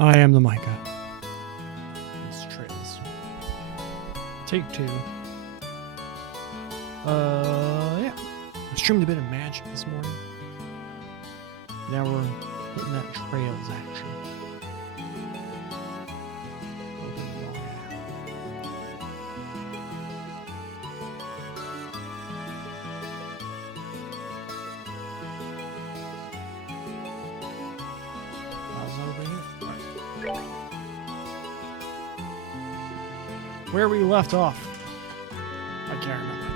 I am the Micah. It's Trails. Take 2. Yeah. I streamed a bit of Magic this morning. Now we're hitting that Trails action. Where we left off. I can't remember.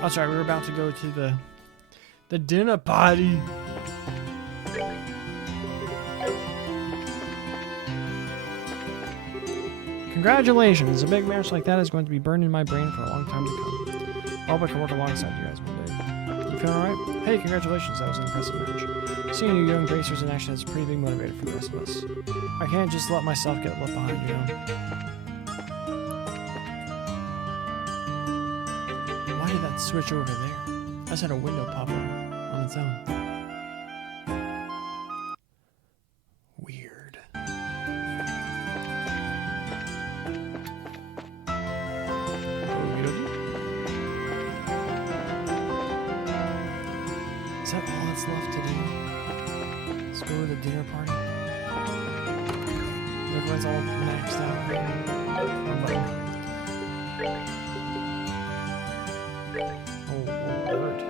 That's right, we were about to go to the dinner party. Congratulations, a big match like that is going to be burned in my brain for a long time to come. I hope I can work alongside you guys one day. You feeling alright? Hey, congratulations, that was an impressive match. Seeing you young racers in action is a pretty big motivator for the rest of us. I can't just let myself get left behind, you know. Why did that switch over there? I just had a window pop up on its own. Weird. Is that all that's left to do? Let's go to the dinner party. Everyone's all maxed out. Oh, Lord.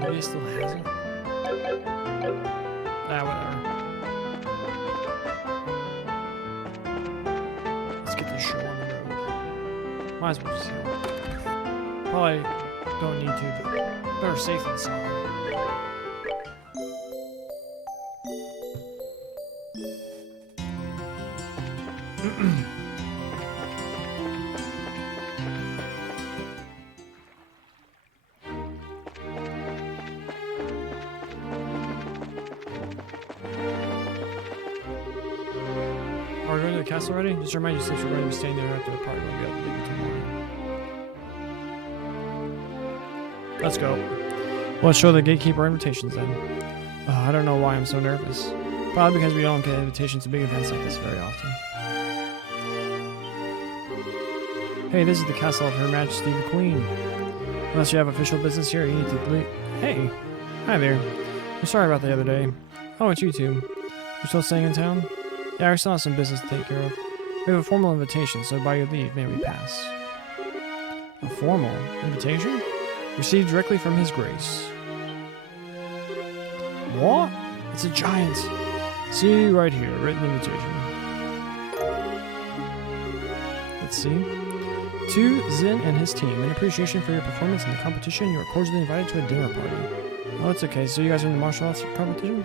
Maybe he still has it. Whatever. Let's get this show on the road. Might as well just heal. Probably don't need to, but better safe than sorry. Are we going to the castle already? Just remind you since we're going to be staying there after the party, we'll be able to leave it tomorrow. Let's go. Let's show the gatekeeper invitations then. I don't know why I'm so nervous. Probably because we don't get invitations to big events like this very often. Hey, this is the castle of Her Majesty the Queen. Unless you have official business here, you need to leave. Hey, hi there. I'm sorry about the other day. Oh, it's you two. You're still staying in town? Yeah, we still have some business to take care of. We have a formal invitation, so by your leave, may we pass. A formal invitation? Received directly from His Grace. What? It's a giant. See right here, written invitation. Let's see. To Zin and his team, in appreciation for your performance in the competition, you are cordially invited to a dinner party. Oh, it's okay. So you guys are in the martial arts competition?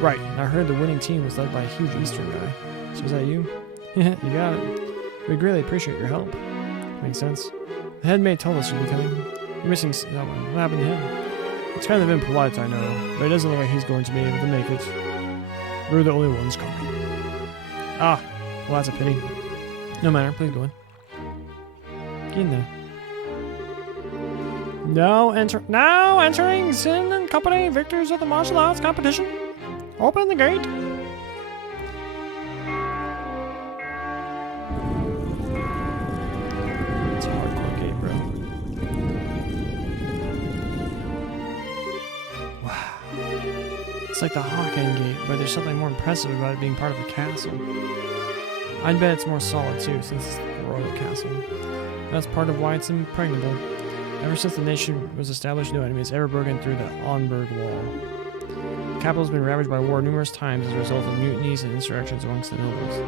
Right. And I heard the winning team was led by a huge Eastern guy. So is that you? You got it. We greatly appreciate your help. Makes sense. The head maid told us you'd be coming. You're missing that one. What happened to him? It's kind of impolite, I know, but it doesn't look like he's going to be able to make it. We're the only ones coming. Ah, well that's a pity. No matter, please go in. Get in there. Now entering Sin and Company, victors of the martial arts competition. Open the gate. It's a hardcore gate, bro. Wow. It's like the Hawkeye Gate, but there's something more impressive about it being part of a castle. I'd bet it's more solid too, since it's the royal castle. That's part of why it's impregnable. Ever since the nation was established, no enemy has ever broken through the Onberg Wall. The capital has been ravaged by war numerous times as a result of mutinies and insurrections amongst the nobles.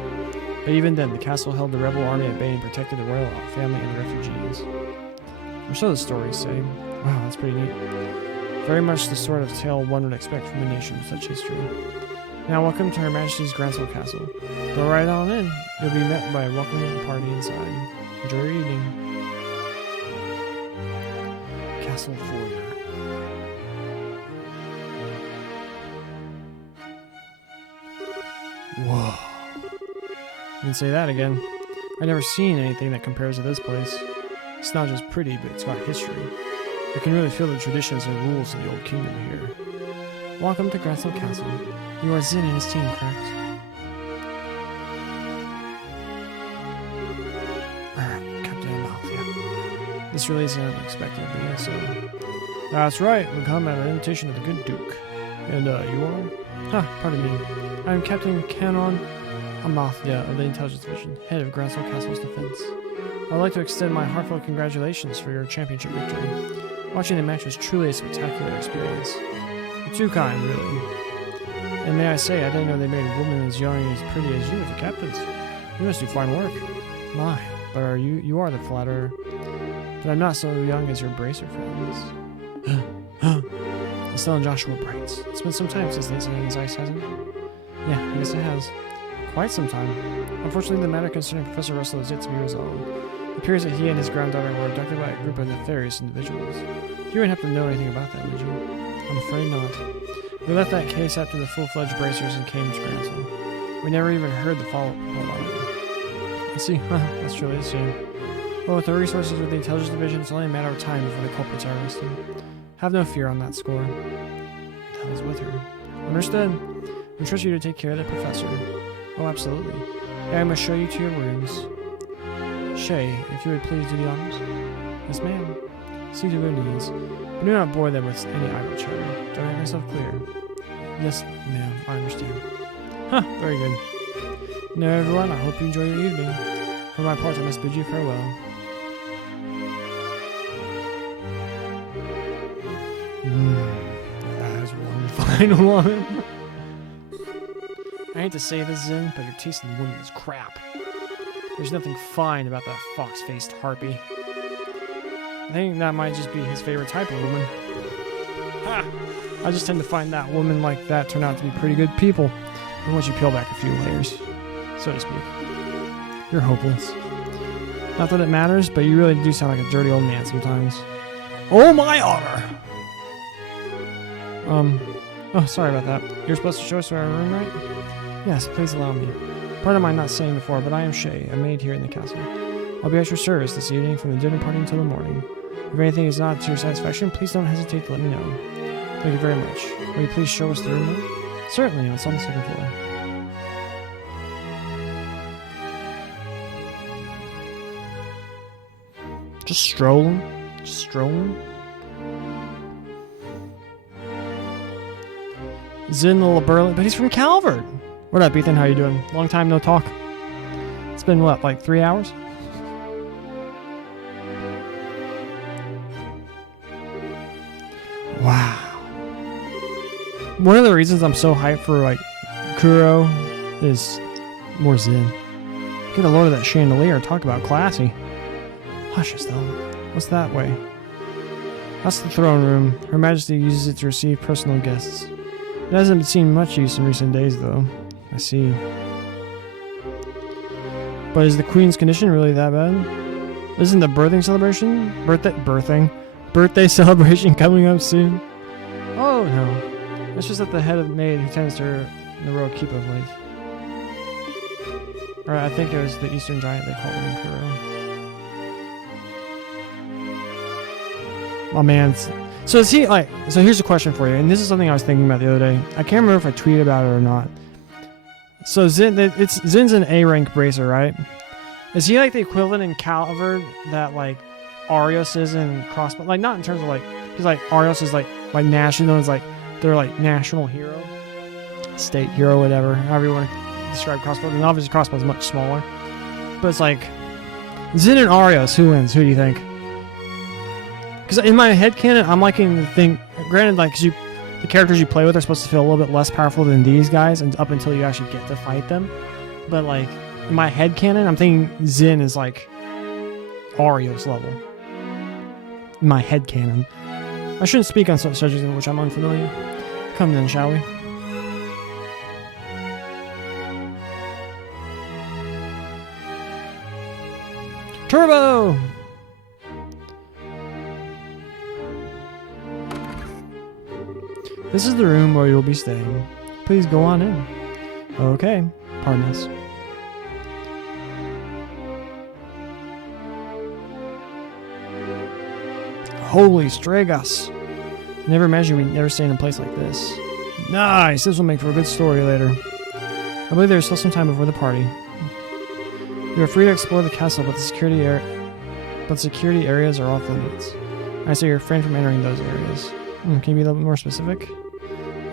But even then, the castle held the rebel army at bay and protected the royal family and the refugees. Or so the stories say. Wow, that's pretty neat. Very much the sort of tale one would expect from a nation with such history. Now welcome to Her Majesty's Gransel Castle. Go right on in. You'll be met by a welcoming party inside. Enjoy your evening. Castle foyer. Whoa. You can say that again. I've never seen anything that compares to this place. It's not just pretty, but it's got history. You can really feel the traditions and rules of the old kingdom here. Welcome to Gransel Castle. You are Zin and his team, correct? Captain Amalthea. This really isn't unexpected, but yeah, so... That's right, we come at an invitation of the good Duke. And, you are? Pardon me. I am Captain Canon Amalthea of the Intelligence Division, head of Gransel Castle's defense. I would like to extend my heartfelt congratulations for your championship victory. Watching the match was truly a spectacular experience. You're too kind, really. And may I say, I didn't know they made a woman as young and as pretty as you as the captains. You must do fine work. My, but you are the flatterer. But I'm not so young as your bracer friends. Estelle and Joshua Brights. It's been some time since the incident in Zeiss, hasn't it? Yeah, I guess it has. Quite some time. Unfortunately, the matter concerning Professor Russell is yet to be resolved. It appears that he and his granddaughter were abducted by a group of nefarious individuals. You wouldn't happen to know anything about that, would you? I'm afraid not. We left that case after the full-fledged bracers in Cambridge Gransel. We never even heard the follow-up report on it. I see. That's truly a shame. Well, with the resources of the Intelligence Division, it's only a matter of time before the culprits are arrested. Have no fear on that score. The hell is with her? Understood. We trust you to take care of the professor. Oh, absolutely. Hey, I must show you to your rooms. Shay, if you would please do the honors. Yes, ma'am. See to their needs. But do not bore them with any idle chatter. Do I make myself clear? Yes, ma'am. I understand. Very good. Now, everyone, I hope you enjoy your evening. For my part, I must bid you farewell. That is one fine woman. I hate to say this, Zin, but your taste in women is crap. There's nothing fine about that fox-faced harpy. I think that might just be his favorite type of woman. I just tend to find that women like that turn out to be pretty good people. And once you peel back a few layers, so to speak. You're hopeless. Not that it matters, but you really do sound like a dirty old man sometimes. Oh my honor! Oh, sorry about that. You're supposed to show us our room, right? Yes, please allow me. Pardon my not saying before, but I am Shay, a maid here in the castle. I'll be at your service this evening from the dinner party until the morning. If anything is not to your satisfaction, please don't hesitate to let me know. Thank you very much. Will you please show us the room, though? Certainly, it's on the second floor. Just strolling. Just strolling. Zin the Berlin, but he's from Calvert. What up, Ethan? How you doing? Long time no talk. It's been what, like 3 hours? Wow. One of the reasons I'm so hyped for like Kuro is more Zin. Get a load of that chandelier. Talk about classy. Hush, Estelle. What's that way? That's the throne room. Her Majesty uses it to receive personal guests. It hasn't seen much use in recent days, though. I see. But is the Queen's condition really that bad? Isn't the birthday celebration coming up soon? Oh, no. It's just that the head of the maid who tends to her in the royal keep of late. Or I think it was the Eastern Giant they called him in Kuro. Oh, man. So is he like? So here's a question for you, and this is something I was thinking about the other day. I can't remember if I tweeted about it or not. So Zin's an A-rank bracer, right? Is he like the equivalent in Calvert that like Arios is in Crossbow? Like not in terms of like, because like Arios is like national, is like they're like national hero, state hero, whatever, however you want to describe Crossbow. And obviously Crossbow is much smaller, but it's like Zin and Arios. Who wins? Who do you think? Because in my headcanon, I'm liking the thing. Granted, like, the characters you play with are supposed to feel a little bit less powerful than these guys, and up until you actually get to fight them. But like, in my headcanon, I'm thinking Zin is like Arios level. In my headcanon. I shouldn't speak on such subjects in which I'm unfamiliar. Come then, shall we? Turbo! This is the room where you'll be staying. Please go on in. Okay, pardon us. Holy Stragus. Never imagined we'd never stay in a place like this. Nice, this will make for a good story later. I believe there's still some time before the party. You are free to explore the castle, but security areas are off limits. I say you're refrained from entering those areas. Can you be a little bit more specific?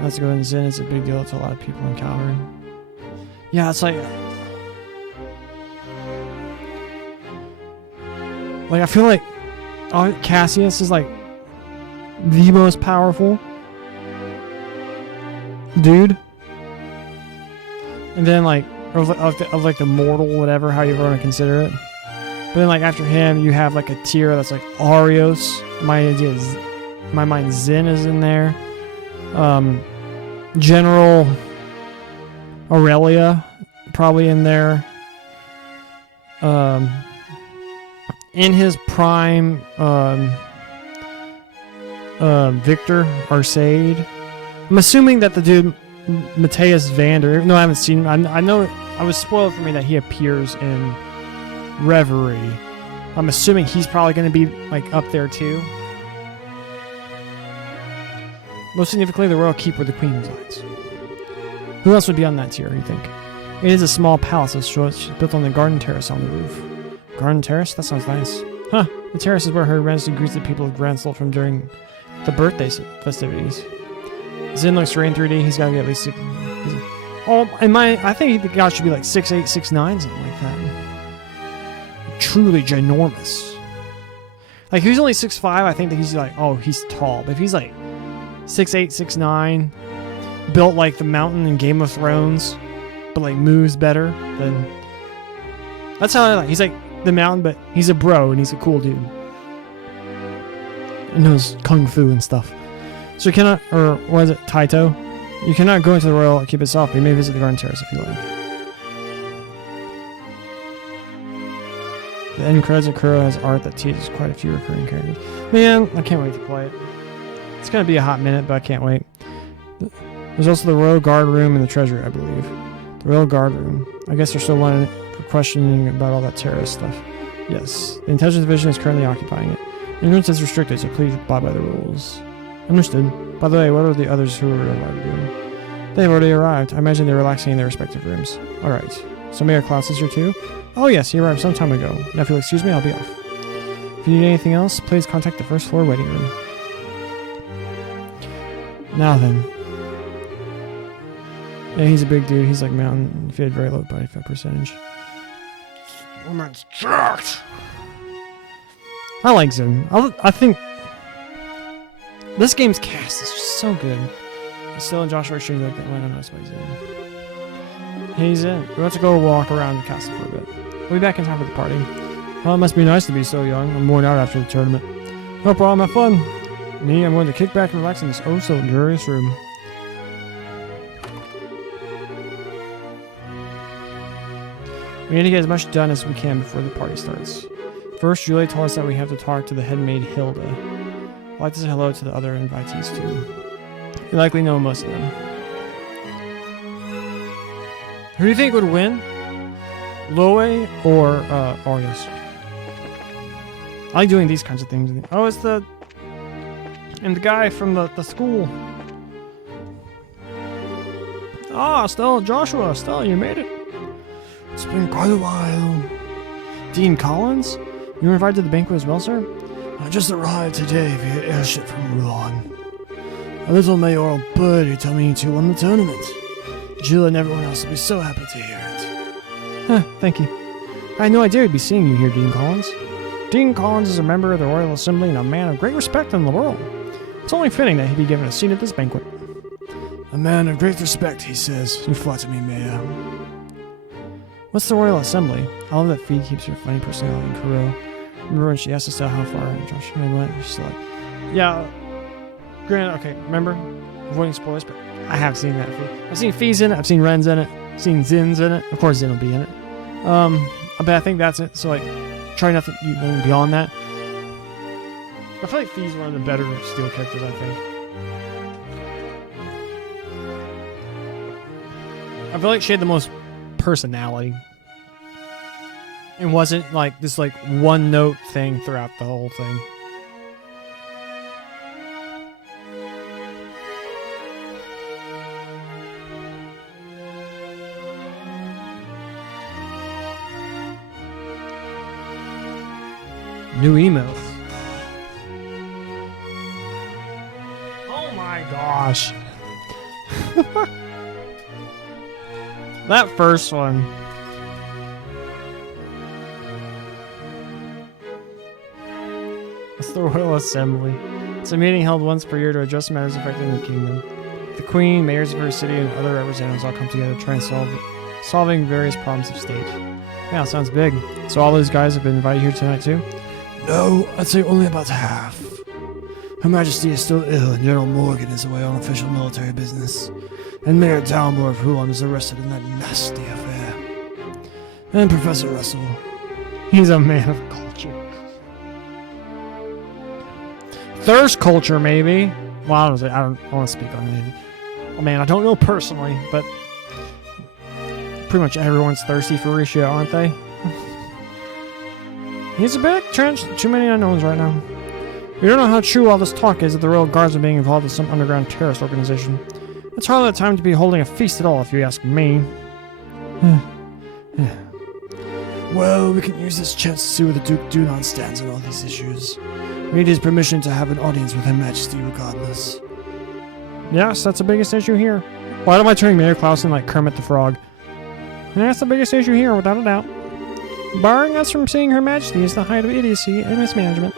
Let's go in. Zin is a big deal to a lot of people in Calvary. Yeah, it's like I feel like Cassius is like the most powerful dude, and then like of like the mortal, whatever, how you want to consider it. But then like after him, you have like a tier that's like Arios. My mind, Zin is in there. General Aurelia probably in there. In his prime, Victor Arcade. I'm assuming that the dude Matthias Vander, even though I haven't seen him, I know I was spoiled for me that he appears in Reverie. I'm assuming he's probably going to be like up there too. Most significantly, the royal keep where the queen resides. Who else would be on that tier, you think? It is a small palace of sorts built on the garden terrace on the roof. Garden terrace? That sounds nice. Huh. The terrace is where Her Majesty greets the people of Gransel from during the birthday festivities. Zin looks great in 3D. He's got to be at least 6. I think the guy should be like 6'8", 6'9", something like that. Truly ginormous. Like, if he's only 6'5", I think that he's like, oh, he's tall. But if he's like 6'8", 6'9", built like the mountain in Game of Thrones, but like moves better, then that's how I like. He's like the mountain, but he's a bro and he's a cool dude. And knows kung fu and stuff. So you cannot, or what is it, Taito? You cannot go into the royal keep itself, but you may visit the garden terrace if you like. The end credits of Kuro has art that teaches quite a few recurring characters. Man, I can't wait to play it. It's gonna be a hot minute, but I can't wait. There's also the Royal Guard Room and the Treasury, I believe. The Royal Guard Room. I guess they're still wanting for questioning about all that terrorist stuff. Yes. The Intelligence Division is currently occupying it. Entrance is restricted, so please abide by the rules. Understood. By the way, what are the others who are arrived doing? They've already arrived. I imagine they're relaxing in their respective rooms. Alright. So Mayor Klaus is here too? Oh yes, he arrived some time ago. Now if you'll excuse me, I'll be off. If you need anything else, please contact the first floor waiting room. Now then. Yeah, he's a big dude. He's like mountain. If he had very low body fat percentage. Woman's jacked. I like Zin. I think this game's cast is just so good. Still in Joshua Street like that. Well, I don't know why he's in. We're about to go walk around the castle for a bit. We'll be back in time for the party. Well, it must be nice to be so young. I'm worn out after the tournament. No problem, have fun. Me, I'm going to kick back and relax in this oh so luxurious room. We need to get as much done as we can before the party starts. First, Julie told us that we have to talk to the head maid Hilda. I'd like to say hello to the other invitees too. You likely know most of them. Who do you think would win? Loe or Arios? I like doing these kinds of things. Oh, it's the guy from the school. Ah, Stella, Joshua, Stella, you made it. It's been quite a while. Dean Collins? You were invited to the banquet as well, sir? I just arrived today via airship from Rouen. A little mayoral birdie told me to won the tournament. Jill and everyone else will be so happy to hear it. Huh, thank you. I had no idea I'd be seeing you here, Dean Collins. Dean Collins is a member of the Royal Assembly and a man of great respect in the world. It's only fitting that he be given a seat at this banquet. A man of great respect, he says. You flatter me, Mayor. What's the Royal Assembly? I love that Fee keeps her funny personality in Kuro. Remember when she asked us how far Josh and I went? She's like, yeah, granted, okay, remember? Avoiding spoilers, but I have seen that Fee. I've seen Fee's in it, I've seen Ren's in it, I've seen Zin's in it. Of course Zin will be in it. But I think that's it. So like, try nothing beyond that. I feel like Fee's one of the better Steel characters, I think. I feel like she had the most personality. And wasn't like this like one note thing throughout the whole thing. New emails. Oh my gosh. That first one. It's the Royal Assembly. It's a meeting held once per year to address matters affecting the kingdom. The Queen, mayors of her city, and other representatives all come together to try and solving various problems of state. Yeah, sounds big. So all those guys have been invited here tonight too? No, I'd say only about half. Her Majesty is still ill, and General Morgan is away on official military business. And Mayor Dalmor of Huon is arrested in that nasty affair. And Professor Russell. He's a man of culture. Thirst culture, maybe. Well, I don't want to speak on it. Oh man, I don't know personally, but pretty much everyone's thirsty for Ricio, aren't they? He's a bit entrenched. Too many unknowns right now. We don't know how true all this talk is that the Royal Guards are being involved in some underground terrorist organization. It's hardly the time to be holding a feast at all, if you ask me. Well, we can use this chance to see where the Duke Dunon stands on all these issues. We need his permission to have an audience with Her Majesty regardless. Yes, that's the biggest issue here. Why am I turning Mayor Clausen like Kermit the Frog? That's the biggest issue here, without a doubt. Barring us from seeing Her Majesty is the height of idiocy and mismanagement.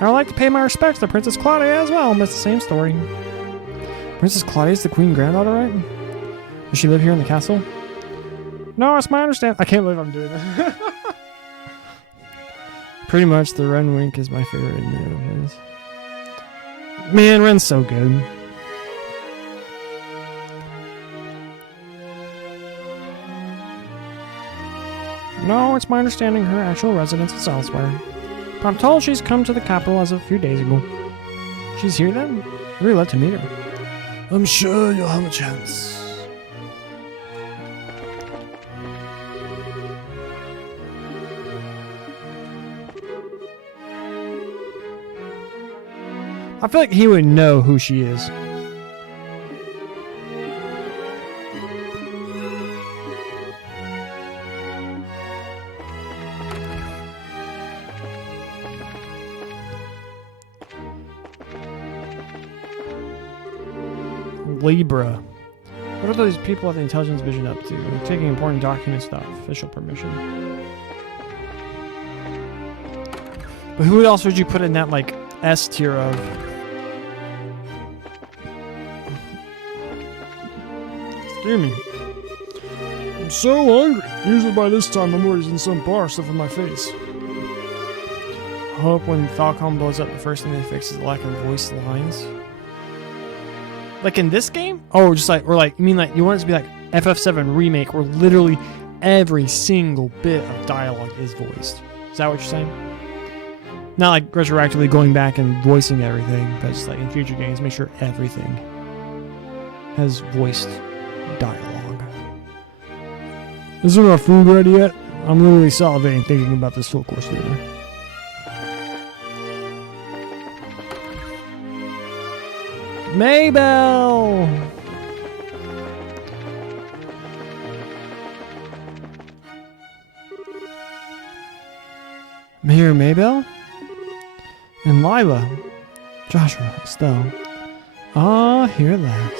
I would like to pay my respects to Princess Claudia as well, but it's the same story. Princess Claudia is the queen granddaughter, right? Does she live here in the castle? No, it's my understanding. I can't believe I'm doing that. Pretty much, the Ren Wink is my favorite inmate of his. Man, Ren's so good. No, it's my understanding her actual residence is elsewhere. But I'm told she's come to the capital as of a few days ago. She's here then? I'd really love to meet her. I'm sure you'll have a chance. I feel like he would know who she is. Libra. What are those people at the intelligence vision up to? They're taking important documents without official permission. But who else would you put in that, like, S tier of? Excuse me. I'm so hungry. Usually by this time I'm already in some bar stuff in my face. I hope when Falcom blows up, the first thing they fix is the lack of voice lines. Like in this game? Oh, just like, or like, you mean like, you want it to be like FF7 Remake where literally every single bit of dialogue is voiced. Is that what you're saying? Not like retroactively going back and voicing everything, but just like in future games, make sure everything has voiced dialogue. Isn't our food ready yet? I'm literally salivating thinking about this full course dinner. Maybell! Mayor Maybell? And Lila. Joshua, Estelle. Ah, here at last.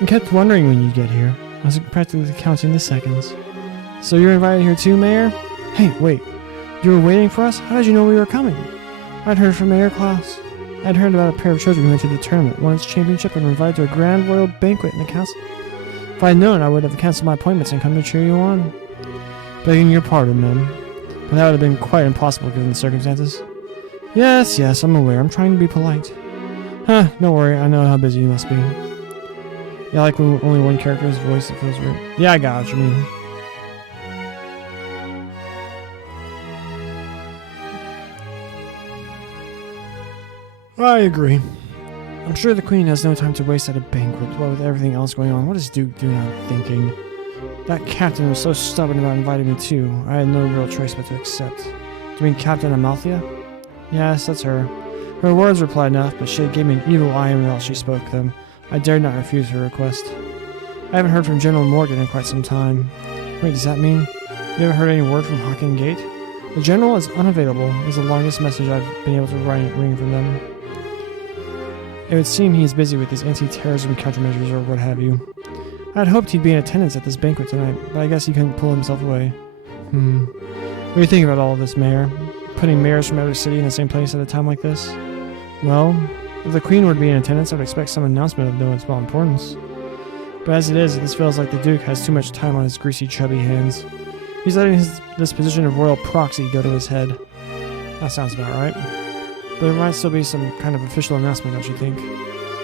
I kept wondering when you'd get here. I was practically counting the seconds. So you're invited here too, Mayor? Hey, wait. You were waiting for us? How did you know we were coming? I'd heard from Mayor Klaus. I'd heard about a pair of children who entered the tournament, won its championship, and were invited to a grand royal banquet in the castle. If I'd known, I would have canceled my appointments and come to cheer you on. Begging your pardon, then. But that would have been quite impossible given the circumstances. Yes, I'm aware. I'm trying to be polite. Huh, don't worry. I know how busy you must be. Yeah, like when only one character is voiced, it feels weird. Yeah, I got what you mean. I agree. I'm sure the Queen has no time to waste at a banquet, what with everything else going on. What is Duke Dunod thinking? That captain was so stubborn about inviting me too. I had no real choice but to accept. Do you mean Captain Amalthea? Yes, that's her. Her words were polite enough, but she gave me an evil eye while she spoke them. I dared not refuse her request. I haven't heard from General Morgan in quite some time. Wait, does that mean you haven't heard any word from Hawking Gate? The General is unavailable. Is the longest message I've been able to ring from them. It would seem he is busy with his anti-terrorism countermeasures or what have you. I had hoped he'd be in attendance at this banquet tonight, but I guess he couldn't pull himself away. What do you think about all of this, Mayor? Putting mayors from every city in the same place at a time like this? Well, if the Queen were to be in attendance, I would expect some announcement of no small importance. But as it is, this feels like the Duke has too much time on his greasy, chubby hands. He's letting this position of royal proxy go to his head. That sounds about right. But there might still be some kind of official announcement, don't you think?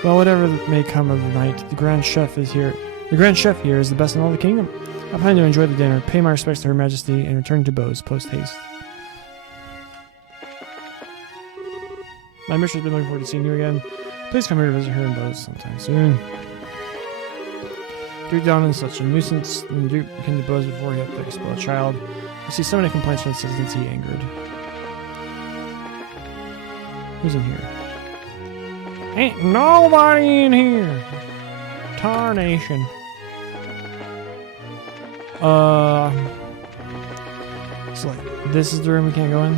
Well, whatever may come of the night, the Grand Chef is here. The Grand Chef here is the best in all the kingdom. I plan to enjoy the dinner, pay my respects to Her Majesty, and return to Bose post-haste. My mistress has been looking forward to seeing you again. Please come here to visit her in Bose sometime soon. Duke Dunod is such a nuisance, and Duke came to Bose before he had to expel a child. I see so many complaints from the citizens he angered. Who's in here? Ain't nobody in here! Tarnation. So like, this is the room we can't go in?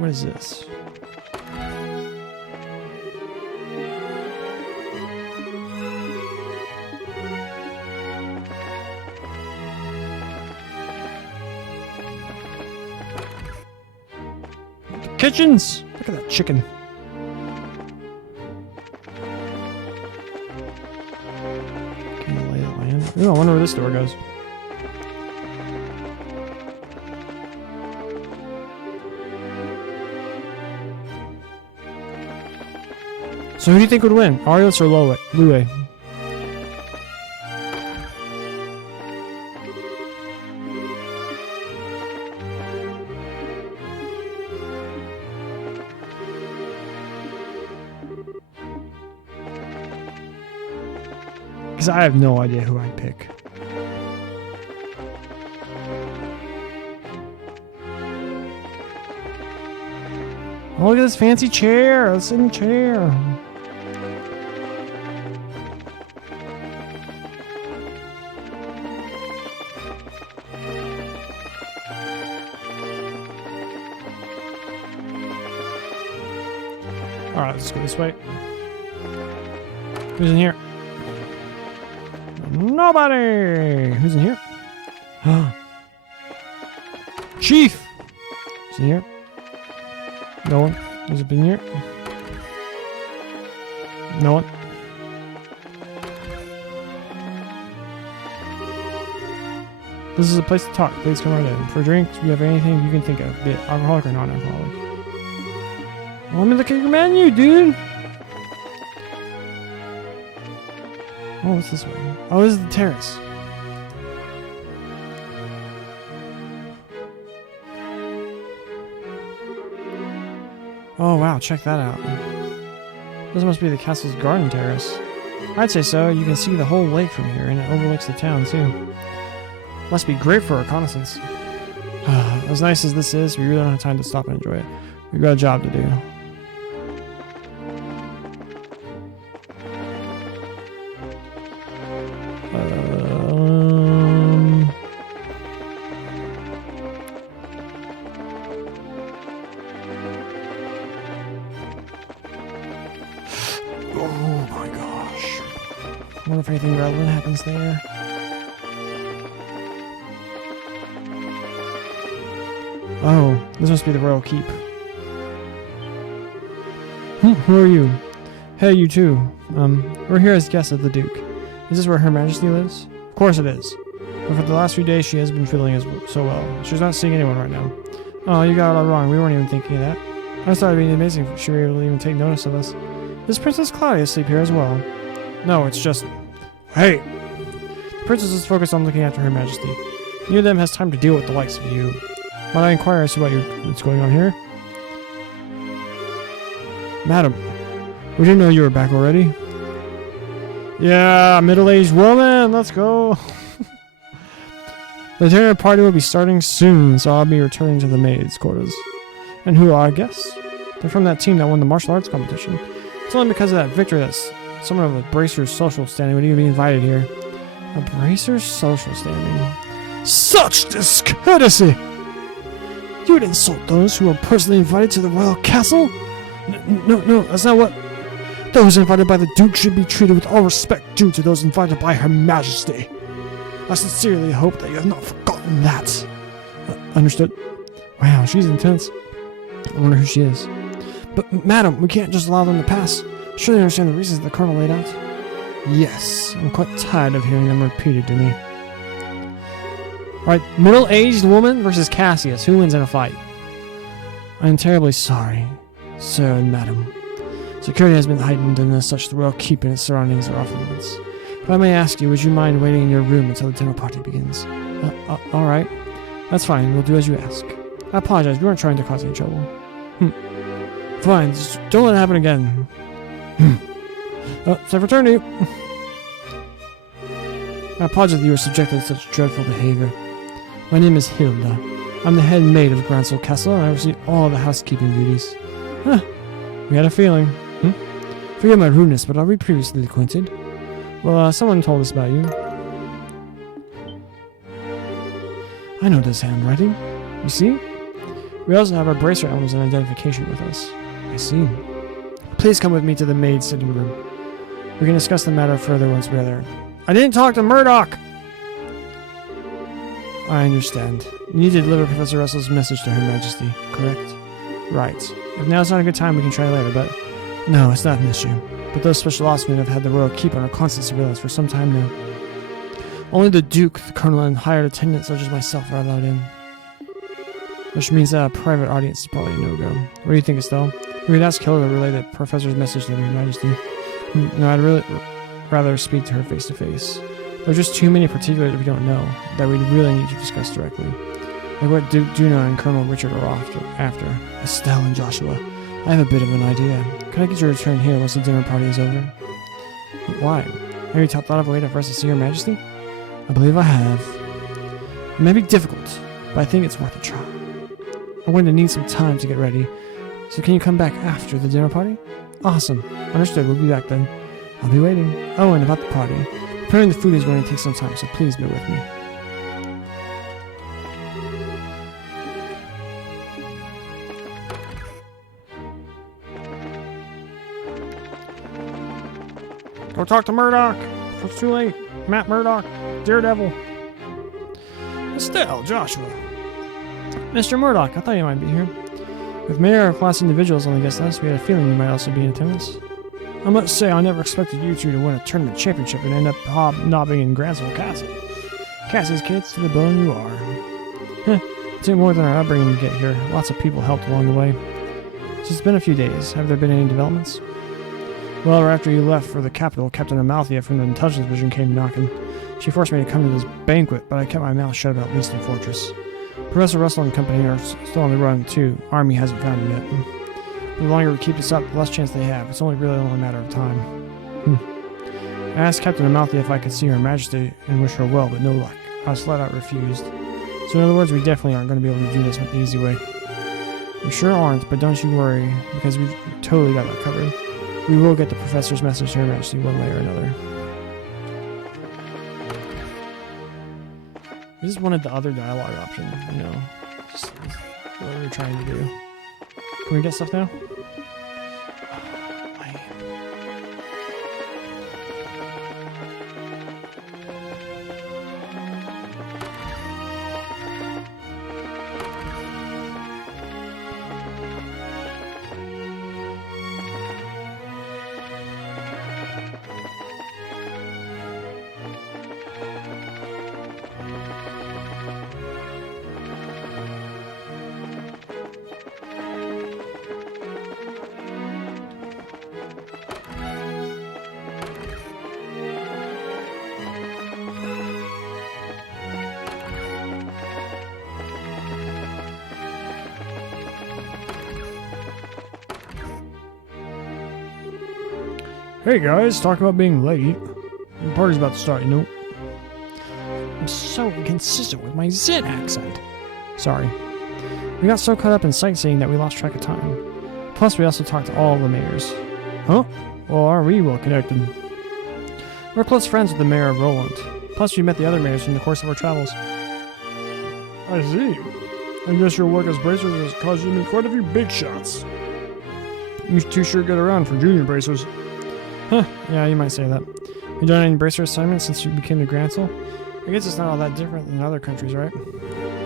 What is this? Kitchens! Look at that chicken. Can you lay the land? Ooh, I wonder where this door goes. So who do you think would win? Arios or Lue? Because I have no idea who I'd pick. Oh, look at this fancy chair. Let's sit in the chair. Alright, let's go this way. Who's in here? Nobody! Who's in here? Chief! Who's in here? No one. Has it been here? No one. This is a place to talk. Please come right in. For drinks, we have anything you can think of, be it alcoholic or non-alcoholic. Well, let me look at your menu, dude! Oh, what's this way? Oh, this is the terrace. Oh, wow, check that out. This must be the castle's garden terrace. I'd say so. You can see the whole lake from here, and it overlooks the town, too. Must be great for reconnaissance. As nice as this is, we really don't have time to stop and enjoy it. We've got a job to do. Oh my gosh. I wonder if anything relevant happens there. Oh, this must be the royal keep. Who are you? Hey, you too. We're here as guests of the Duke. Is this where Her Majesty lives? Of course it is. But for the last few days, she has been feeling so well. She's not seeing anyone right now. Oh, you got it all wrong. We weren't even thinking of that. I just thought it'd be amazing if she were able to even take notice of us. Does Princess Claudia sleep here as well? No, it's just... Hey! The princess is focused on looking after Her Majesty. Neither of them has time to deal with the likes of you. Might I inquire as to what's going on here? Madam, we didn't know you were back already. Yeah, middle-aged woman, let's go. The dinner party will be starting soon, so I'll be returning to the maids' quarters. And who are our guests? They're from that team that won the martial arts competition. It's only because of that victory that someone of a Bracer's social standing would even be invited here. A Bracer's social standing? Such discourtesy! You would insult those who are personally invited to the royal castle? No, that's not what... Those invited by the Duke should be treated with all respect due to those invited by Her Majesty. I sincerely hope that you have not forgotten that. Understood. Wow, she's intense. I wonder who she is. But, madam, we can't just allow them to pass. Surely you understand the reasons the colonel laid out? Yes, I'm quite tired of hearing them repeated to me. Alright, middle-aged woman versus Cassius. Who wins in a fight? I am terribly sorry, sir and madam. Security has been heightened, and as such the royal keep and its surroundings are off limits. If I may ask you, would you mind waiting in your room until the dinner party begins? Alright. That's fine, we'll do as you ask. I apologize, we weren't trying to cause any trouble. Fine, just don't let it happen again. It's a return to you. I apologize that you were subjected to such dreadful behavior. My name is Hilda. I'm the head maid of Gransel Castle, and I oversee all the housekeeping duties. We had a feeling. Forgive my rudeness, but are we previously acquainted? Well, someone told us about you. I know this handwriting. You see? We also have our bracer emblems and identification with us. I see. Please come with me to the maid's sitting room. We can discuss the matter further once we're there. I didn't talk to Murdoch! I understand. You need to deliver Professor Russell's message to Her Majesty, correct? Right. If now's not a good time, we can try later, but... No, it's not an issue. But those special ops men have had the royal keep under constant surveillance for some time now. Only the Duke, the Colonel, and hired attendants such as myself are allowed in. Which means that a private audience is probably a no-go. What do you think, Estelle? We could ask Hilda to relay the professor's message to Her Majesty. No, I'd really rather speak to her face-to-face. There are just too many particulars that we don't know that we really need to discuss directly. Like what Juno and Colonel Richard are after. Estelle and Joshua. I have a bit of an idea. Could I get your return here once the dinner party is over? Why? Have you thought of a way for us to see Her Majesty? I believe I have. It may be difficult, but I think it's worth a try. I'm going to need some time to get ready. So can you come back after the dinner party? Awesome. Understood. We'll be back then. I'll be waiting. Oh, and about the party. Preparing the food is going to take some time, so please bear with me. Go talk to Murdoch. It's too late. Matt Murdoch. Daredevil. Estelle, Joshua. Mr. Murdoch, I thought you might be here. With mayor-class individuals on the guest list, we had a feeling you might also be in attendance. I must say, I never expected you two to win a tournament championship and end up hobnobbing in Gransel Castle. Cassie's kids to the bone you are. It took more than our upbringing to get here. Lots of people helped along the way. So it's been a few days. Have there been any developments? Well, right after you left for the capital, Captain Amalthea from the Intelligence Division came knocking. She forced me to come to this banquet, but I kept my mouth shut about Leaston Fortress. Professor Russell and company are still on the run, too. Army hasn't found him yet. The longer we keep this up, the less chance they have. It's only a matter of time. I asked Captain Amalthea if I could see Her Majesty and wish her well, but no luck. I was flat out refused. So in other words, we definitely aren't going to be able to do this the easy way. We sure aren't, but don't you worry, because we've totally got that covered. We will get the Professor's message to Her Majesty one way or another. We just wanted the other dialogue option, you know. Just what we were trying to do. Can we get stuff now? Hey guys, talk about being late. The party's about to start, you know. I'm so inconsistent with my Zin accent. Sorry. We got so caught up in sightseeing that we lost track of time. Plus, we also talked to all the mayors. Huh? Well, aren't we well connected? We're close friends with the mayor of Roland. Plus, we met the other mayors in the course of our travels. I see. I guess your work as bracers has caused you to meet quite a few big shots. You two sure get around for junior bracers. Huh, yeah, you might say that. You done any bracer assignments since you became the Grancel? I guess it's not all that different than other countries, right?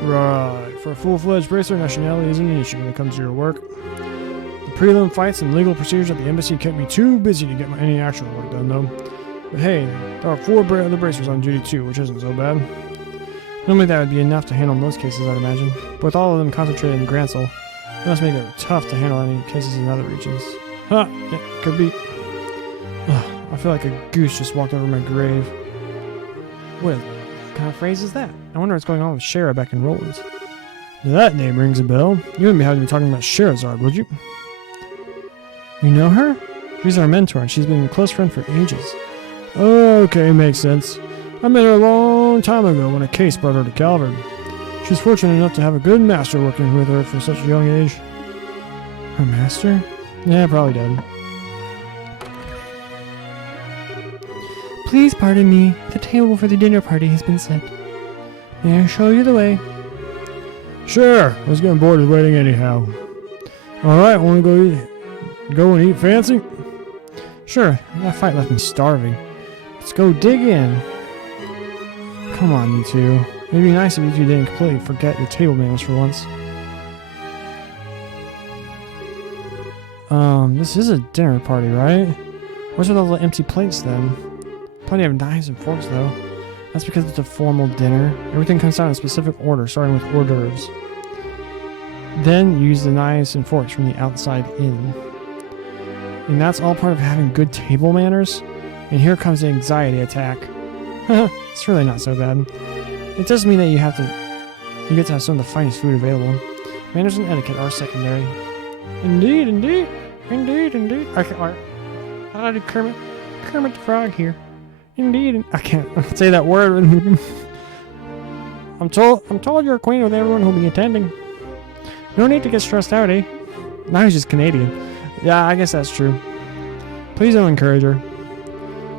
Right. For a full-fledged bracer, nationality isn't an issue when it comes to your work. The prelim fights and legal procedures at the embassy kept me too busy to get any actual work done, though. But hey, there are 4 other bracers on duty too, which isn't so bad. Normally that would be enough to handle most cases, I'd imagine. But with all of them concentrated in Grancel, it must make it tough to handle any cases in other regions. Huh, yeah, could be. Ugh, I feel like a goose just walked over my grave. What kind of phrase is that? I wonder what's going on with Shara back in Roland. That name rings a bell. You wouldn't be having me talking about Sherazard, would you? You know her? She's our mentor, and she's been a close friend for ages. Okay, makes sense. I met her a long time ago when a case brought her to Calvard. She's fortunate enough to have a good master working with her for such a young age. Her master? Yeah, probably dead. Please pardon me. The table for the dinner party has been set. May I show you the way? Sure. I was getting bored of waiting anyhow. Alright, want to go and eat fancy? Sure. That fight left me starving. Let's go dig in. Come on, you two. It'd be nice if you two didn't completely forget your table manners for once. This is a dinner party, right? What's with all the empty plates then? Plenty of knives and forks, though. That's because it's a formal dinner. Everything comes out in a specific order, starting with hors d'oeuvres. Then use the knives and forks from the outside in. And that's all part of having good table manners? And here comes the anxiety attack. It's really not so bad. It does mean that you get to have some of the finest food available. Manners and etiquette are secondary. Indeed, indeed. Indeed, indeed. How do I do Kermit the Frog here? Indeed, I can't say that word. I'm told you're acquainted with everyone who'll be attending. No need to get stressed out, eh? Now he's just Canadian. Yeah, I guess that's true. Please don't encourage her.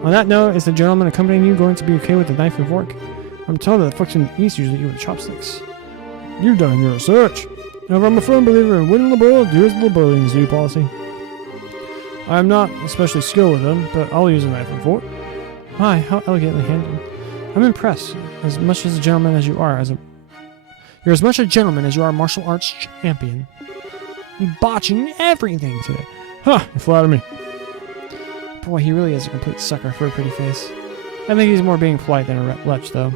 On that note, is the gentleman accompanying you going to be okay with the knife and fork? I'm told that the folks in the East usually eat with chopsticks. You've done your research. Now, I'm a firm believer in winning the boil, do as the boilings do policy. I'm not especially skilled with them, but I'll use a knife and fork. My, how elegantly handled. I'm impressed. As much as a gentleman as you are, you're as much a gentleman as you are a martial arts champion. I'm botching everything today. Huh, you flatter me. Boy, he really is a complete sucker for a pretty face. I think he's more being polite than a lech, though.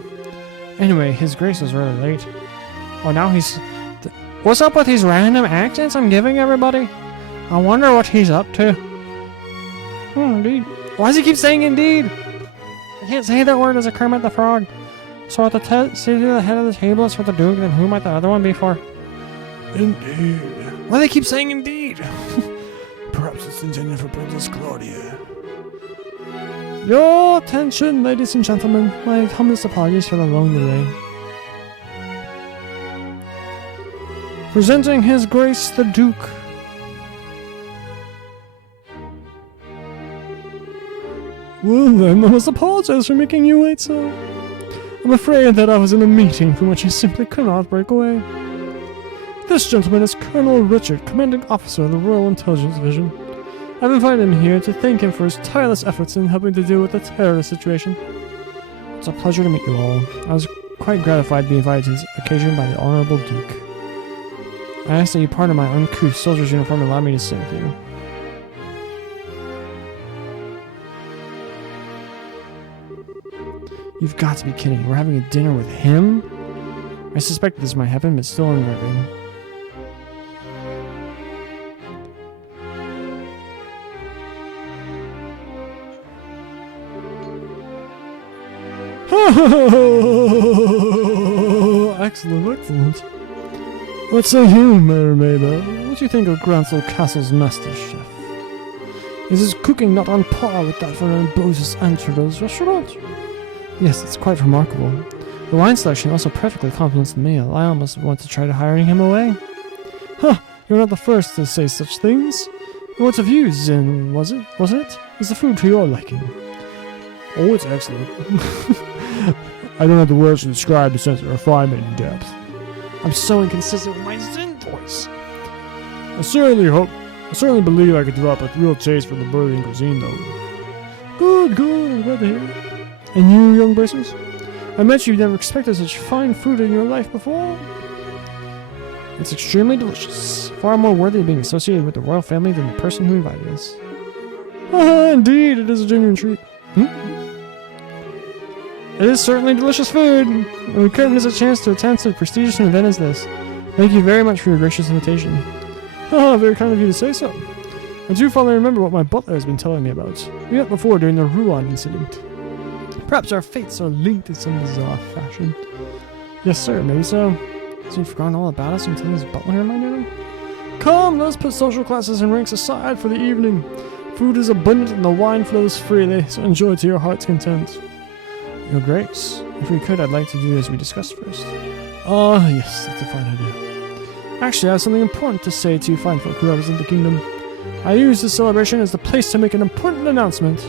Anyway, his grace was rather late. Oh, now he's... What's up with these random accents I'm giving everybody? I wonder what he's up to. Oh, indeed. Why does he keep saying indeed? I can't say that word as a Kermit the Frog. So at the sit at the head of the table is for the Duke, then who might the other one be for? Indeed. Why do they keep saying indeed? Perhaps it's intended for Princess Claudia. Your attention, ladies and gentlemen. My humblest apologies for the long delay. Presenting His Grace the Duke. Well then, I must apologize for making you wait so. I'm afraid that I was in a meeting from which I simply could not break away. This gentleman is Colonel Richard, Commanding Officer of the Royal Intelligence Division. I've invited him here to thank him for his tireless efforts in helping to deal with the terrorist situation. It's a pleasure to meet you all. I was quite gratified to be invited to this occasion by the Honorable Duke. I ask that you pardon my uncouth soldier's uniform and allow me to sit with you. You've got to be kidding. We're having a dinner with him? I suspect this might happen, but still unnerving. Excellent, excellent. What say you, Mayor Maybell? What do you think of Grancel Castle's master chef? Is his cooking not on par with that from Ambrose's Angelo's restaurant? Yes, it's quite remarkable. The wine selection also perfectly complements the meal. I almost want to try to hiring him away. Huh, you're not the first to say such things. What of you, Zin, wasn't it? Is the food to your liking? Oh, it's excellent. I don't have the words to describe the sense of refinement and depth. I'm so inconsistent with my Zin voice. I certainly believe I could develop a real taste for the Berlin cuisine, though. Good, I'm glad to hear it. And you, young bracers? I bet you've never expected such fine food in your life before. It's extremely delicious, far more worthy of being associated with the royal family than the person who invited us. Indeed, it is a genuine treat. It is certainly delicious food, and we couldn't miss a chance to attend such a prestigious event as this. Thank you very much for your gracious invitation. Very kind of you to say so. I do finally remember what my butler has been telling me about. We met before during the Rouen incident. Perhaps our fates are linked in some bizarre fashion. Yes, sir, maybe so. Has he forgotten all about us until his butler reminded him? Come, let's put social classes and ranks aside for the evening. Food is abundant and the wine flows freely, so enjoy to your heart's content. Your Grace, if we could, I'd like to do as we discussed first. Yes, that's a fine idea. Actually, I have something important to say to you fine folk who represent the kingdom. I use this celebration as the place to make an important announcement.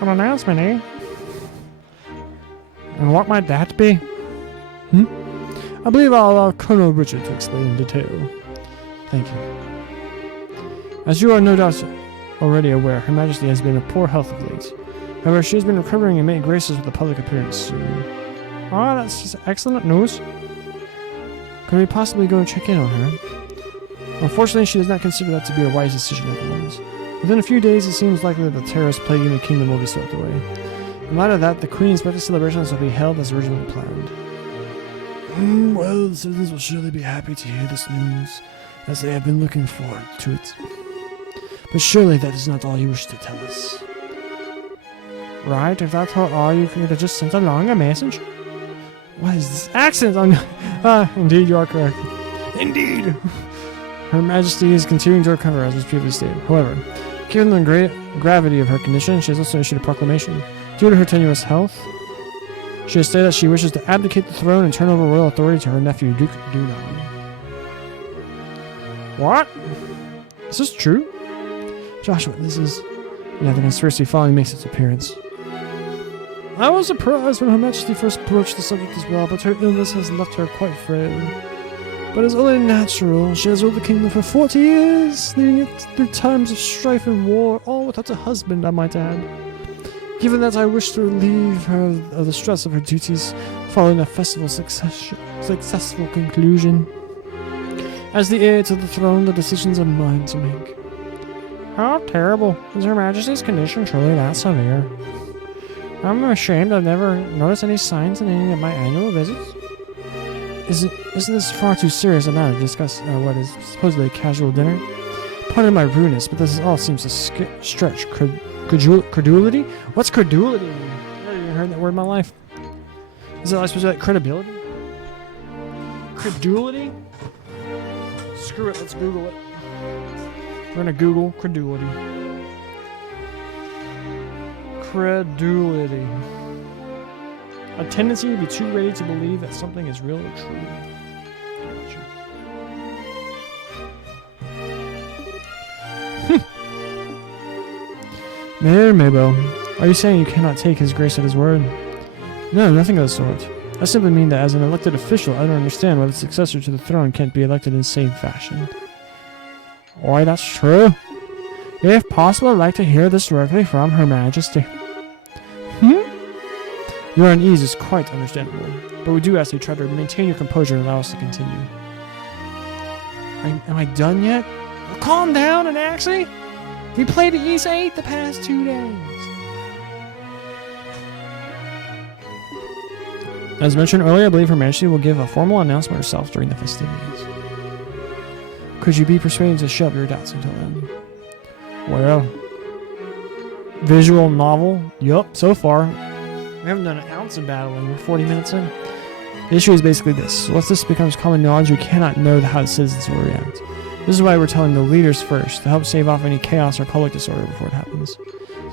An announcement, eh? And what might that be? I believe I'll allow Colonel Richard to explain in detail. Thank you. As you are no doubt already aware, Her Majesty has been in poor health of late. However, she has been recovering and made graces with a public appearance soon. That's just excellent news. Could we possibly go and check in on her? Unfortunately, she does not consider that to be a wise decision at the moment. Within a few days, it seems likely that the terrorists plaguing the kingdom will be swept away. In light of that, the Queen's birthday celebrations will be held as originally planned. Well, the citizens will surely be happy to hear this news, as they have been looking forward to it. But surely that is not all you wish to tell us. Right, if that's all, you could have just sent along a message. What is this accent on... indeed, you are correct. Indeed! Her Majesty is continuing to recover, as was previously stated. However, given the great gravity of her condition, she has also issued a proclamation. Due to her tenuous health, she has stated that she wishes to abdicate the throne and turn over royal authority to her nephew, Duke Dunan. What? Is this true? Joshua, this is... Yeah, the conspiracy finally makes its appearance. I was surprised when Her Majesty first broached the subject as well, but her illness has left her quite frail. But it's only natural. She has ruled the kingdom for 40 years, leading it through times of strife and war, all without a husband, I might add. Given that, I wish to relieve her of the stress of her duties following a successful conclusion. As the heir to the throne, the decisions are mine to make. How terrible. Is Her Majesty's condition truly that severe? I'm ashamed I've never noticed any signs in any of my annual visits. Isn't this far too serious a matter to discuss what is supposedly a casual dinner? Pardon my rudeness, but this all seems to stretch credulity? What's credulity mean? I've never even heard that word in my life. Is it like supposed to be like credibility? Credulity? Screw it, let's Google it. We're gonna Google credulity. Credulity. A tendency to be too ready to believe that something is real or true. Mayor Mabel, are you saying you cannot take His Grace at his word? No, nothing of the sort. I simply mean that as an elected official, I don't understand why the successor to the throne can't be elected in the same fashion. Why, that's true. If possible, I'd like to hear this directly from Her Majesty. Your unease is quite understandable, but we do ask you to try to maintain your composure and allow us to continue. Am I done yet? Well, calm down, Anaxi! We played at East 8 the past 2 days. As mentioned earlier, I believe Her Majesty will give a formal announcement herself during the festivities. Could you be persuaded to shove your doubts until then? Well, visual novel? Yup, so far. We haven't done an ounce of battling. We're 40 minutes in. The issue is basically this. Once this becomes common knowledge, we cannot know how the citizens will react. This is why we're telling the leaders first, to help save off any chaos or public disorder before it happens.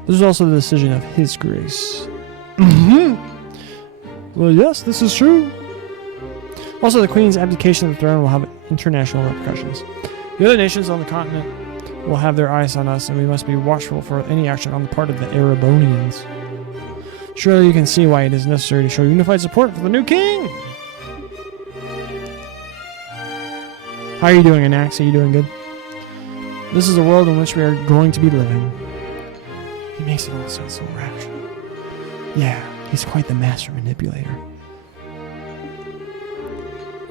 This is also the decision of His Grace. Well, yes, this is true. Also, the Queen's abdication of the throne will have international repercussions. The other nations on the continent will have their eyes on us, and we must be watchful for any action on the part of the Erebonians. Surely you can see why it is necessary to show unified support for the new king! How are you doing, Anax? Are you doing good? This is the world in which we are going to be living. He makes it all sound so rational. Yeah, he's quite the master manipulator.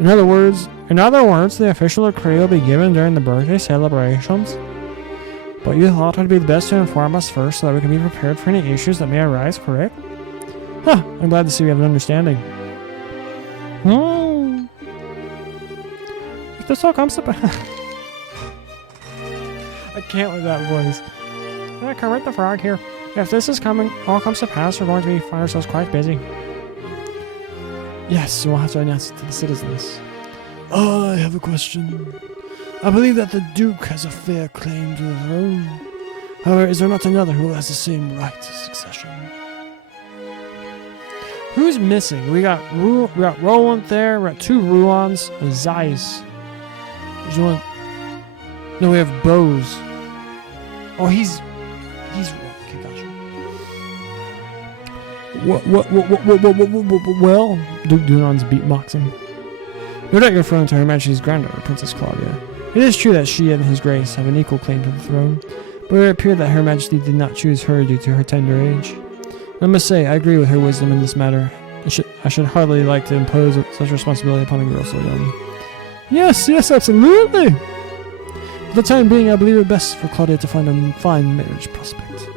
In other words, the official decree will be given during the birthday celebrations. But you thought it would be best to inform us first so that we can be prepared for any issues that may arise, correct? Huh, I'm glad to see we have an understanding. If this all comes to I can't with that voice. Yeah, Kermit the Frog here. If this is all comes to pass, we're going to find ourselves quite busy. Yes, we'll have to announce it to the citizens. I have a question. I believe that the Duke has a fair claim to the throne. However, is there not another who has the same right to succession? Who's missing? We got Roland there. We got 2 Ruans, and Zeiss. There's one. No, we have Bose. Oh, he's. Okay, gotcha. Well, Duke Dunon's beatboxing. No doubt you're referring to Her Majesty's granddaughter, Princess Claudia. It is true that she and His Grace have an equal claim to the throne, but it appeared that Her Majesty did not choose her due to her tender age. I must say, I agree with her wisdom in this matter. I should hardly like to impose such responsibility upon a girl so young. Yes, absolutely! For the time being, I believe it best for Claudia to find a fine marriage prospect.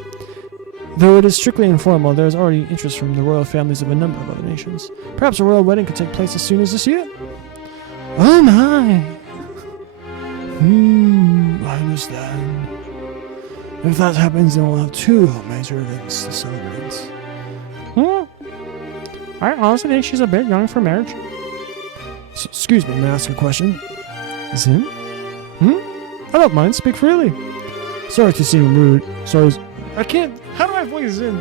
Though it is strictly informal, there is already interest from the royal families of a number of other nations. Perhaps a royal wedding could take place as soon as this year. Oh my! I understand. If that happens, then we'll have 2 major events to celebrate. I honestly think she's a bit young for marriage. Excuse me, may I ask a question? Zin? I don't mind, speak freely. Sorry to seem rude. Sorry. I can't. How do I voice Zin?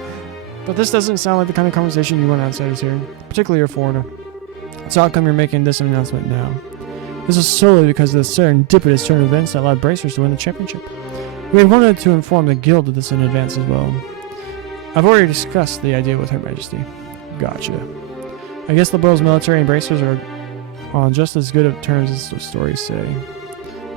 But this doesn't sound like the kind of conversation you want outsiders hearing, particularly a foreigner. So how come you're making this announcement now? This is solely because of the serendipitous turn of events that allowed Bracers to win the championship. We had wanted to inform the guild of this in advance as well. I've already discussed the idea with Her Majesty. Gotcha. I guess the Liberals, military, and Bracers are on just as good of terms as the stories say.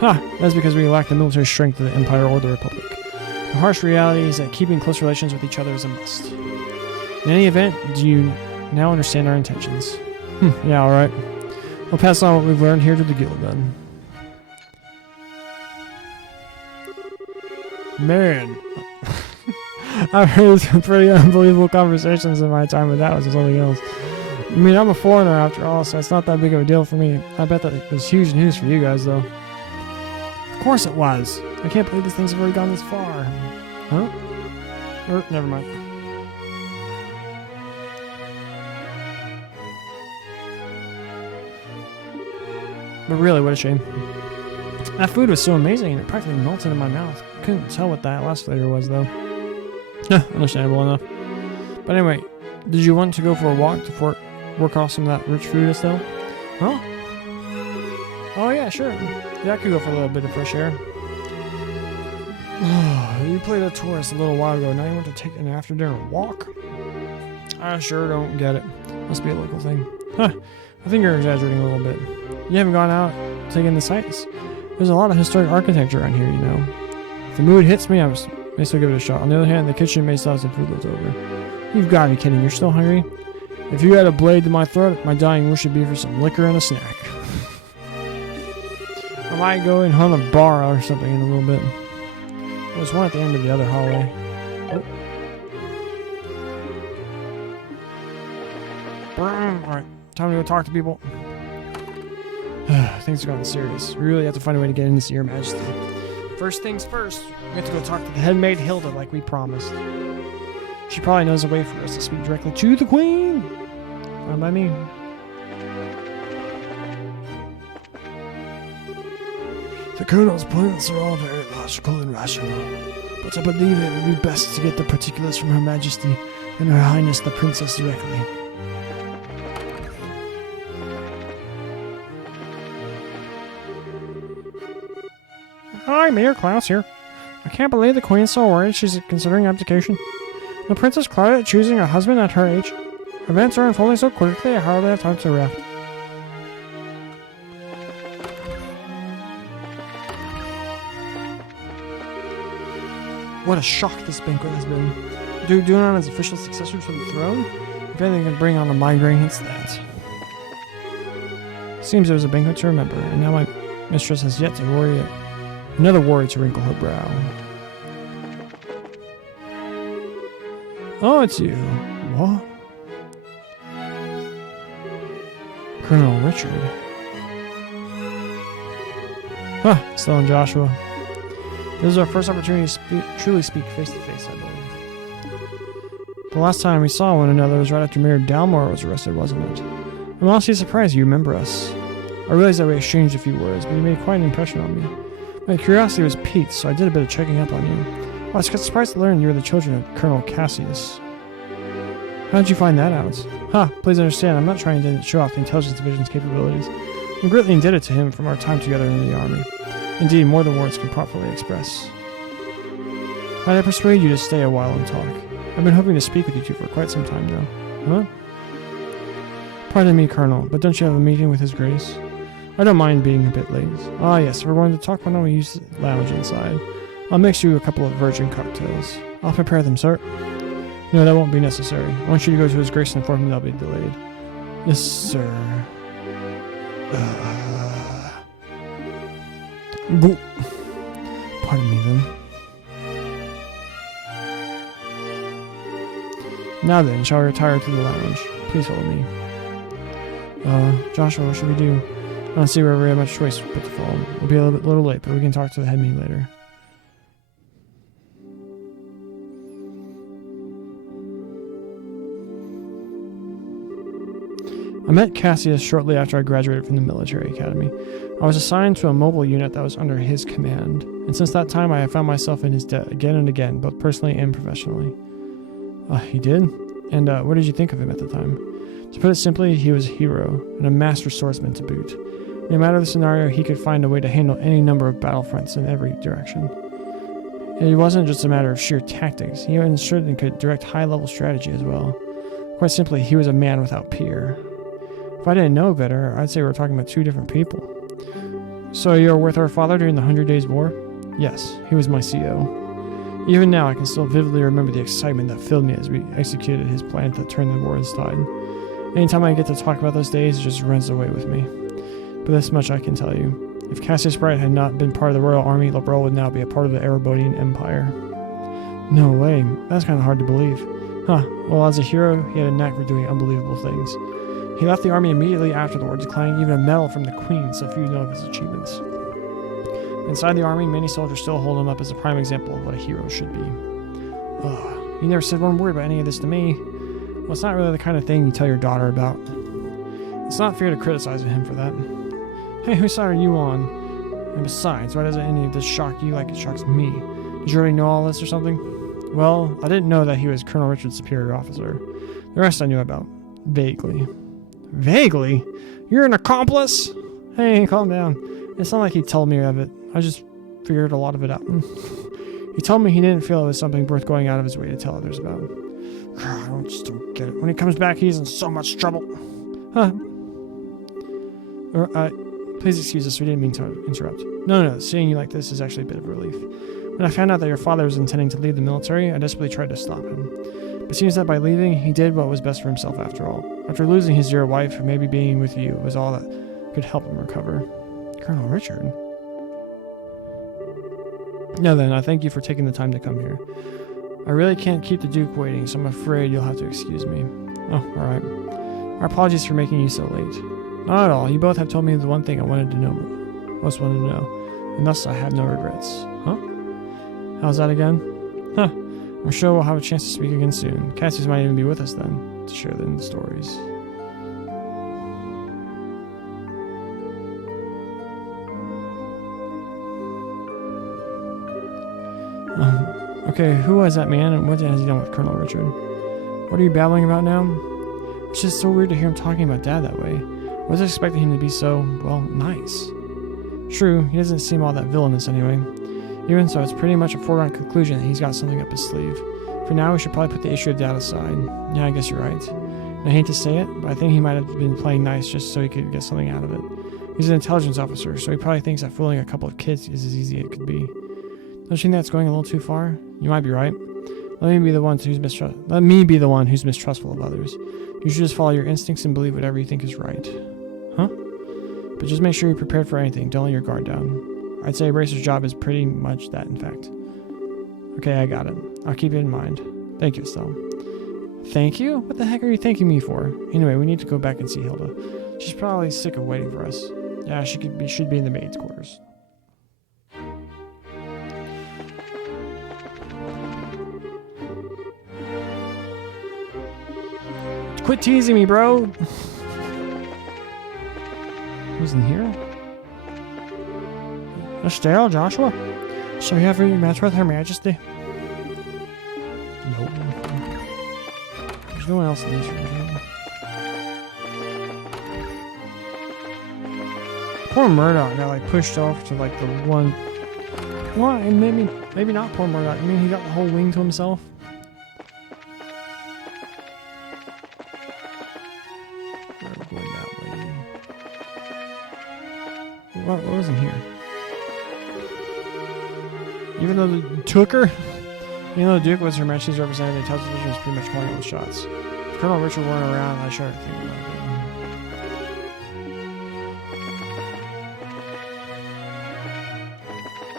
That's because we lack the military strength of the Empire or the Republic. The harsh reality is that keeping close relations with each other is a must. In any event, do you now understand our intentions? Yeah, alright. We'll pass on what we've learned here to the guild then. Man. I've heard some pretty unbelievable conversations in my time with that was something else. I mean, I'm a foreigner after all, so it's not that big of a deal for me. I bet that it was huge news for you guys, though. Of course it was. I can't believe these things have already gone this far. Huh? Never mind. But really, what a shame. That food was so amazing, and it practically melted in my mouth. Couldn't tell what that last flavor was, though. Understandable enough. But anyway, did you want to go for a walk to work off some of that rich food still? Huh? Oh yeah, sure. Yeah, I could go for a little bit of fresh air. You played a tourist a little while ago. Now you want to take an after-dinner walk? I sure don't get it. Must be a local thing. I think you're exaggerating a little bit. You haven't gone out taking the sights. There's a lot of historic architecture around here, you know. If the mood hits me, I may still give it a shot. On the other hand, the kitchen may still have some food left over. You've got to be kidding. You're still hungry? If you had a blade to my throat, my dying wish would be for some liquor and a snack. I might go and hunt a bar or something in a little bit. There's one at the end of the other hallway. Oh. Alright, time to go talk to people. Things are getting serious. We really have to find a way to get in to see Her Majesty. First things first, we have to go talk to the head maid Hilda like we promised. She probably knows a way for us to speak directly to the Queen. Fine by me. The Colonel's points are all very logical and rational, but I believe it would be best to get the particulars from Her Majesty and Her Highness the Princess directly. Hi, Mayor Klaus here. I can't believe the Queen's so worried she's considering abdication. The Princess Claudette choosing a husband at her age. Events are unfolding so quickly I hardly have time to react. What a shock this banquet has been. Dunan as official successor to the throne? If anything can bring on a migraine, it's that. Seems it was a banquet to remember, and now my mistress has yet to worry another worry to wrinkle her brow. Oh, it's you. What? Colonel Richard. Huh, Stella and Joshua. This is our first opportunity to truly speak face to face, I believe. The last time we saw one another was right after Mayor Dalmore was arrested, wasn't it? I'm honestly surprised you remember us. I realized that we exchanged a few words, but you made quite an impression on me. My curiosity was piqued, so I did a bit of checking up on you. I was surprised to learn you were the children of Colonel Cassius. How did you find that out? Please understand, I'm not trying to show off the intelligence division's capabilities. I'm greatly indebted to him from our time together in the army. Indeed, more than words can properly express. Might I persuade you to stay a while and talk? I've been hoping to speak with you two for quite some time now. Huh? Pardon me, Colonel, but don't you have a meeting with His Grace? I don't mind being a bit late. Ah, yes, if we're going to talk, why don't we use the lounge inside? I'll mix you a couple of virgin cocktails. I'll prepare them, sir. No, that won't be necessary. I want you to go to His Grace and inform him they'll be delayed. Yes, sir. Pardon me, then. Now then, shall we retire to the lounge? Please follow me. Joshua, what should we do? I don't see where we have much choice but to follow. We'll be a little late, but we can talk to the head meet later. I met Cassius shortly after I graduated from the military academy. I was assigned to a mobile unit that was under his command, and since that time I have found myself in his debt again and again, both personally and professionally. He did? And what did you think of him at the time? To put it simply, he was a hero, and a master swordsman to boot. No matter the scenario, he could find a way to handle any number of battlefronts in every direction. It wasn't just a matter of sheer tactics, he ensured and could direct high-level strategy as well. Quite simply, he was a man without peer. If I didn't know better, I'd say we're talking about two different people. So you were with our father during the 100 Days War? Yes, he was my CO. Even now, I can still vividly remember the excitement that filled me as we executed his plan to turn the war's tide. Anytime I get to talk about those days, it just runs away with me. But this much I can tell you. If Cassius Bright had not been part of the Royal Army, Labrel would now be a part of the Erebodian Empire. No way. That's kind of hard to believe. Well, as a hero, he had a knack for doing unbelievable things. He left the army immediately afterwards, declining even a medal from the Queen, so few know of his achievements. Inside the army, many soldiers still hold him up as a prime example of what a hero should be. You never said one word about any of this to me. Well, it's not really the kind of thing you tell your daughter about. It's not fair to criticize him for that. Hey, whose side are you on? And besides, why doesn't any of this shock you like it shocks me? Did you already know all this or something? Well, I didn't know that he was Colonel Richard's superior officer. The rest I knew about. Vaguely. Vaguely? You're an accomplice? Hey, calm down. It's not like he told me of it. I just figured a lot of it out. He told me he didn't feel it was something worth going out of his way to tell others about. I just don't get it. When he comes back, he's in so much trouble. Please excuse us, we didn't mean to interrupt. No, seeing you like this is actually a bit of a relief. When I found out that your father was intending to leave the military, I desperately tried to stop him. But it seems that by leaving, he did what was best for himself after all. After losing his dear wife, maybe being with you was all that could help him recover. Colonel Richard? Now then, I thank you for taking the time to come here. I really can't keep the Duke waiting, so I'm afraid you'll have to excuse me. Oh, alright. Our apologies for making you so late. Not at all. You both have told me the one thing I most wanted to know, and thus I have no regrets. How's that again? I'm sure we'll have a chance to speak again soon. Cassius might even be with us then, to share the stories. Okay, who was that man and what has he done with Colonel Richard? What are you babbling about now? It's just so weird to hear him talking about Dad that way. I wasn't expecting him to be so, well, nice. True, he doesn't seem all that villainous anyway. Even so, it's pretty much a foregone conclusion that he's got something up his sleeve. For now, we should probably put the issue of Dad aside. Yeah, I guess you're right. And I hate to say it, but I think he might have been playing nice just so he could get something out of it. He's an intelligence officer, so he probably thinks that fooling a couple of kids is as easy as it could be. Don't you think that's going a little too far? You might be right. Let me be the one who's mistrustful of others. You should just follow your instincts and believe whatever you think is right. Huh? But just make sure you're prepared for anything. Don't let your guard down. I'd say a bracer's job is pretty much that, in fact. Okay, I got it. I'll keep it in mind. Thank you, Estelle. Thank you? What the heck are you thanking me for? Anyway, we need to go back and see Hilda. She's probably sick of waiting for us. Yeah, she should be in the maid's quarters. Quit teasing me, bro! Who's in here? Estelle, Joshua? So you have your match with Her Majesty? Nope. There's no one else in these rooms, right? Poor Murdoch got like pushed off to like the one. Well, and maybe not poor Murdoch. I mean, he got the whole wing to himself. We're going that way. What was in here? Even though the Duke was Her Majesty's representative, the television was pretty much calling all the shots. If Colonel Richard weren't around, I sure think about it.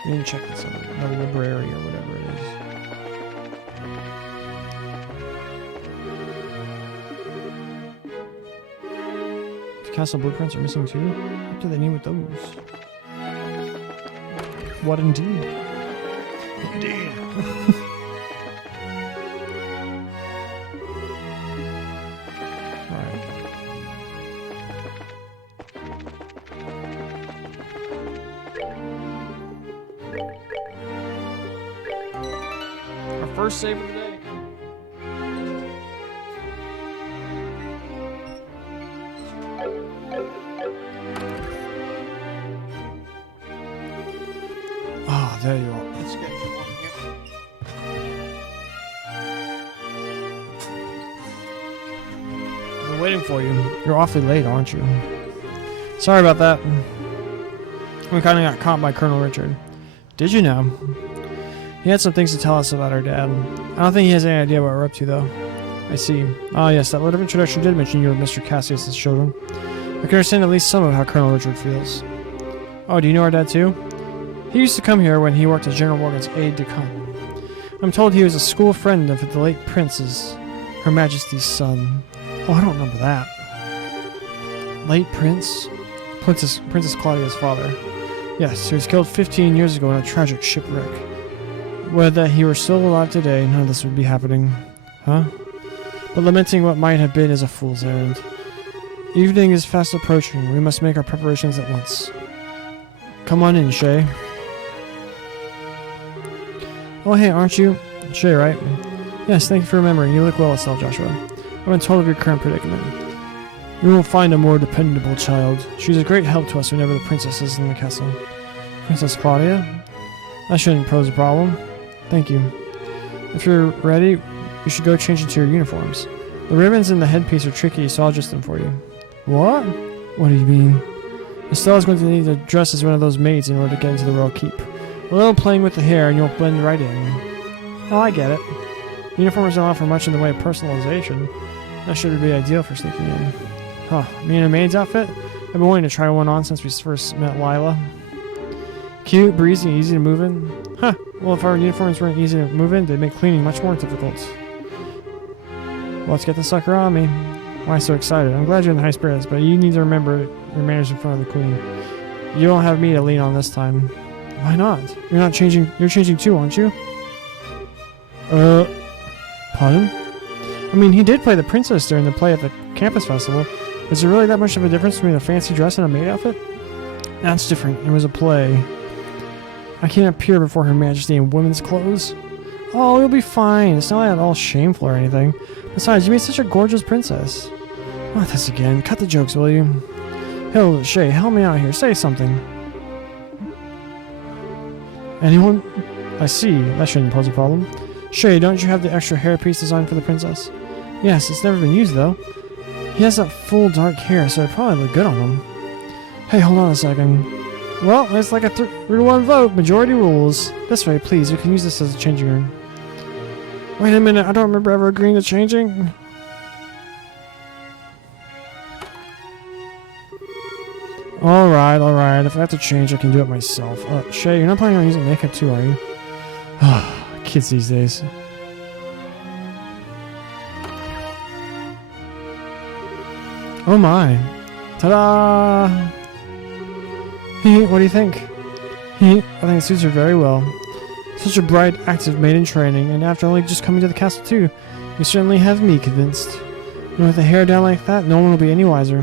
We need to check this out. The library or whatever it is. The castle blueprints are missing too? What do they need with those? What indeed? Indeed. Alright. Our first save of the day. Ah, there you are. Let's get you one here. We're waiting for you. You're awfully late, aren't you? Sorry about that. We kind of got caught by Colonel Richard. Did you know? He had some things to tell us about our dad. I don't think he has any idea what we're up to, though. I see. Ah, yes, that letter of introduction did mention you and Mr. Cassius' children. I can understand at least some of how Colonel Richard feels. Oh, do you know our dad, too? He used to come here when he worked as General Morgan's aide-de-camp. I'm told he was a school friend of the late Prince's, Her Majesty's son. Oh, I don't remember that. Late Prince? Princess Claudia's father. Yes, he was killed 15 years ago in a tragic shipwreck. Whether he were still alive today, none of this would be happening. Huh? But lamenting what might have been is a fool's errand. Evening is fast approaching. We must make our preparations at once. Come on in, Shay. Oh, hey, aren't you? Shay, right? Yes, thank you for remembering. You look well, Estelle, Joshua. I've been told of your current predicament. You won't find a more dependable child. She's a great help to us whenever the princess is in the castle. Princess Claudia? That shouldn't pose a problem. Thank you. If you're ready, you should go change into your uniforms. The ribbons and the headpiece are tricky, so I'll adjust them for you. What? What do you mean? Estelle's going to need to dress as one of those maids in order to get into the royal keep. A little playing with the hair and you'll blend right in. Oh, I get it. Uniforms don't offer much in the way of personalization. That should be ideal for sneaking in. Huh, me in a maid's outfit? I've been wanting to try one on since we first met Lila. Cute, breezy, easy to move in. Huh, well if our uniforms weren't easy to move in, they'd make cleaning much more difficult. Well, let's get the sucker on me. Why so excited? I'm glad you're in the high spirits, but you need to remember your manners in front of the queen. You don't have me to lean on this time. Why not? You're not changing. You're changing too, aren't you? Pardon? I mean, he did play the princess during the play at the campus festival. Is there really that much of a difference between a fancy dress and a maid outfit? That's different. It was a play. I can't appear before Her Majesty in women's clothes. Oh, you'll be fine. It's not at all shameful or anything. Besides, you made such a gorgeous princess. Not this again. Cut the jokes, will you? Hilda, Shay, help me out here. Say something. Anyone? I see. That shouldn't pose a problem. Shay, don't you have the extra hairpiece designed for the princess? Yes, it's never been used, though. He has that full dark hair, so it'd probably look good on him. Hey, hold on a second. Well, it's like a 3-to-1 vote. Majority rules. This way, please. You can use this as a changing room. Wait a minute. I don't remember ever agreeing to changing. Alright. If I have to change, I can do it myself. Shay, you're not planning on using makeup too, are you? Kids these days. Oh my. Ta-da! What do you think? I think it suits her very well. Such a bright, active maid in training, and after only just coming to the castle too, you certainly have me convinced. And with the hair down like that, no one will be any wiser.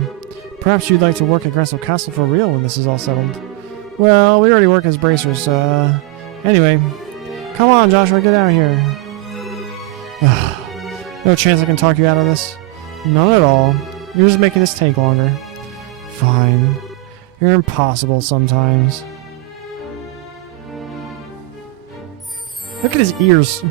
Perhaps you'd like to work at Gressel Castle for real when this is all settled. Well, we already work as bracers, so anyway. Come on, Joshua, get out here. No chance I can talk you out of this? None at all. You're just making this take longer. Fine. You're impossible sometimes. Look at his ears.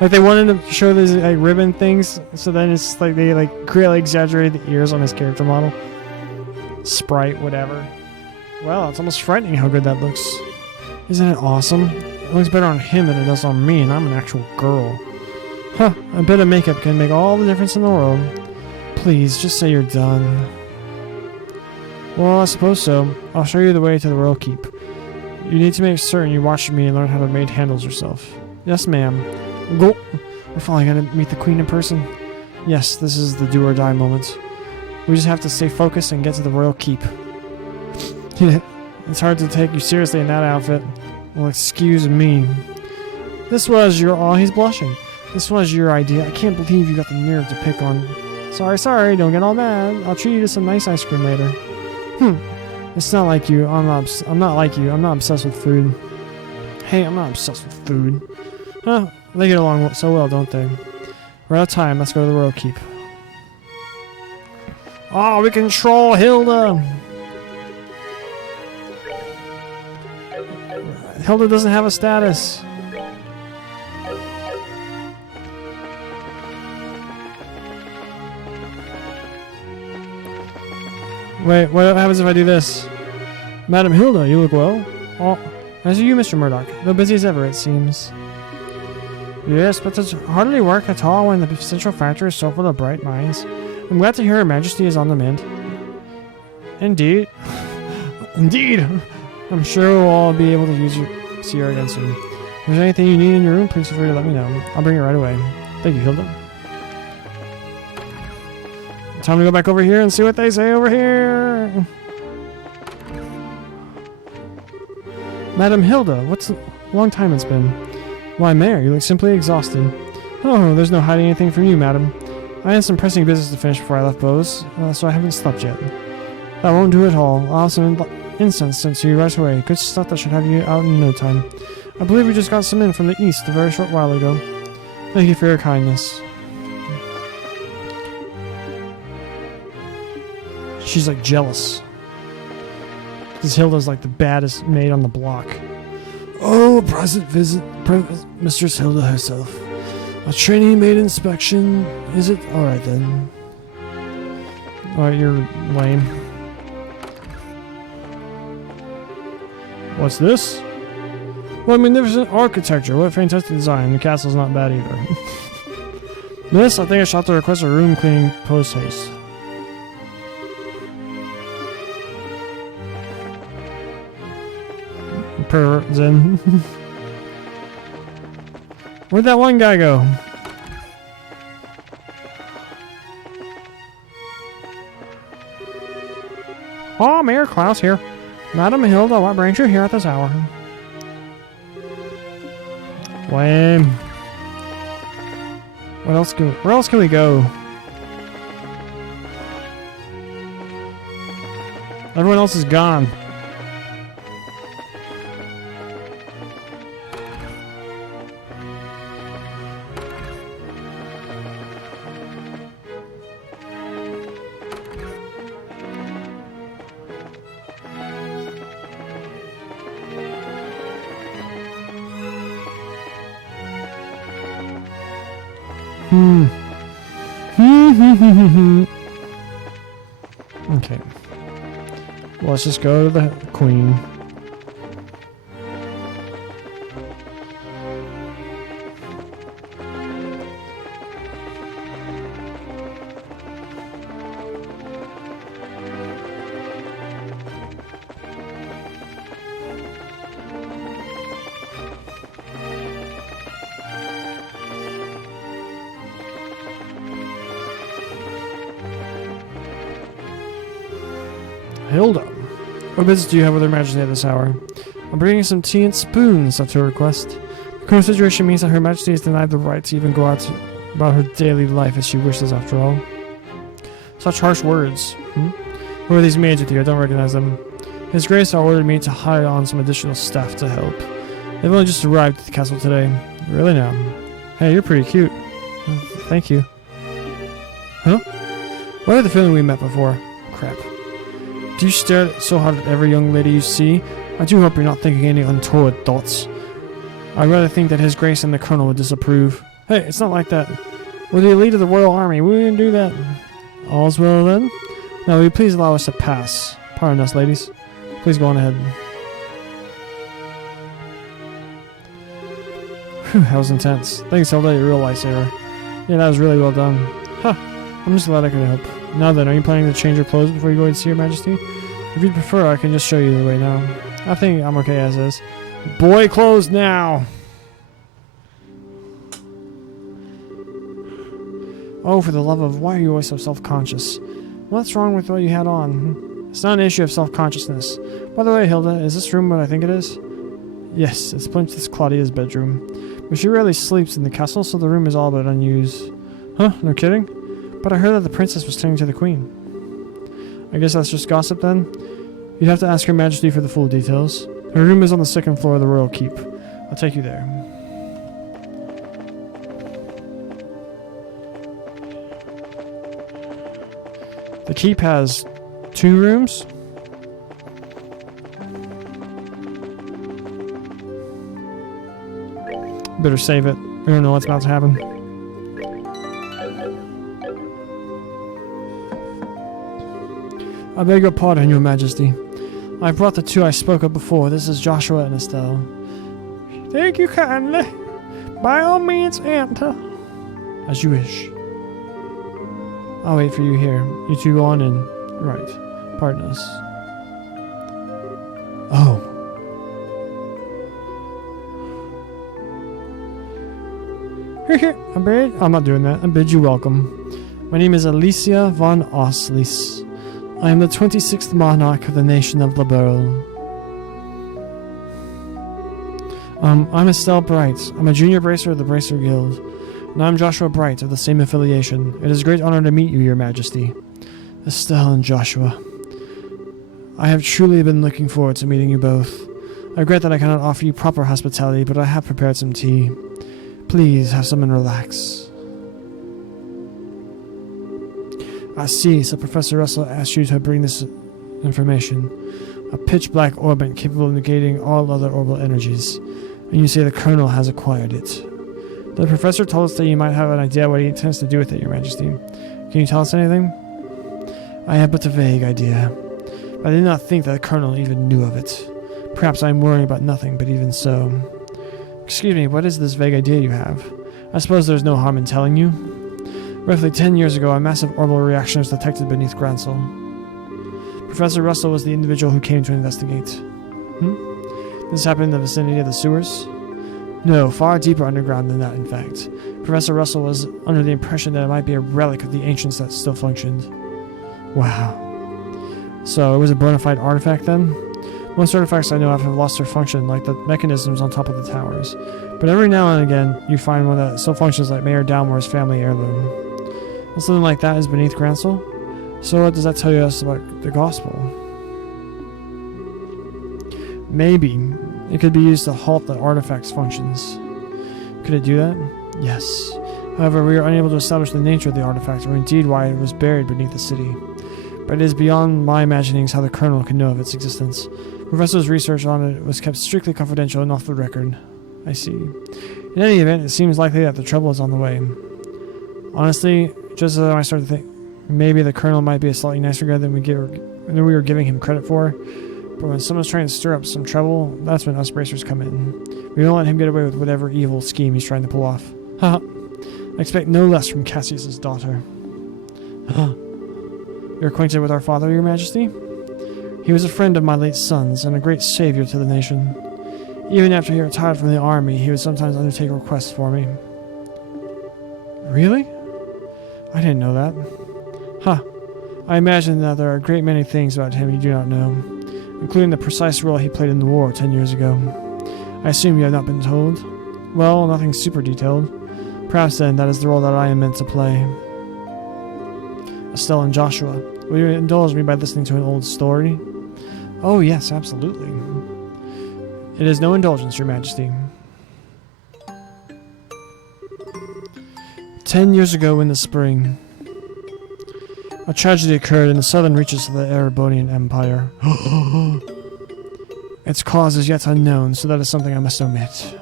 Like they wanted to show these like ribbon things, so then it's like they like really exaggerated the ears on his character model. Sprite, whatever. Well, it's almost frightening how good that looks. Isn't it awesome? It looks better on him than it does on me, and I'm an actual girl. Huh, a bit of makeup can make all the difference in the world. Please, just say you're done. Well, I suppose so. I'll show you the way to the royal keep. You need to make certain you watch me and learn how the maid handles herself. Yes, ma'am. Go. We're finally gonna meet the queen in person. Yes, this is the do or die moment. We just have to stay focused and get to the royal keep. It's hard to take you seriously in that outfit. Well, excuse me. This was your... Oh, he's blushing. This was your idea. I can't believe you got the nerve to pick on... Sorry, don't get all mad. I'll treat you to some nice ice cream later. It's not like you. I'm not like you. I'm not obsessed with food. Hey, I'm not obsessed with food. Huh, they get along so well, don't they? We're out of time. Let's go to the royal keep. Oh, we control Hilda! Hilda doesn't have a status. Wait, what happens if I do this? Madam Hilda, you look well. Oh, as are you, Mr. Murdoch. Though busy as ever, it seems. Yes, but does hardly work at all when the central factory is so full of bright minds. I'm glad to hear Her Majesty is on the mend. Indeed. Indeed! I'm sure we'll all be able to see her again soon. If there's anything you need in your room, please feel free to let me know. I'll bring it right away. Thank you, Hilda. Time to go back over here and see what they say over here. Madam Hilda, what's a long time it's been? Why, Mayor, you look simply exhausted. Oh, there's no hiding anything from you, madam. I had some pressing business to finish before I left Bose, so I haven't slept yet. That won't do at all. I'll have some incense sent to you right away. Good stuff that should have you out in no time. I believe we just got some in from the east a very short while ago. Thank you for your kindness. She's like jealous. Because Hilda's like the baddest maid on the block. Oh, a present visit, Mistress Hilda herself. A trainee maid inspection, is it? Alright then. Alright, you're lame. What's this? What magnificent architecture, what fantastic design. The castle's not bad either. Miss, I think I shall have to request a room cleaning post haste. Pervert Zen. Where'd that one guy go? Oh, Mayor Klaus here. Madam Hilda, what brings you here at this hour? Lame. Where else can we go? Everyone else is gone. Okay. Well, let's just go to the queen. Hilda, what business do you have with Her Majesty at this hour? I'm bringing some tea and spoons at her request. The current situation means that Her Majesty is denied the right to even go out about her daily life as she wishes, after all. Such harsh words. Who are these maids with you? I don't recognize them. His Grace ordered me to hire on some additional staff to help. They've only just arrived at the castle today. Really now? Hey, you're pretty cute. Thank you. Huh? Why had the feeling we met before? Crap. Do you stare so hard at every young lady you see? I do hope you're not thinking any untoward thoughts. I'd rather think that His Grace and the Colonel would disapprove. Hey, it's not like that. We're the elite of the Royal Army. We wouldn't do that. All's well then? Now, will you please allow us to pass? Pardon us, ladies. Please go on ahead. Whew, that was intense. Thanks, Hilda, you're a real lifesaver. Yeah, that was really well done. Huh. I'm just glad I could help. Now then, are you planning to change your clothes before you go and see Your Majesty? If you'd prefer, I can just show you the way now. I think I'm okay as is. Boy clothes now! Oh, for the love of, why are you always so self-conscious? What's wrong with what you had on? It's not an issue of self-consciousness. By the way, Hilda, is this room what I think it is? Yes, it's Princess Claudia's bedroom. But she rarely sleeps in the castle, so the room is all but unused. Huh? No kidding? But I heard that the princess was tending to the queen. I guess that's just gossip then? You'd have to ask Her Majesty for the full details. Her room is on the second floor of the royal keep. I'll take you there. The keep has 2 rooms? Better save it. We don't know what's about to happen. I beg your pardon, Your Majesty. I brought the 2 I spoke of before. This is Joshua and Estelle. Thank you kindly. By all means, enter. As you wish. I'll wait for you here. You 2 go on in. Right. Pardon us. Oh. I'm not doing that. I bid you welcome. My name is Alicia von Oslis. I am the 26th monarch of the nation of Liberl. I'm Estelle Bright. I'm a junior bracer of the Bracer Guild. And I'm Joshua Bright of the same affiliation. It is a great honor to meet you, Your Majesty. Estelle and Joshua. I have truly been looking forward to meeting you both. I regret that I cannot offer you proper hospitality, but I have prepared some tea. Please have some and relax. I see, so Professor Russell asked you to bring this information. A pitch-black orbit capable of negating all other orbital energies. And you say the Colonel has acquired it. The Professor told us that you might have an idea what he intends to do with it, Your Majesty. Can you tell us anything? I have but a vague idea. But I did not think that the Colonel even knew of it. Perhaps I am worrying about nothing, but even so. Excuse me, what is this vague idea you have? I suppose there's no harm in telling you. Roughly 10 years ago, a massive orbital reaction was detected beneath Gransel. Professor Russell was the individual who came to investigate. This happened in the vicinity of the sewers? No, far deeper underground than that, in fact. Professor Russell was under the impression that it might be a relic of the ancients that still functioned. Wow. So it was a bona fide artifact then? Most artifacts I know of have lost their function, like the mechanisms on top of the towers. But every now and again, you find one that still functions like Mayor Dalmore's family heirloom. And something like that is beneath Gransel? So what does that tell you us about the gospel? Maybe. It could be used to halt the artifact's functions. Could it do that? Yes. However, we are unable to establish the nature of the artifact, or indeed why it was buried beneath the city. But it is beyond my imaginings how the Colonel can know of its existence. Professor's research on it was kept strictly confidential and off the record. I see. In any event, it seems likely that the trouble is on the way. Honestly, just as I started to think, maybe the colonel might be a slightly nicer guy than we were giving him credit for. But when someone's trying to stir up some trouble, that's when us bracers come in. We don't let him get away with whatever evil scheme he's trying to pull off. Haha. I expect no less from Cassius's daughter. You're acquainted with our father, Your Majesty? He was a friend of my late son's and a great savior to the nation. Even after he retired from the army, he would sometimes undertake requests for me. Really? I didn't know that. Huh. I imagine that there are a great many things about him you do not know, including the precise role he played in the war 10 years ago. I assume you have not been told? Well, nothing super detailed. Perhaps then that is the role that I am meant to play. Estelle and Joshua, will you indulge me by listening to an old story? Oh yes, absolutely. It is no indulgence, Your Majesty. 10 years ago in the spring, a tragedy occurred in the southern reaches of the Erebonian Empire. Its cause is yet unknown, so that is something I must omit.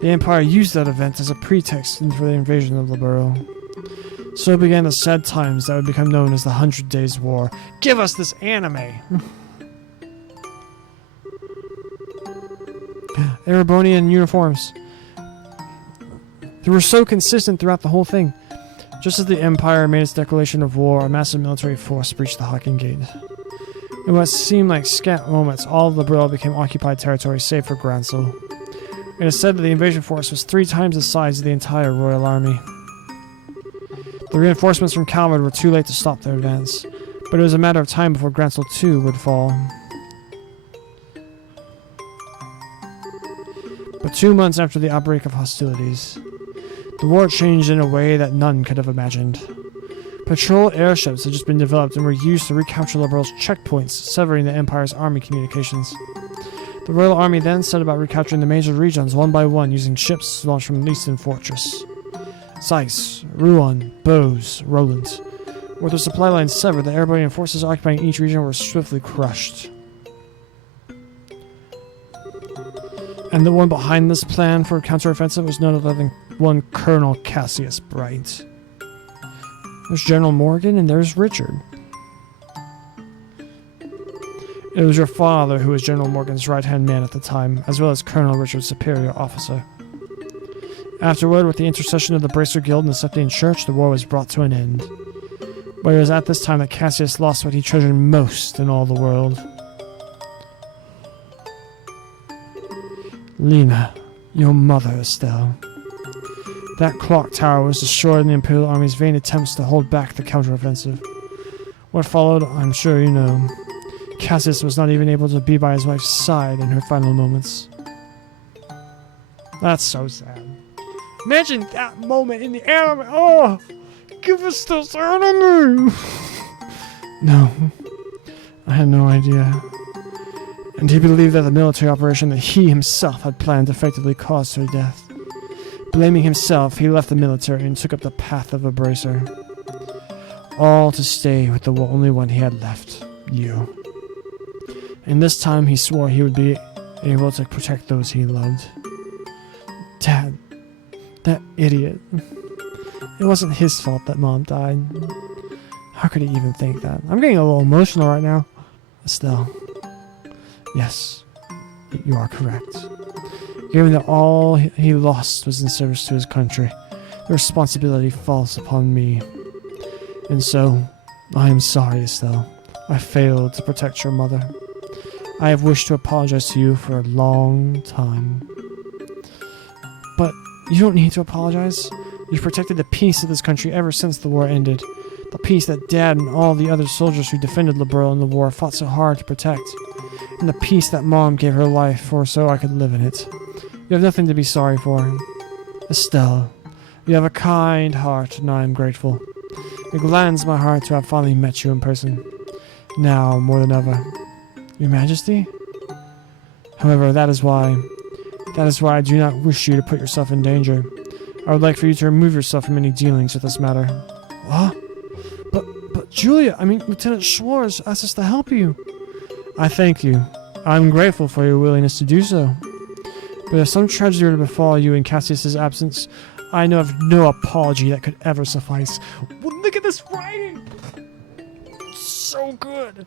The Empire used that event as a pretext for the invasion of Liberl. So began the sad times that would become known as the 100 Days' War. Give us this anime! Erebonian uniforms. They were so consistent throughout the whole thing. Just as the Empire made its declaration of war, a massive military force breached the Hawking Gate. In what seemed like scant moments, all of Liberl became occupied territory save for Gransel. It is said that the invasion force was 3 times the size of the entire Royal Army. The reinforcements from Calvard were too late to stop their advance, but it was a matter of time before Gransel too would fall. But 2 months after the outbreak of hostilities, the war changed in a way that none could have imagined. Patrol airships had just been developed and were used to recapture Liberl's checkpoints, severing the Empire's army communications. The Royal Army then set about recapturing the major regions one by one using ships launched from Leaston Fortress. Zeiss, Rouen, Bose, Roland. With their supply lines severed, the Erebonian forces occupying each region were swiftly crushed. And the one behind this plan for a counteroffensive was none other than one Colonel Cassius Bright. There's General Morgan and there's Richard. It was your father who was General Morgan's right-hand man at the time, as well as Colonel Richard's superior officer. Afterward, with the intercession of the Bracer Guild and the Septian Church, the war was brought to an end. But it was at this time that Cassius lost what he treasured most in all the world. Lena, your mother, Estelle. That clock tower was destroyed in the Imperial Army's vain attempts to hold back the counteroffensive. What followed, I'm sure you know. Cassius was not even able to be by his wife's side in her final moments. That's so sad. Imagine that moment in the anime. Oh, give us this anime. No, I had no idea. And he believed that the military operation that he himself had planned effectively caused her death. Blaming himself, he left the military and took up the path of a bracer. All to stay with the only one he had left, you. And this time he swore he would be able to protect those he loved. Dad, that idiot. It wasn't his fault that Mom died. How could he even think that? I'm getting a little emotional right now. Estelle. Yes, you are correct. Given that all he lost was in service to his country, the responsibility falls upon me. And so, I am sorry, Estelle. I failed to protect your mother. I have wished to apologize to you for a long time. But you don't need to apologize. You've protected the peace of this country ever since the war ended. The peace that Dad and all the other soldiers who defended Liberl in the war fought so hard to protect. And the peace that Mom gave her life for so I could live in it. You have nothing to be sorry for. Estelle, you have a kind heart and I am grateful. It gladdens my heart to have finally met you in person. Now, more than ever. Your Majesty? However, that is why I do not wish you to put yourself in danger. I would like for you to remove yourself from any dealings with this matter. What? But Julia, Lieutenant Schwartz asked us to help you. I thank you. I'm grateful for your willingness to do so. But if some tragedy were to befall you in Cassius's absence, I know of no apology that could ever suffice. Well, look at this writing! So good!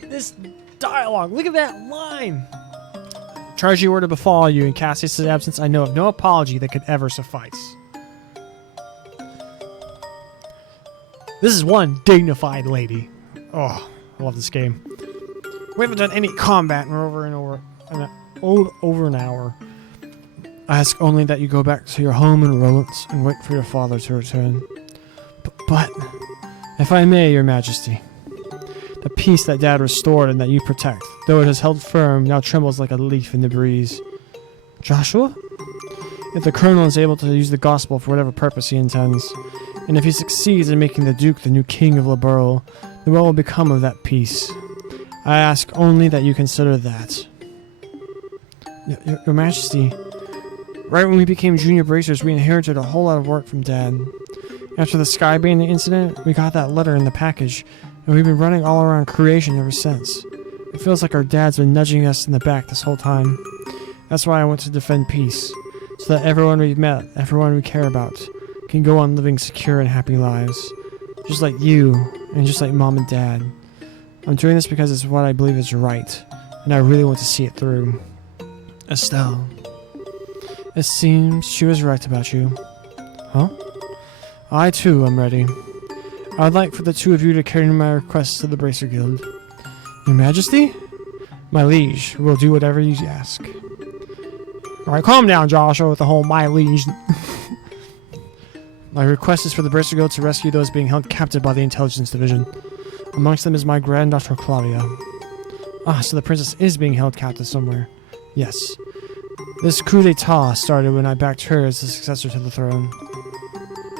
This dialogue, look at that line! Charge you were to befall you in Cassius' absence, I know of no apology that could ever suffice. This is one dignified lady. Oh, I love this game. We haven't done any combat in over an hour. I ask only that you go back to your home in Rowlands and wait for your father to return. But, if I may, your majesty, the peace that Dad restored and that you protect, though it has held firm, now trembles like a leaf in the breeze. Joshua? If the colonel is able to use the gospel for whatever purpose he intends, and if he succeeds in making the Duke the new king of Liberl, then what will become of that peace? I ask only that you consider that. Your Majesty, right when we became junior bracers, we inherited a whole lot of work from Dad. After the Skybane incident, we got that letter in the package, and we've been running all around creation ever since. It feels like our dad's been nudging us in the back this whole time. That's why I want to defend peace, so that everyone we've met, everyone we care about, can go on living secure and happy lives. Just like you, and just like Mom and Dad. I'm doing this because it's what I believe is right, and I really want to see it through. Estelle. It seems she was right about you. Huh? I too am ready. I would like for the two of you to carry my request to the Bracer Guild. Your Majesty? My liege, will do whatever you ask. Alright, calm down, Joshua, with the whole my liege. My request is for the Bracer Guild to rescue those being held captive by the Intelligence Division. Amongst them is my granddaughter Claudia. Ah, so the princess is being held captive somewhere. Yes. This coup d'etat started when I backed her as the successor to the throne.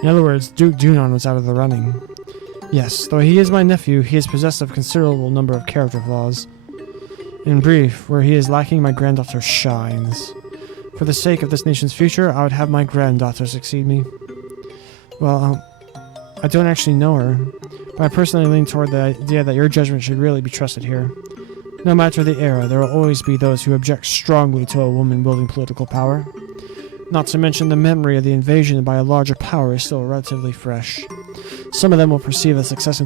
In other words, Duke Dunon was out of the running. Yes, though he is my nephew, he is possessed of a considerable number of character flaws. In brief, where he is lacking, my granddaughter shines. For the sake of this nation's future, I would have my granddaughter succeed me. Well, I don't actually know her, but I personally lean toward the idea that your judgment should really be trusted here. No matter the era, there will always be those who object strongly to a woman wielding political power. Not to mention the memory of the invasion by a larger power is still relatively fresh. Some of them will perceive the success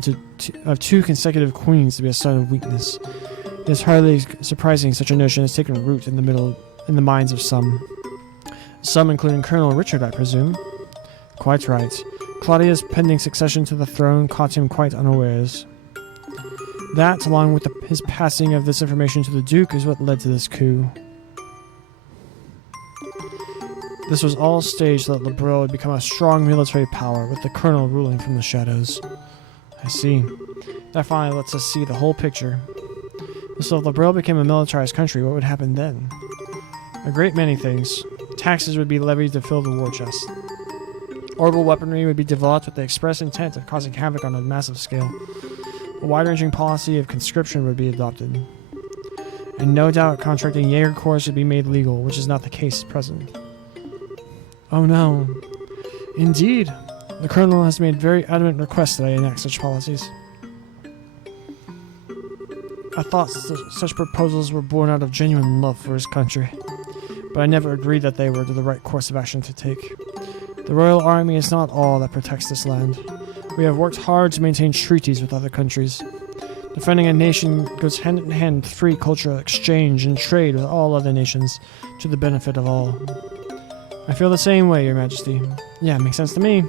of two consecutive queens to be a sign of weakness. It is hardly surprising such a notion has taken root in the minds of some. Some, including Colonel Richard, I presume. Quite right. Claudia's pending succession to the throne caught him quite unawares. That, along with his passing of this information to the Duke, is what led to this coup. This was all staged so that Liberl would become a strong military power, with the Colonel ruling from the shadows. I see. That finally lets us see the whole picture. So if Liberl became a militarized country, what would happen then? A great many things. Taxes would be levied to fill the war chest. Orbital weaponry would be developed with the express intent of causing havoc on a massive scale. A wide-ranging policy of conscription would be adopted. And no doubt contracting Jaeger Corps would be made legal, which is not the case at present. Oh no. Indeed. The Colonel has made very adamant requests that I enact such policies. I thought such proposals were born out of genuine love for his country, but I never agreed that they were the right course of action to take. The Royal Army is not all that protects this land. We have worked hard to maintain treaties with other countries. Defending a nation goes hand in hand with free cultural exchange and trade with all other nations, to the benefit of all. I feel the same way, Your Majesty. Yeah, it makes sense to me.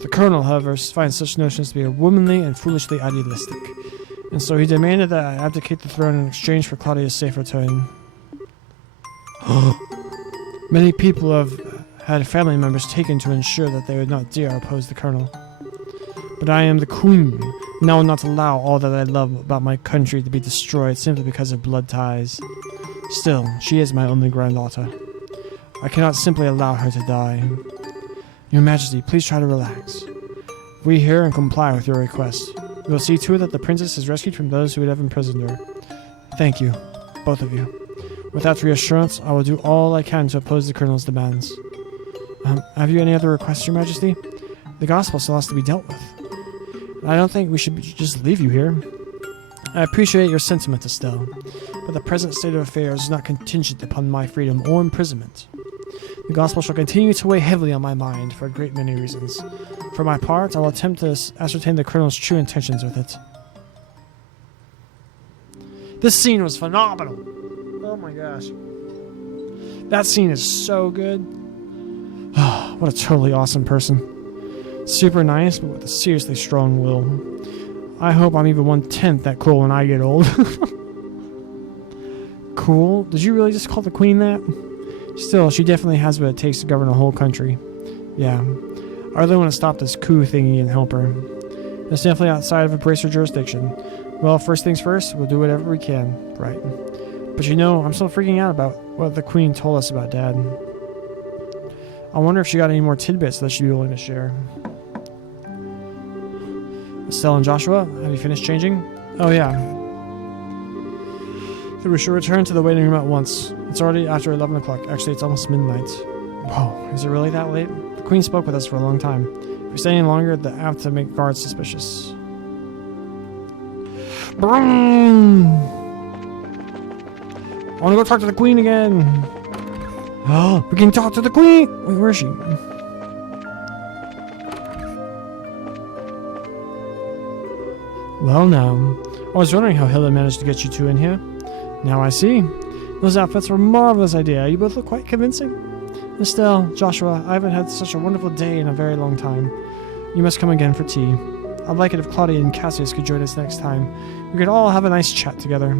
The Colonel, however, finds such notions to be womanly and foolishly idealistic, and so he demanded that I abdicate the throne in exchange for Claudia's safe return. Many people have had family members taken to ensure that they would not dare oppose the Colonel. But I am the Queen, and I will not allow all that I love about my country to be destroyed simply because of blood ties. Still, she is my only granddaughter. I cannot simply allow her to die. Your Majesty, please try to relax. We hear and comply with your request. We will see to it that the princess is rescued from those who would have imprisoned her. Thank you, both of you. With that reassurance, I will do all I can to oppose the Colonel's demands. Have you any other requests, Your Majesty? The gospel still has to be dealt with. I don't think we should just leave you here. I appreciate your sentiment, Estelle. but the present state of affairs is not contingent upon my freedom or imprisonment. The gospel shall continue to weigh heavily on my mind for a great many reasons. For my part, I will attempt to ascertain the colonel's true intentions with it. This scene was phenomenal. Oh my gosh. That scene is so good. What a totally awesome person. Super nice, but with a seriously strong will. I hope I'm even 1/10 that cool when I get old. Cool? Did you really just call the queen that? Still, she definitely has what it takes to govern a whole country. Yeah. I really want to stop this coup thingy and help her. It's definitely outside of Bracer jurisdiction. Well, first things first, we'll do whatever we can. Right. But you know, I'm still freaking out about what the queen told us about Dad. I wonder if she got any more tidbits that she'd be willing to share. Estelle and Joshua, have you finished changing? Oh yeah. Then we should return to the waiting room at once. It's already after 11 o'clock. Actually, it's almost midnight. Whoa, is it really that late? The queen spoke with us for a long time. If we stay any longer, the apt to make guards suspicious. Boom! I want to go talk to the queen again. Oh, we can talk to the queen. Wait, where is she? Well, now, I was wondering how Hilda managed to get you two in here. Now I see. Those outfits were a marvelous idea. You both look quite convincing. Estelle, Joshua, I haven't had such a wonderful day in a very long time. You must come again for tea. I'd like it if Claudia and Cassius could join us next time. We could all have a nice chat together.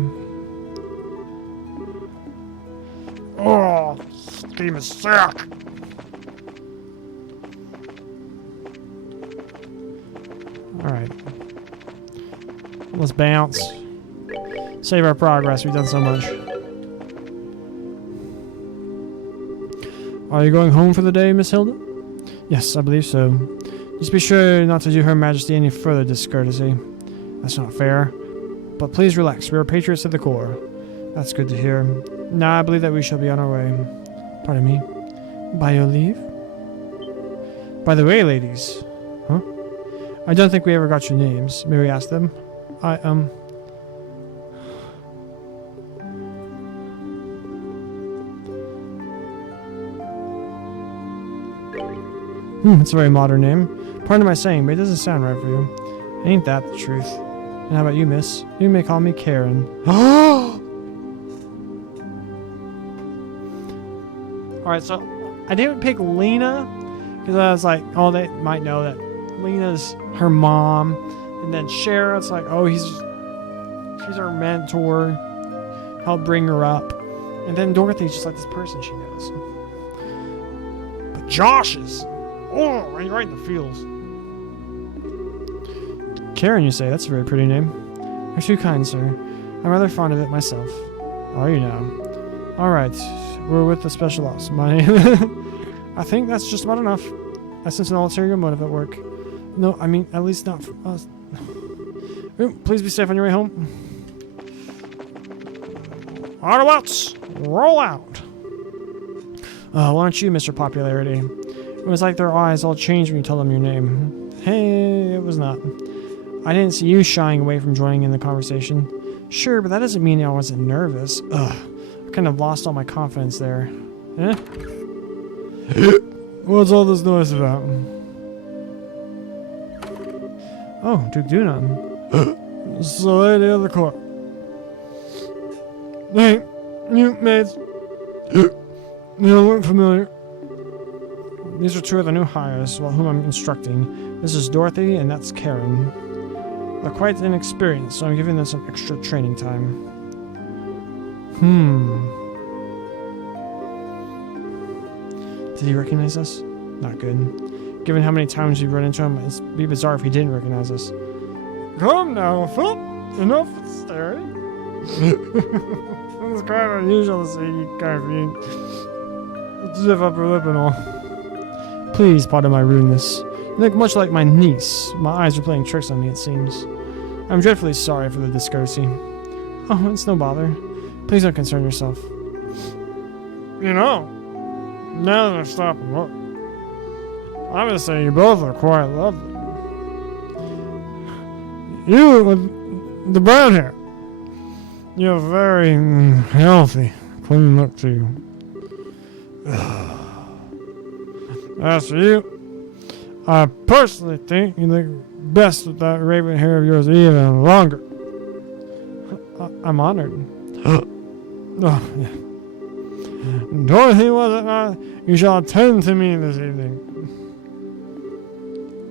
Oh, this game is sick. Alright. Let's bounce. Save our progress. We've done so much. Are you going home for the day, Miss Hilda? Yes, I believe so. Just be sure not to do Her Majesty any further discourtesy. That's not fair. But please relax. We are patriots to the core. That's good to hear. Now I believe that we shall be on our way. Pardon me. By your leave? By the way, ladies. Huh? I don't think we ever got your names. May we ask them? It's a very modern name. Pardon my saying, but it doesn't sound right for you. Ain't that the truth? And how about you, miss? You may call me Karen. Alright, so I didn't pick Lena because I was like, oh, they might know that Lena's her mom. And then Shara, it's like, oh, she's her mentor. Helped bring her up. And then Dorothy's just like this person she knows. But Josh is... Oh, right in the feels. Karen, you say? That's a very pretty name. You're too kind, sir. I'm rather fond of it myself. Are you now? Alright, we're with the special ops. My name... I think that's just about enough. I sense an ulterior motive at work. No, I mean, at least not for us. Please be safe on your way home. Autobots, roll out! Why don't you, Mr. Popularity? It was like their eyes all changed when you told them your name. Hey, it was not. I didn't see you shying away from joining in the conversation. Sure, but that doesn't mean I wasn't nervous. Ugh, I kind of lost all my confidence there. Eh? What's all this noise about? Oh, Duke Dunan. So, lady of the court. Hey, you maids. You don't look familiar. These are two of the new hires, whom I'm instructing. This is Dorothy, and that's Karen. They're quite inexperienced, so I'm giving them some extra training time. Did he recognize us? Not good. Given how many times we've run into him, it'd be bizarre if he didn't recognize us. Come now, Phil. Enough staring. It's quite unusual to see you kind of stiff upper lip and all. Please pardon my rudeness. You look much like my niece. My eyes are playing tricks on me, it seems. I'm dreadfully sorry for the discourtesy. Oh, it's no bother. Please don't concern yourself. You know, now that I've stopped and looked, I'm gonna say you both are quite lovely. You with the brown hair. You have very healthy, clean look to you. As for you, I personally think you look best with that raven hair of yours even longer. I'm honored. Oh, yeah. Dorothy, was it not? You shall attend to me this evening.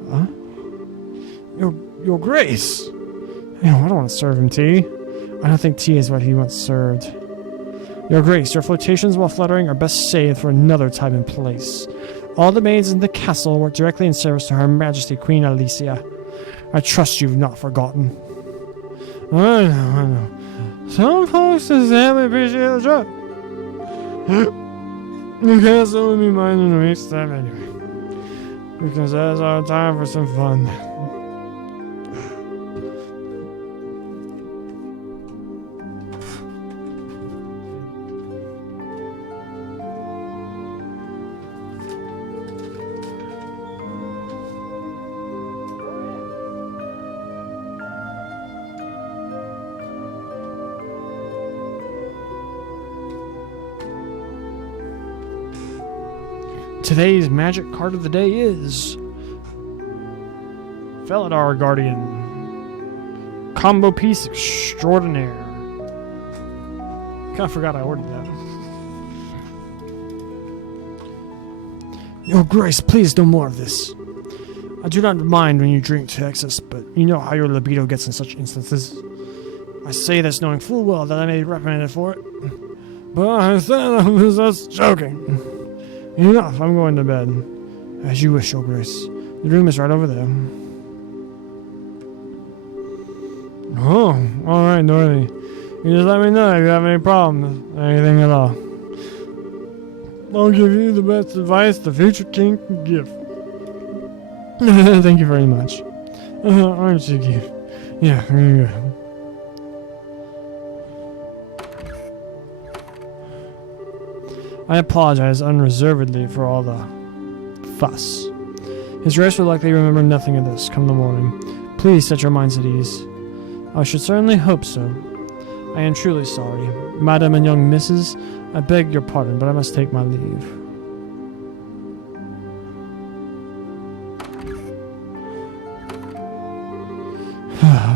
Huh? Your Grace. I don't want to serve him tea. I don't think tea is what he wants served. Your Grace, your flirtations while fluttering are best saved for another time and place. All the maids in the castle work directly in service to Her Majesty Queen Alicia. I trust you've not forgotten. I know. Some folks just sadly appreciate the job. You can't still be minding to waste time anyway. Because that's our time for some fun. Today's magic card of the day is Felidar Guardian Combo Piece Extraordinaire. Kinda forgot I ordered that. Your Grace, please no more of this. I do not mind when you drink to excess, but you know how your libido gets in such instances. I say this knowing full well that I may be reprimanded for it, but I said I was just joking. Enough, I'm going to bed. As you wish, Your Grace. The room is right over there. Oh, alright, Dorothy. You just let me know if you have any problems, anything at all. I'll give you the best advice the future king can give. Thank you very much. Aren't you cute? Yeah, here you go. I apologize unreservedly for all the fuss. His Grace will likely remember nothing of this come the morning. Please set your minds at ease. I should certainly hope so. I am truly sorry. Madam and young Mrs., I beg your pardon, but I must take my leave.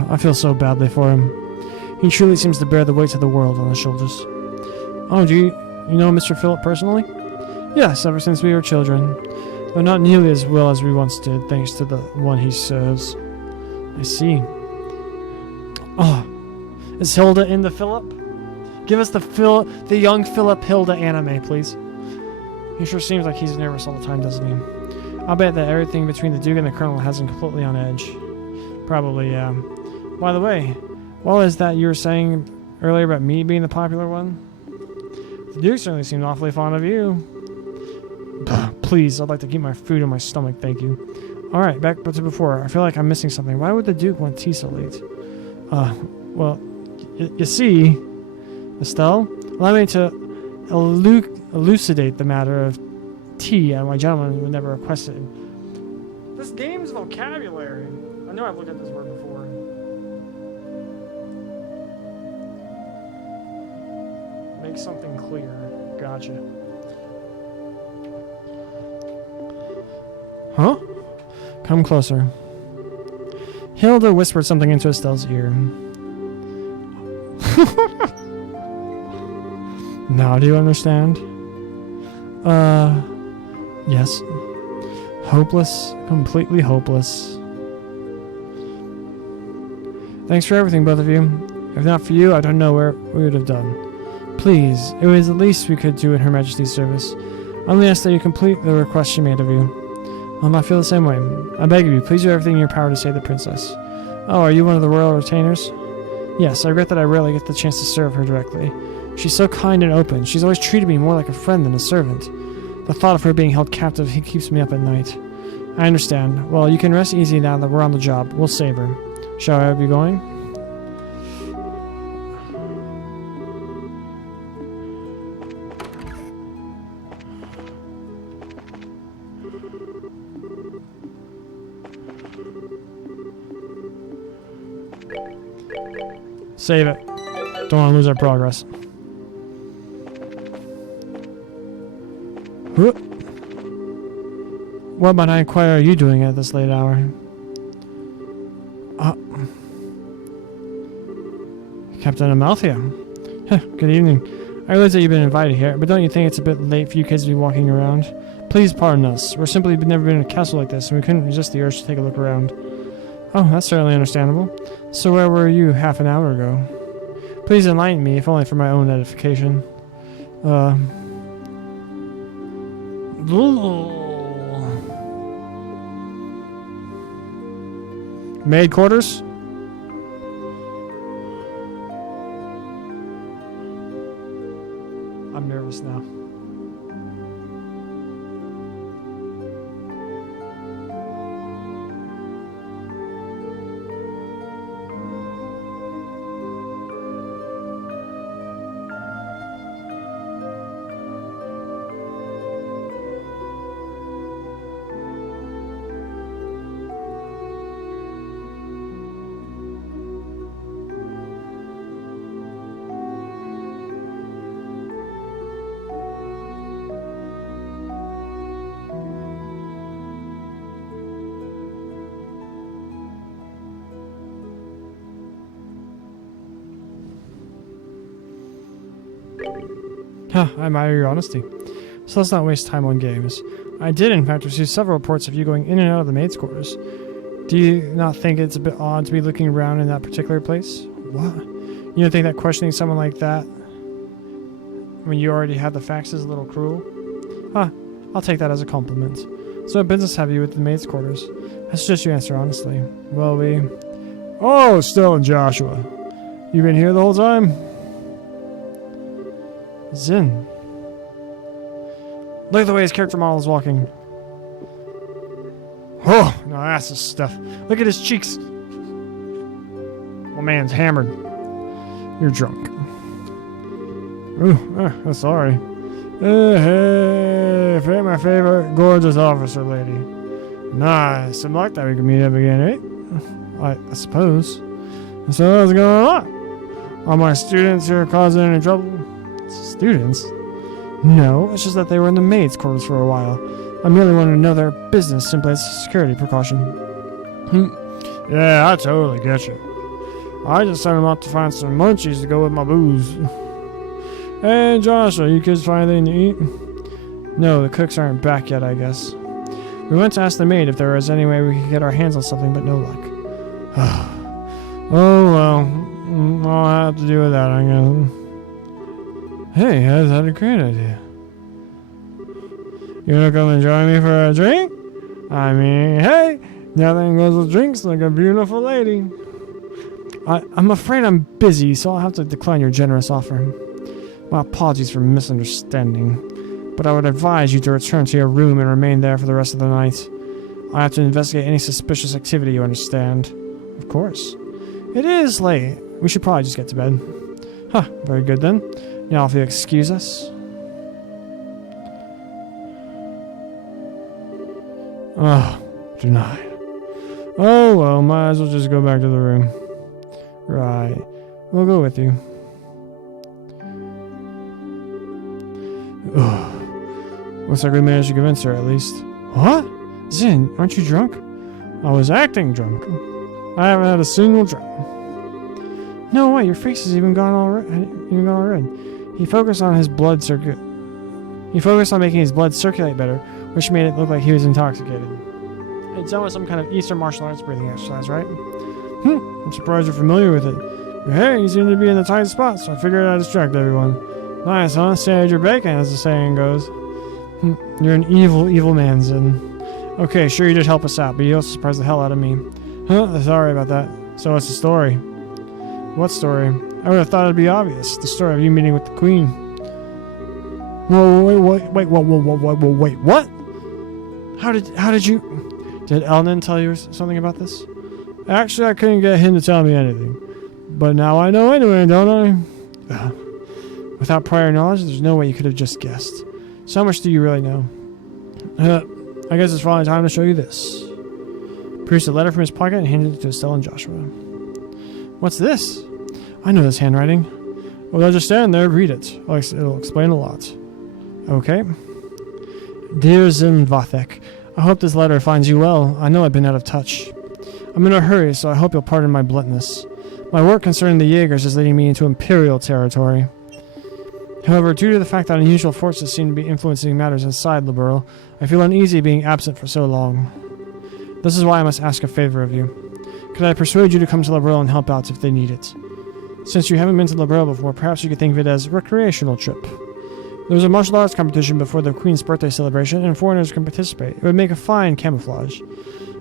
I feel so badly for him. He truly seems to bear the weight of the world on his shoulders. Oh, do you know Mr. Philip personally? Yes, ever since we were children. Though not nearly as well as we once did, thanks to the one he serves. I see. Oh, is Hilda in the Philip? Give us the young Philip Hilda anime, please. He sure seems like he's nervous all the time, doesn't he? I'll bet that everything between the Duke and the Colonel has him completely on edge. Probably, yeah. By the way, what was that you were saying earlier about me being the popular one? The Duke certainly seemed awfully fond of you. Please, I'd like to keep my food in my stomach, thank you. Alright, back to before. I feel like I'm missing something. Why would the Duke want tea so late? Well, you see, Estelle, allow me to elucidate the matter of tea and my gentleman would never request it. This game's vocabulary. I know I've looked at this word before. Make something clear. Gotcha. Huh? Come closer. Hilda whispered something into Estelle's ear. Now do you understand? Yes. Hopeless. Completely hopeless. Thanks for everything, both of you. If not for you, I don't know where we would have done. Please, it was the least we could do in Her Majesty's service. I only ask that you complete the request she made of you. I feel the same way. I beg of you, please do everything in your power to save the princess. Oh, are you one of the royal retainers? Yes, I regret that I rarely get the chance to serve her directly. She's so kind and open. She's always treated me more like a friend than a servant. The thought of her being held captive keeps me up at night. I understand. Well, you can rest easy now that we're on the job. We'll save her. Shall I be going? Save it. Don't want to lose our progress. Whoop. What might I inquire are you doing at this late hour? Captain Amalthea. Good evening. I realize that you've been invited here, but don't you think it's a bit late for you kids to be walking around? Please pardon us. We're simply never been in a castle like this, and we couldn't resist the urge to take a look around. Oh, that's certainly understandable. So where were you half an hour ago? Please enlighten me, if only for my own edification. Maid quarters? I'm nervous now. I admire your honesty. So let's not waste time on games. I did, in fact, receive several reports of you going in and out of the maid's quarters. Do you not think it's a bit odd to be looking around in that particular place? What? You don't think that questioning someone like that, when you already have the facts, is a little cruel? I'll take that as a compliment. So what business have you with the maid's quarters? I suggest you answer honestly. Well, Oh, Stella and Joshua. You been here the whole time? Zin. Look at the way his character model is walking. Oh, no, that's the stuff. Look at his cheeks. My man's hammered. You're drunk. Ooh, sorry. Hey, my favorite gorgeous officer lady. Nice. Some luck that we can meet up again, eh? I suppose. So what's going on? Are my students here causing any trouble? Students? No, it's just that they were in the maid's quarters for a while. I merely wanted to know their business simply as a security precaution. Yeah, I totally get you. I just sent them out to find some munchies to go with my booze. Hey, Joshua, you kids find anything to eat? No, the cooks aren't back yet, I guess. We went to ask the maid if there was any way we could get our hands on something, but no luck. Oh, well. I'll have to deal with that, I guess. Hey, that's a great idea. You wanna come and join me for a drink? I mean, hey, nothing goes with drinks like a beautiful lady. I'm afraid I'm busy, so I'll have to decline your generous offer. My apologies for misunderstanding, but I would advise you to return to your room and remain there for the rest of the night. I have to investigate any suspicious activity, you understand. Of course. It is late. We should probably just get to bed. Very good then. Now, if you excuse us. Denied. Oh, well, might as well just go back to the room. Right. We'll go with you. Looks like we managed to convince her, at least. What? Zin, aren't you drunk? I was acting drunk. I haven't had a single drink. No way, your face has even gone all red. He focused on making his blood circulate better, which made it look like he was intoxicated. It's done with some kind of Eastern martial arts breathing exercise, right? I'm surprised you're familiar with it. But hey, you seem to be in the tight spot, so I figured I'd distract everyone. Nice, huh? Save your bacon, as the saying goes. You're an evil, evil man, Zin. Okay, sure you did help us out, but you also surprised the hell out of me. Sorry about that. So what's the story? What story? I would have thought it'd be obvious. The story of you meeting with the queen. Whoa, wait, what? How did you... Did Elnan tell you something about this? Actually, I couldn't get him to tell me anything. But now I know anyway, don't I? Without prior knowledge, there's no way you could have just guessed. So how much do you really know? I guess it's finally time to show you this. Produced a letter from his pocket and handed it to Estelle and Joshua. What's this? I know this handwriting. Well, I'll just stand there, read it. It'll explain a lot. Okay. Dear Zin Vathek, I hope this letter finds you well. I know I've been out of touch. I'm in a hurry, so I hope you'll pardon my bluntness. My work concerning the Jaegers is leading me into Imperial territory. However, due to the fact that unusual forces seem to be influencing matters inside Liberl, I feel uneasy being absent for so long. This is why I must ask a favor of you. Could I persuade you to come to Liberl and help out if they need it? Since you haven't been to Liberl before, perhaps you could think of it as a recreational trip. There's a martial arts competition before the Queen's birthday celebration, and foreigners can participate. It would make a fine camouflage.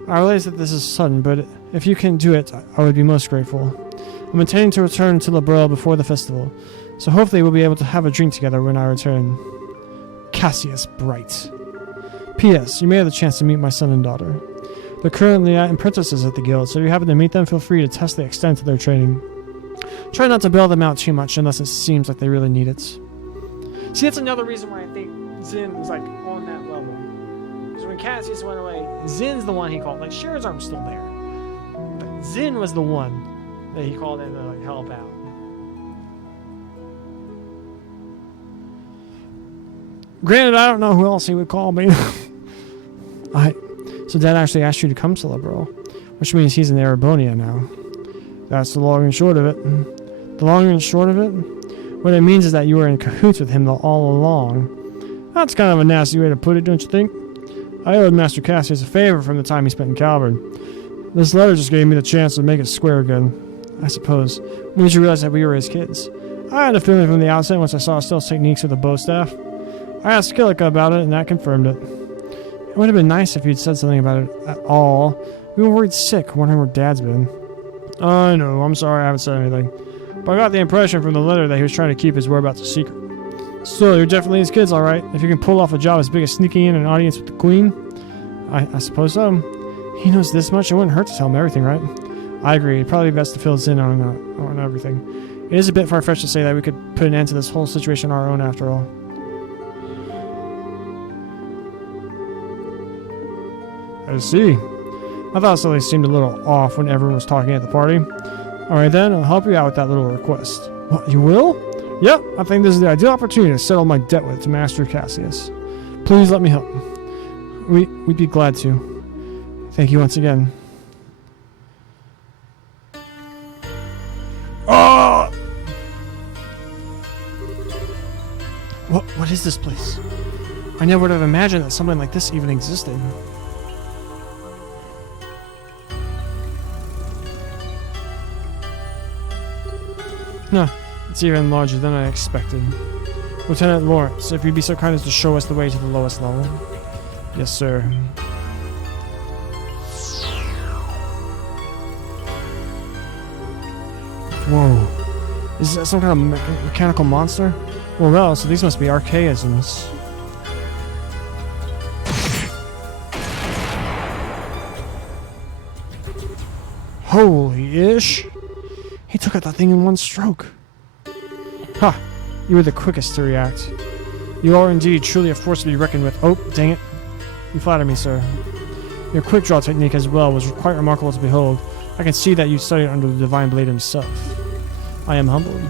I realize that this is sudden, but if you can do it, I would be most grateful. I'm intending to return to Liberl before the festival, so hopefully we'll be able to have a drink together when I return. Cassius Bright. P.S. You may have the chance to meet my son and daughter. They're currently apprentices at the guild, so if you happen to meet them, feel free to test the extent of their training. Try not to bail them out too much unless it seems like they really need it. See, that's another reason why I think Zin was like on that level. Because when Cassius went away, Zin's the one he called. Like, Sherazarm's still there. But Zin was the one that he called in to like, help out. Granted, I don't know who else he would call me. So Dad actually asked you to come to Liberl, which means he's in Erebonia now. That's the long and short of it. The long and short of it? What it means is that you were in cahoots with him all along. That's kind of a nasty way to put it, don't you think? I owed Master Cassius a favor from the time he spent in Calvard. This letter just gave me the chance to make it square again, I suppose. When did you realize that we were his kids? I had a feeling from the outset once I saw Still's techniques with the bow staff. I asked Skillica about it, and that confirmed it. It would have been nice if you'd said something about it at all. We were worried sick, wondering where Dad's been. I know, I'm sorry I haven't said anything. But I got the impression from the letter that he was trying to keep his whereabouts a secret. Still, you're definitely his kids, alright. If you can pull off a job as big as sneaking in an audience with the Queen. I suppose so. He knows this much, it wouldn't hurt to tell him everything, right? I agree, it'd probably be best to fill us in on everything. It is a bit far-fetched to say that we could put an end to this whole situation on our own after all. I see. I thought something seemed a little off when everyone was talking at the party. Alright then, I'll help you out with that little request. What, you will? Yep, I think this is the ideal opportunity to settle my debt with Master Cassius. Please let me help. We'd be glad to. Thank you once again. Oh! What is this place? I never would have imagined that something like this even existed. No, it's even larger than I expected. Lieutenant Lawrence, if you'd be so kind as to show us the way to the lowest level. Yes, sir. Whoa. Is that some kind of mechanical monster? Well, so these must be archaisms. Holy ish! He took out that thing in one stroke. Ha! You were the quickest to react. You are indeed truly a force to be reckoned with. Oh, dang it. You flatter me, sir. Your quick draw technique as well was quite remarkable to behold. I can see that you studied under the Divine Blade himself. I am humbled.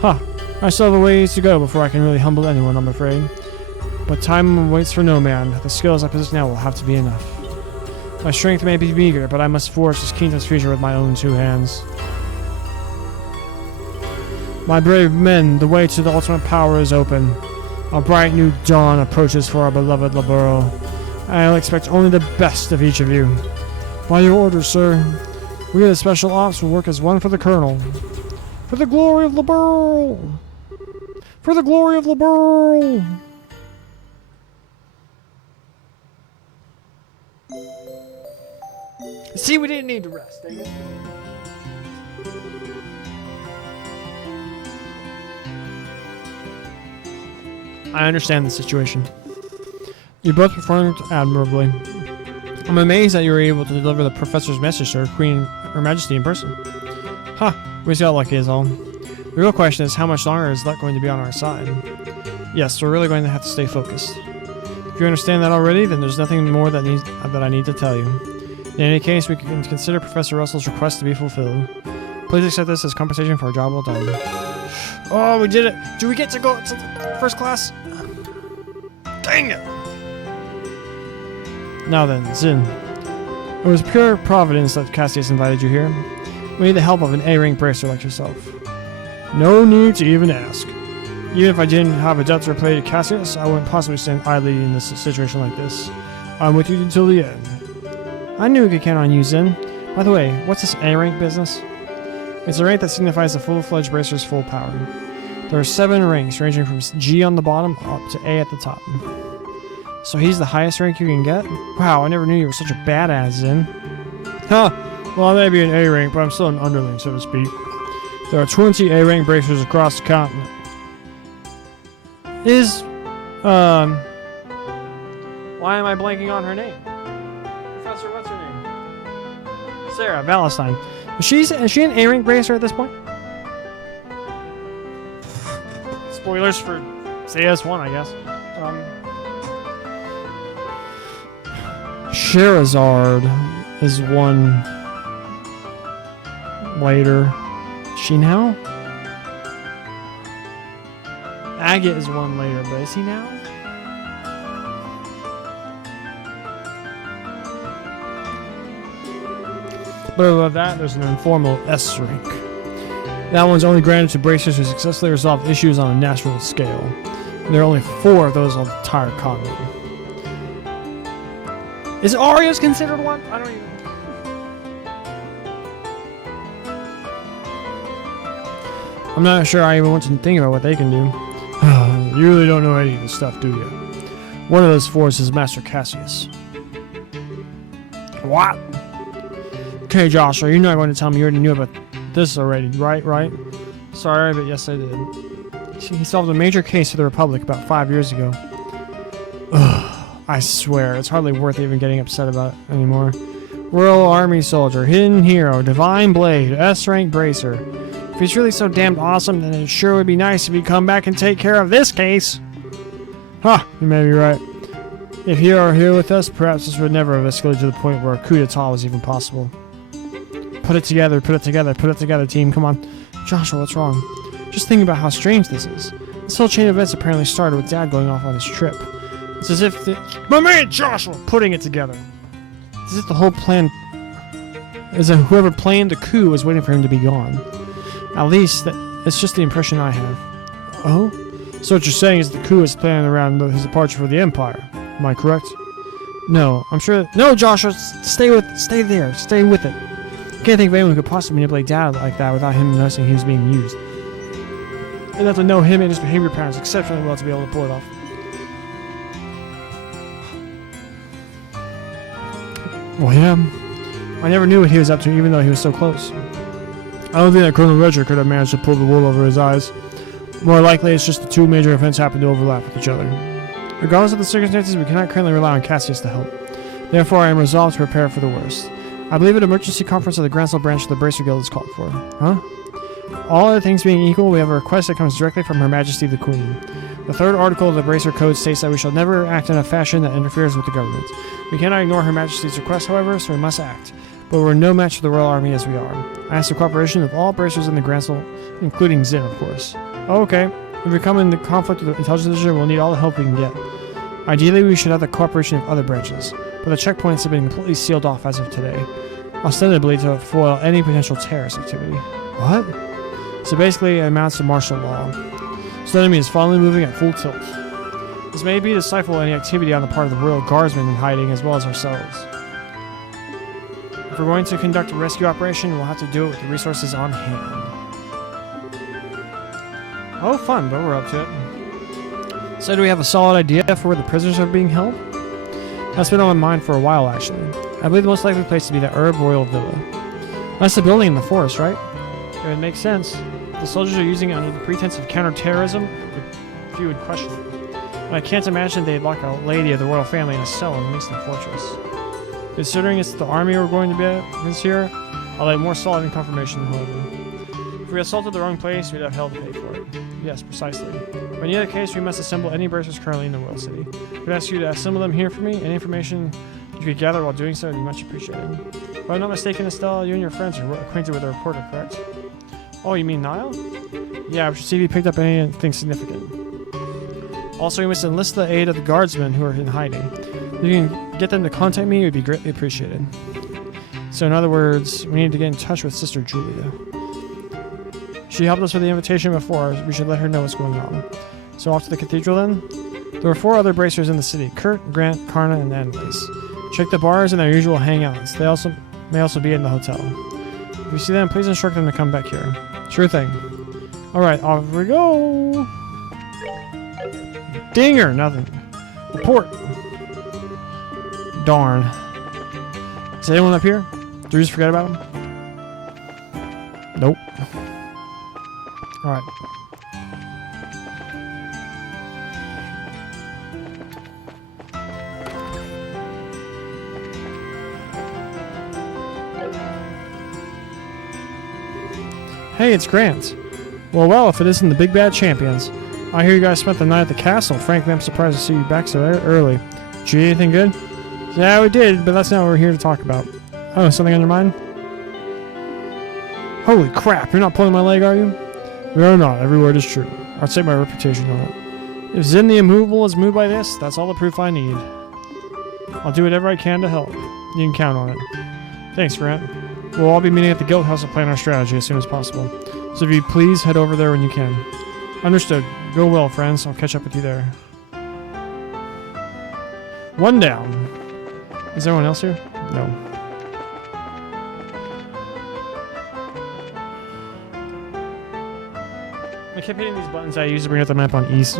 Ha! I still have a ways to go before I can really humble anyone, I'm afraid. But time waits for no man. The skills I possess now will have to be enough. My strength may be meager, but I must forge this kingdom's future with my own two hands. My brave men, the way to the ultimate power is open. A bright new dawn approaches for our beloved Liberl. I'll expect only the best of each of you. By your orders, sir. We of the Special Ops will work as one for the Colonel. For the glory of Liberl! For the glory of Liberl! See, we didn't need to rest, dang it. I understand the situation. You both performed admirably. I'm amazed that you were able to deliver the Professor's message to Her Majesty in person. Huh, we just got lucky is all. The real question is how much longer is luck going to be on our side? Yes, we're really going to have to stay focused. If you understand that already, then there's nothing more that I need to tell you. In any case, we can consider Professor Russell's request to be fulfilled. Please accept this as compensation for a job well done. Oh, we did it. Do we get to go to the first class? Dang it. Now then, Zin. It was pure providence that Cassius invited you here. We need the help of an A-rank bracer like yourself. No need to even ask. Even if I didn't have a debt to repay to Cassius, I wouldn't possibly stand idly in this situation like this. I'm with you until the end. I knew we could count on you, Zin. By the way, what's this A-rank business? It's a rank that signifies the full-fledged bracer's full power. There are 7 ranks, ranging from G on the bottom up to A at the top. So he's the highest rank you can get? Wow, I never knew you were such a badass, Zin. Huh, well I may be an A rank, but I'm still an underling, so to speak. There are 20 A rank bracers across the continent. Why am I blanking on her name? Professor, what's her name? Sarah Valentine. Is she an A rank bracer at this point? Spoilers for CS1, I guess. Sherazard is one later. Is she now? Agate is one later, but is he now? But above that, there's an informal S rank. That one's only granted to bracers who successfully resolve issues on a natural scale. And there are only 4 of those on the entire continent. Is Arios considered one? I don't even... I'm not sure I even want to think about what they can do. You really don't know any of this stuff, do you? One of those 4 is Master Cassius. What? Okay, Joshua, you're not going to tell me you already knew about this already, right? Sorry, but yes, I did. He solved a major case for the Republic about 5 years ago. Ugh. I swear, it's hardly worth even getting upset about it anymore. Royal Army Soldier, Hidden Hero, Divine Blade, S-Rank Bracer. If he's really so damned awesome, then it sure would be nice if he'd come back and take care of this case. Huh, you may be right. If you are here with us, perhaps this would never have escalated to the point where a coup d'etat was even possible. Put it together, team, come on. Joshua, what's wrong? Just think about how strange this is. This whole chain of events apparently started with Dad going off on his trip. It's as if my man Joshua putting it together. It's as if the whole plan is that whoever planned the coup was waiting for him to be gone. At least it's just the impression I have. Oh? So what you're saying is the coup is planning around his departure for the Empire. Am I correct? No, I'm sure. No, Joshua, stay with it. I can't think of anyone who could possibly manipulate Dad like that without him noticing he was being used. You'd have to know him and his behavior patterns exceptionally well to be able to pull it off. Well, yeah. I never knew what he was up to, even though he was so close. I don't think that Colonel Redger could have managed to pull the wool over his eyes. More likely, it's just the 2 major events happened to overlap with each other. Regardless of the circumstances, we cannot currently rely on Cassius to help. Therefore, I am resolved to prepare for the worst. I believe an emergency conference of the Grancel branch of the Bracer Guild is called for. Huh? All other things being equal, we have a request that comes directly from Her Majesty the Queen. The 3rd article of the Bracer Code states that we shall never act in a fashion that interferes with the government. We cannot ignore Her Majesty's request, however, so we must act. But we're no match for the Royal Army as we are. I ask the cooperation of all bracers in the Grancel, including Zin, of course. Oh, okay. If we come into conflict with the Intelligence Division, we'll need all the help we can get. Ideally, we should have the cooperation of other branches, but the checkpoints have been completely sealed off as of today, ostensibly to foil any potential terrorist activity. What? So basically, it amounts to martial law. So the enemy is finally moving at full tilt. This may be to stifle any activity on the part of the Royal Guardsmen in hiding, as well as ourselves. If we're going to conduct a rescue operation, we'll have to do it with the resources on hand. Oh, fun, but we're up to it. So do we have a solid idea for where the prisoners are being held? That's been on my mind for a while, actually. I believe the most likely place to be the Herb Royal Villa. That's the building in the forest, right? It would make sense. The soldiers are using it under the pretense of counter-terrorism, if you would question it. But I can't imagine they'd lock a lady of the royal family in a cell in the Mason Fortress. Considering it's the army we're going to be at this year, I'll lay more solid confirmation, however. If we assaulted the wrong place, we'd have hell to pay for it. Yes, precisely. But in either case, we must assemble any bracers currently in the Royal City. I'd ask you to assemble them here for me. Any information you could gather while doing so would be much appreciated. If I'm not mistaken, Estelle, you and your friends are acquainted with the reporter, correct? Oh, you mean Niall? Yeah, we should see if he picked up anything significant. Also, we must enlist the aid of the guardsmen who are in hiding. If you can get them to contact me, it would be greatly appreciated. So in other words, we need to get in touch with Sister Julia. She helped us with the invitation before. We should let her know what's going on. So off to the cathedral then? There were 4 other bracers in the city. Kurt, Grant, Karna, and Annalise. Check the bars and their usual hangouts. They may also be in the hotel. If you see them, please instruct them to come back here. Sure thing. Alright, off we go! Dinger! Nothing. Report! Darn. Is anyone up here? Did we just forget about him? Nope. Alright. Hey, it's Grant. Well, if it isn't the Big Bad Champions. I hear you guys spent the night at the castle. Frankly, I'm surprised to see you back so early. Did you eat anything good? Yeah, we did, but that's not what we're here to talk about. Oh, something on your mind? Holy crap, you're not pulling my leg, are you? No, not. Every word is true. I'd say my reputation on it. If Zin the Immovable is moved by this, that's all the proof I need. I'll do whatever I can to help. You can count on it. Thanks, Grant. We'll all be meeting at the guild house to plan our strategy as soon as possible. So if you please head over there when you can. Understood. Go well, friends. I'll catch up with you there. One down. Is everyone else here? No. I kept hitting these buttons I used to bring up the map on east.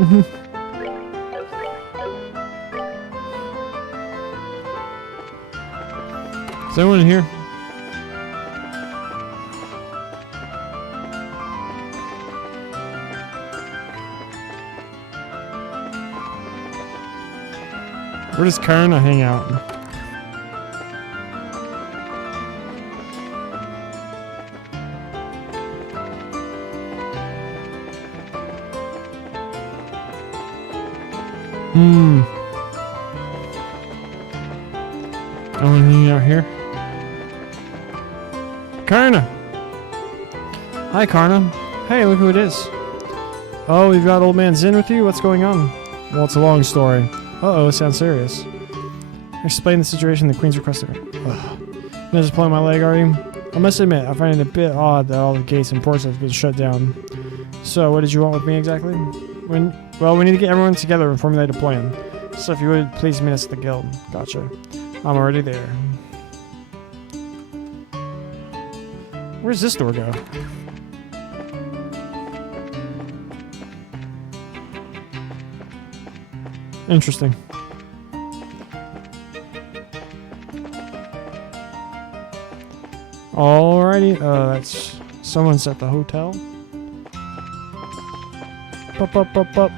Is anyone in here? Where does Karna hang out? I want to hang out here. Karna! Hi, Karna. Hey, look who it is. Oh, you've got old man Zin with you? What's going on? Well, it's a long story. Uh-oh, it sounds serious. Explain the situation the Queen's requested. Ugh. You're just pulling my leg, are you? I must admit, I find it a bit odd that all the gates and ports have been shut down. So, what did you want with me exactly? Well, we need to get everyone together and formulate a plan. So if you would, please meet us at the guild. Gotcha. I'm already there. Where's this door go? Interesting. Alrighty, that's someone's at the hotel. Up.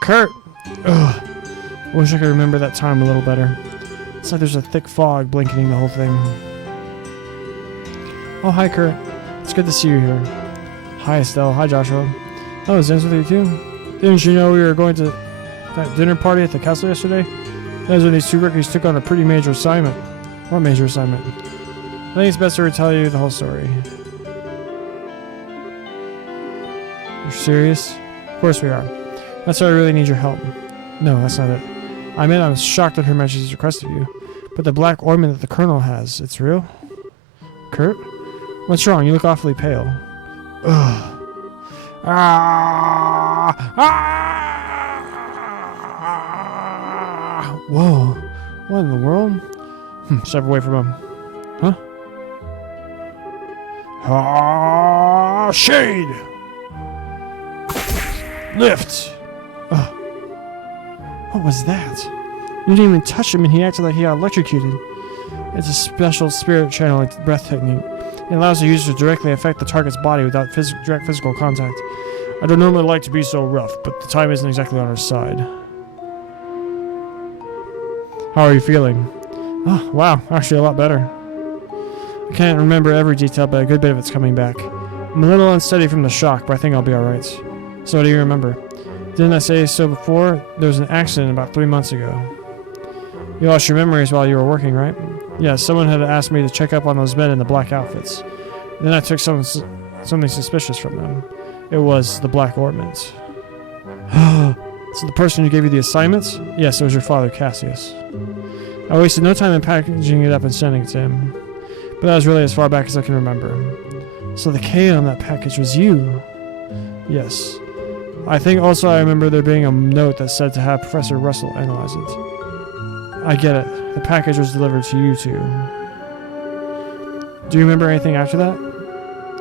Kurt! Ugh. Wish I could remember that time a little better. It's like there's a thick fog blanketing the whole thing. Oh, hi, Kurt. It's good to see you here. Hi, Estelle. Hi, Joshua. Oh, Zin's with you too? Didn't you know we were going to that dinner party at the castle yesterday? That was when these 2 rookies took on a pretty major assignment. What major assignment? I think it's best to tell you the whole story. You're serious? Of course we are. That's why I really need your help. No, that's not it. I mean, I was shocked that Her Majesty's requested you. But the black ointment that the Colonel has, it's real? Kurt? What's wrong? You look awfully pale. Ugh. Whoa. What in the world? Step away from him. Huh? Shade! Lift! What was that? You didn't even touch him and he acted like he got electrocuted. It's a special spirit channel breath technique. It allows the user to directly affect the target's body without direct physical contact. I don't normally like to be so rough, but the time isn't exactly on our side. How are you feeling? Oh, wow. Actually, a lot better. I can't remember every detail, but a good bit of it's coming back. I'm a little unsteady from the shock, but I think I'll be alright. So what do you remember? Didn't I say so before? There was an accident about 3 months ago. You lost your memories while you were working, right? Yeah, someone had asked me to check up on those men in the black outfits. Then I took something suspicious from them. It was the Black Ornament. So the person who gave you the assignments? Yes, it was your father, Cassius. I wasted no time in packaging it up and sending it to him. But that was really as far back as I can remember. So the K on that package was you? Yes. I think also I remember there being a note that said to have Professor Russell analyze it. I get it. The package was delivered to you two. Do you remember anything after that?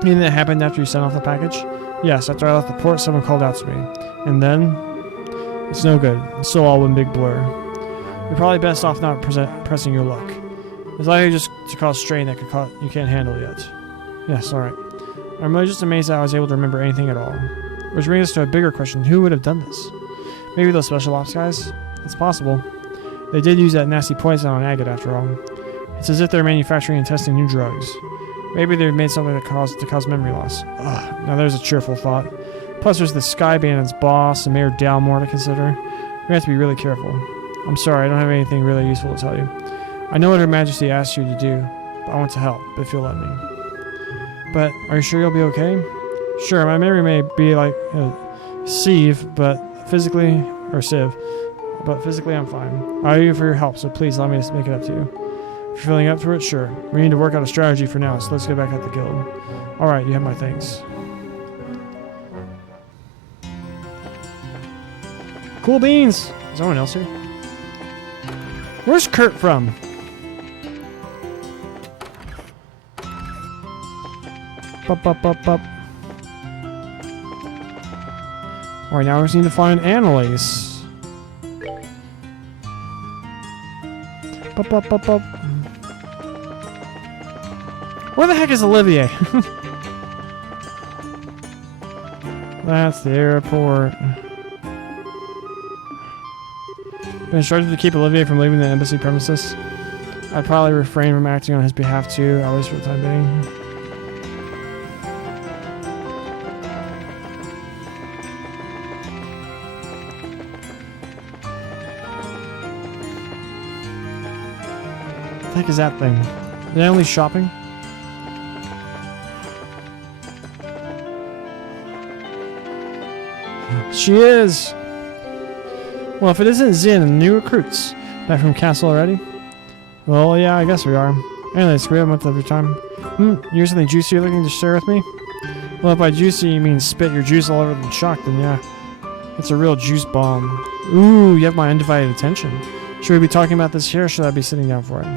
Anything that happened after you sent off the package? Yes, after I left the port, someone called out to me. And then? It's no good. It's still all one big blur. You're probably best off not pressing your luck. It's likely just to cause strain that you can't handle yet. Yes, alright. I'm really just amazed that I was able to remember anything at all. Which brings us to a bigger question. Who would have done this? Maybe those special ops guys? It's possible. They did use that nasty poison on Agate after all. It's as if they're manufacturing and testing new drugs. Maybe they made something that caused memory loss. Ugh, now there's a cheerful thought. Plus there's the Sky Bandit's boss and Mayor Dalmore to consider. We have to be really careful. I'm sorry, I don't have anything really useful to tell you. I know what Her Majesty asked you to do, but I want to help, if you'll let me. But, are you sure you'll be okay? Sure, my memory may be like Civ, but physically I'm fine. I owe you for your help, so please allow me to make it up to you. If you're feeling up for it, sure. We need to work out a strategy for now, so let's get back at the guild. Alright, you have my thanks. Cool beans! Is anyone else here? Where's Kurt from? Bup. Alright, now we just need to find Annalise. Bup. Where the heck is Olivier? That's the airport. Been instructed to keep Olivier from leaving the embassy premises. I'd probably refrain from acting on his behalf too, at least for the time being. What the heck is that thing? Is that only shopping? She is! Well, if it isn't Zin and the new recruits. Back from castle already? Well, yeah, I guess we are. Anyways, we have much of your time. You have something juicy you're looking to share with me? Well, if by juicy you mean spit your juice all over the chalk, then yeah. It's a real juice bomb. Ooh, you have my undivided attention. Should we be talking about this here, or should I be sitting down for it?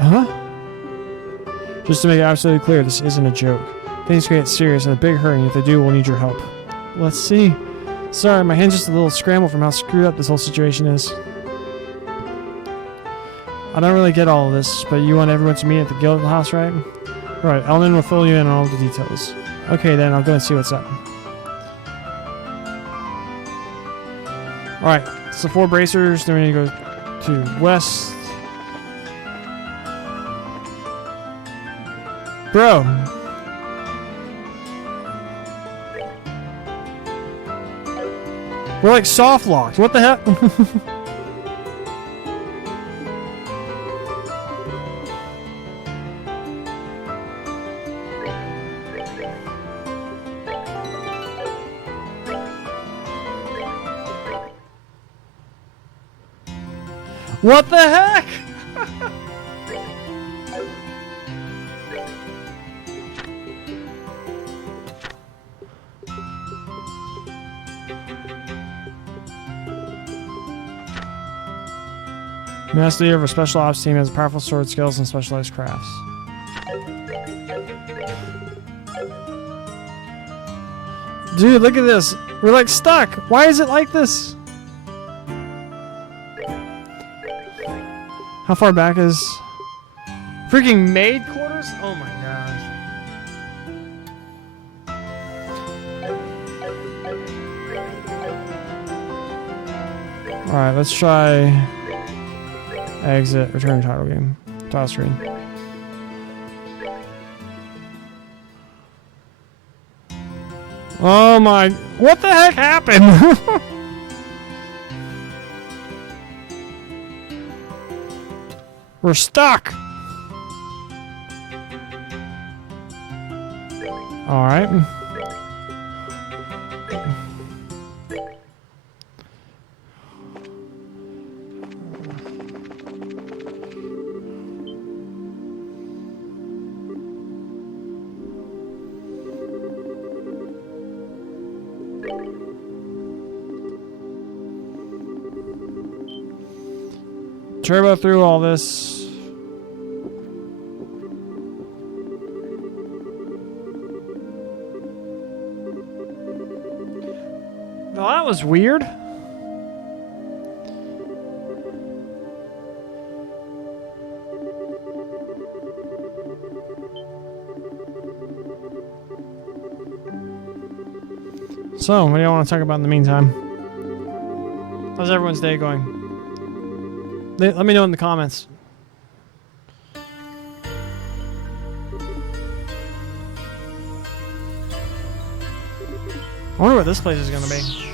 Huh? Just to make it absolutely clear, this isn't a joke. Things can get serious in a big hurry, and if they do, we'll need your help. Let's see. Sorry, my hand's just a little scrambled from how screwed up this whole situation is. I don't really get all of this, but you want everyone to meet at the guild house, right? Right, Elman will fill you in on all the details. Okay then, I'll go and see what's up. Alright, so 4 bracers, then we need to go to west. Bro! We're like soft locked. What the heck? What the heck? Master leader of a special ops team has powerful sword skills and specialized crafts. Dude, look at this. We're like stuck. Why is it like this? How far back is... Freaking maid quarters? Oh my gosh. Alright, let's try... Exit. Return to title game. Title screen. Oh my... What the heck happened? We're stuck. Alright. Turbo through all this. Well, that was weird. So, what do y'all want to talk about in the meantime? How's everyone's day going? Let me know in the comments. I wonder what this place is going to be.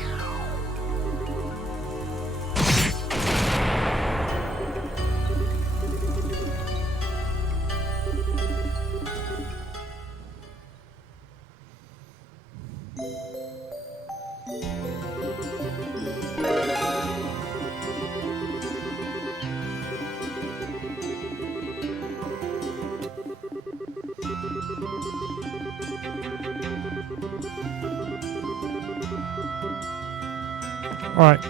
Alright.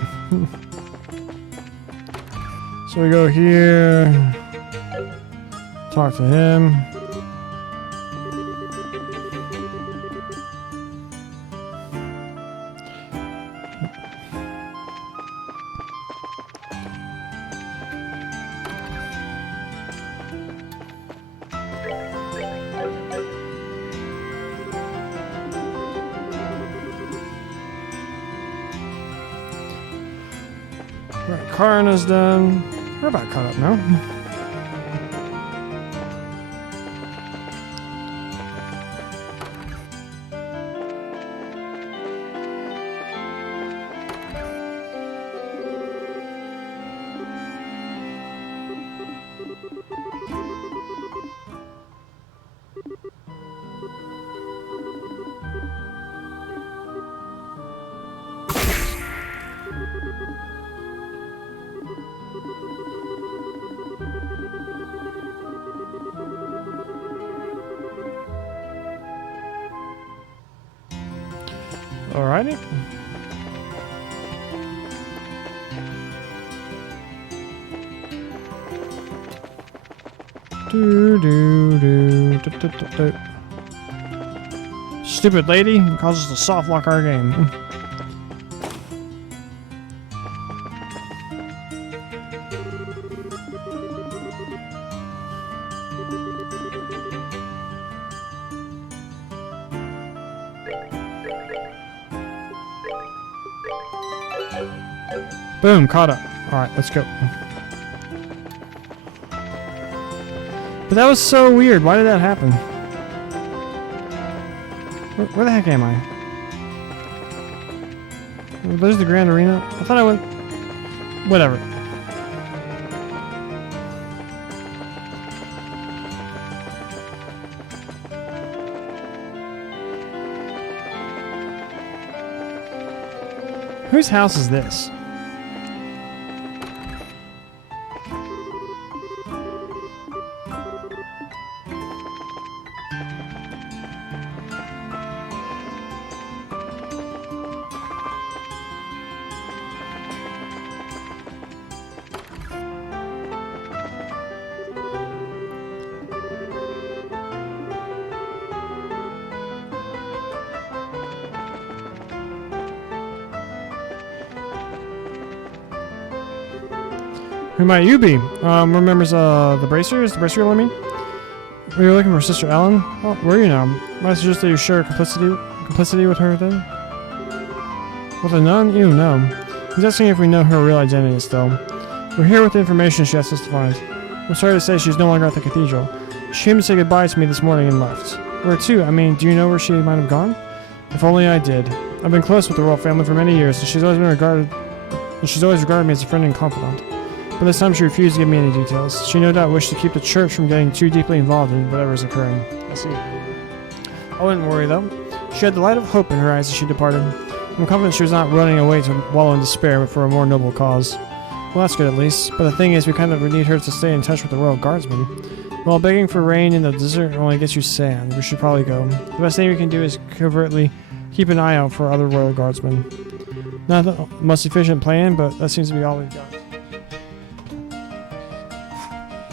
So we go here. Talk to him. Right, Karna's done. We're about caught up now. Alrighty. Stupid lady causes us to soft lock our game. Boom, caught up. Alright, let's go. But that was so weird. Why did that happen? Where the heck am I? There's the Grand Arena. I thought I went... Whatever. Whose house is this? Who might you be? Remembers the Bracers? The Bracer, I mean? We were looking for Sister Ellen? Oh, where are you now? Might I suggest that you share complicity with her then? With a nun? Ew, no. He's asking if we know her real identity still. We're here with the information she asked us to find. I'm sorry to say she's no longer at the cathedral. She came to say goodbye to me this morning and left. Where to? I mean, do you know where she might have gone? If only I did. I've been close with the royal family for many years, and she's always regarded me as a friend and confidant. But this time she refused to give me any details. She no doubt wished to keep the church from getting too deeply involved in whatever is occurring. I see. I wouldn't worry, though. She had the light of hope in her eyes as she departed. I'm confident she was not running away to wallow in despair, but for a more noble cause. Well, that's good at least. But the thing is, we kind of need her to stay in touch with the royal guardsmen. While begging for rain in the desert only gets you sand, we should probably go. The best thing we can do is covertly keep an eye out for other royal guardsmen. Not the most efficient plan, but that seems to be all we've got.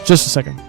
Just a second.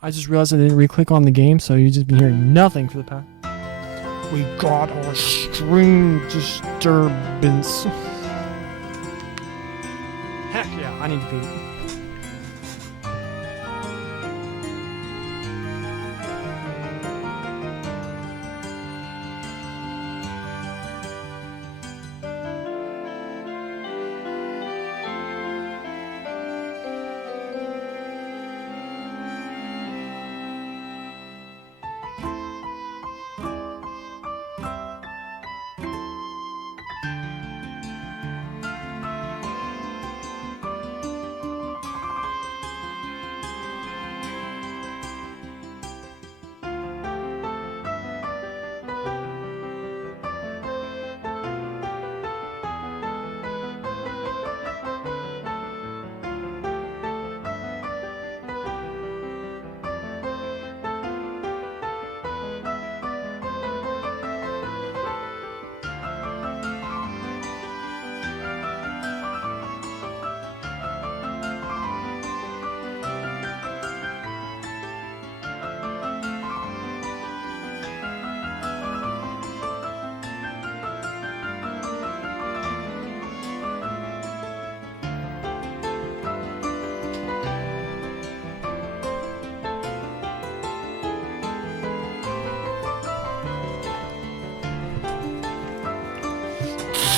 I just realized I didn't re-click on the game, so you've just been hearing nothing for the past. We got our string disturbance. Heck yeah, I need to pee.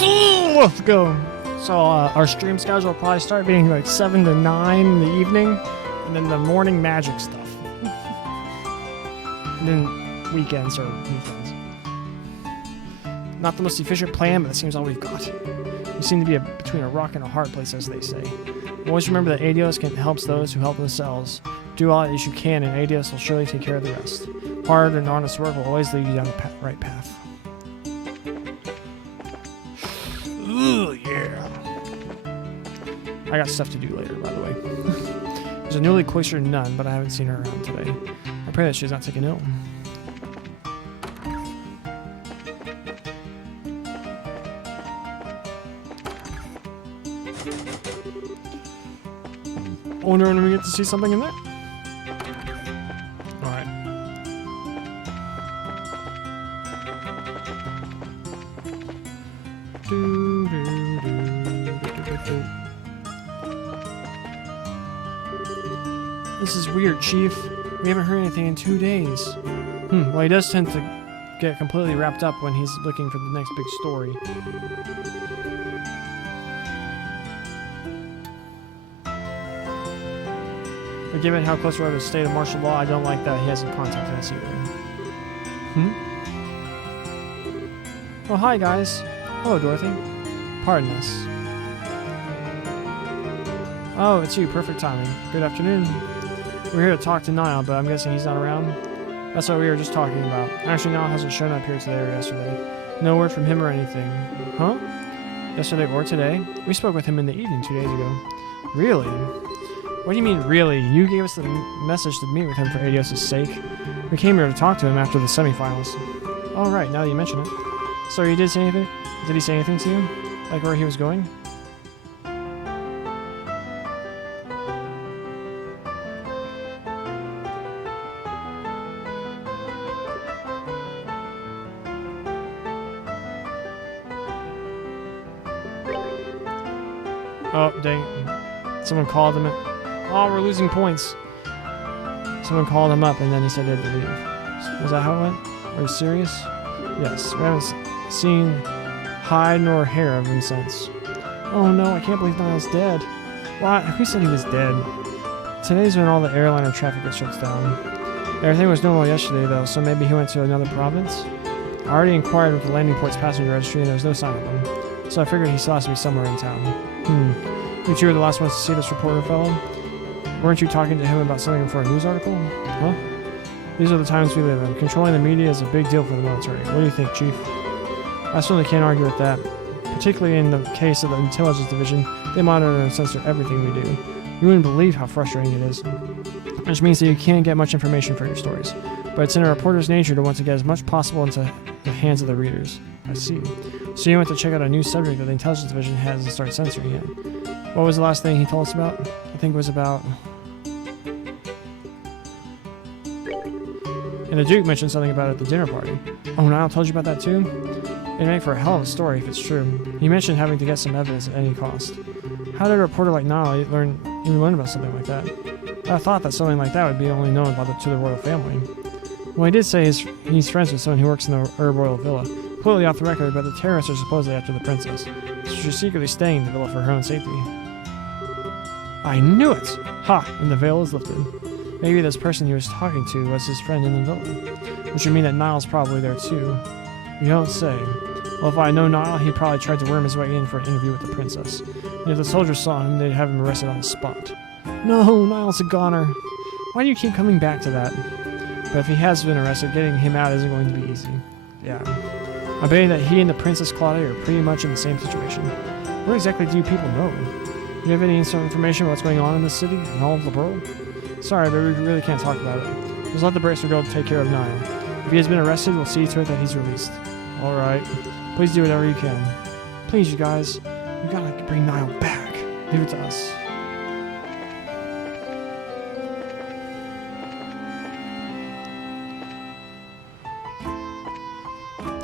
Let's go. So our stream schedule will probably start being like 7 to 9 in the evening, and then the morning magic stuff. And then weekends or weekends. Not the most efficient plan, but that seems all we've got. We seem to be between a rock and a hard place, as they say. Always remember that Adios helps those who help themselves. Do all that you can, and Adios will surely take care of the rest. Hard and honest work will always lead you down the right path. Ooh, yeah. I got stuff to do later, by the way. There's a newly cloistered nun, but I haven't seen her around today. I pray that she's not taken ill. I wonder when we get to see something in there. Alright. This is weird, Chief. We haven't heard anything in 2 days. Well, he does tend to get completely wrapped up when he's looking for the next big story. But given how close we are to the state of martial law, I don't like that he hasn't contacted us either. Oh, hi, guys. Hello, Dorothy. Pardon us. Oh, it's you. Perfect timing. Good afternoon. We're here to talk to Niall, but I'm guessing he's not around. That's what we were just talking about. Actually, Niall hasn't shown up here today or yesterday. No word from him or anything. Huh? Yesterday or today? We spoke with him in the evening 2 days ago. Really? What do you mean, really? You gave us the message to meet with him for Adios' sake. We came here to talk to him after the semifinals. Oh, right, now that you mention it. So he did say anything? Did he say anything to you? Like where he was going? Oh, dang it. Someone called him. Oh, we're losing points. Someone called him up and then he said he had to leave. Is that how it went? Are you serious? Yes, we haven't seen hide nor hair of him since. Oh no, I can't believe Niall's dead. What? Who said he was dead? Today's when all the airliner traffic gets shut down. Everything was normal yesterday though, so maybe he went to another province? I already inquired with the landing port's passenger registry and there was no sign of him. So I figured he still has to be somewhere in town. You two were the last ones to see this reporter fellow? Weren't you talking to him about something for a news article? Huh? These are the times we live in. Controlling the media is a big deal for the military. What do you think, Chief? I certainly can't argue with that. Particularly in the case of the Intelligence Division, they monitor and censor everything we do. You wouldn't believe how frustrating it is. Which means that you can't get much information for your stories. But it's in a reporter's nature to want to get as much possible into the hands of the readers. I see. So you went to check out a new subject that the Intelligence Division hasn't started censoring yet. What was the last thing he told us about? I think it was about... And the Duke mentioned something about it at the dinner party. Oh, Niall told you about that too? It'd make for a hell of a story if it's true. He mentioned having to get some evidence at any cost. How did a reporter like Niall even learn about something like that? I thought that something like that would be only known to the royal family. Well, he did say he's friends with someone who works in the Herb Royal Villa. Completely off the record, but the terrorists are supposedly after the princess. So she's secretly staying in the villa for her own safety. I knew it! Ha! And the veil is lifted. Maybe this person he was talking to was his friend in the villa. Which would mean that Niall's probably there too. You don't say. Well, if I know Niall, he probably tried to worm his way in for an interview with the princess. And if the soldiers saw him, they'd have him arrested on the spot. No, Niall's a goner. Why do you keep coming back to that? But if he has been arrested, getting him out isn't going to be easy. Yeah. I bet that he and the Princess Claudia are pretty much in the same situation. What exactly do you people know? Do you have any information about what's going on in this city and all of the world? Sorry, but we really can't talk about it. Just let the Bracer girl take care of Niall. If he has been arrested, we'll see to it that he's released. Alright. Please do whatever you can. Please, you guys. We gotta bring Niall back. Leave it to us.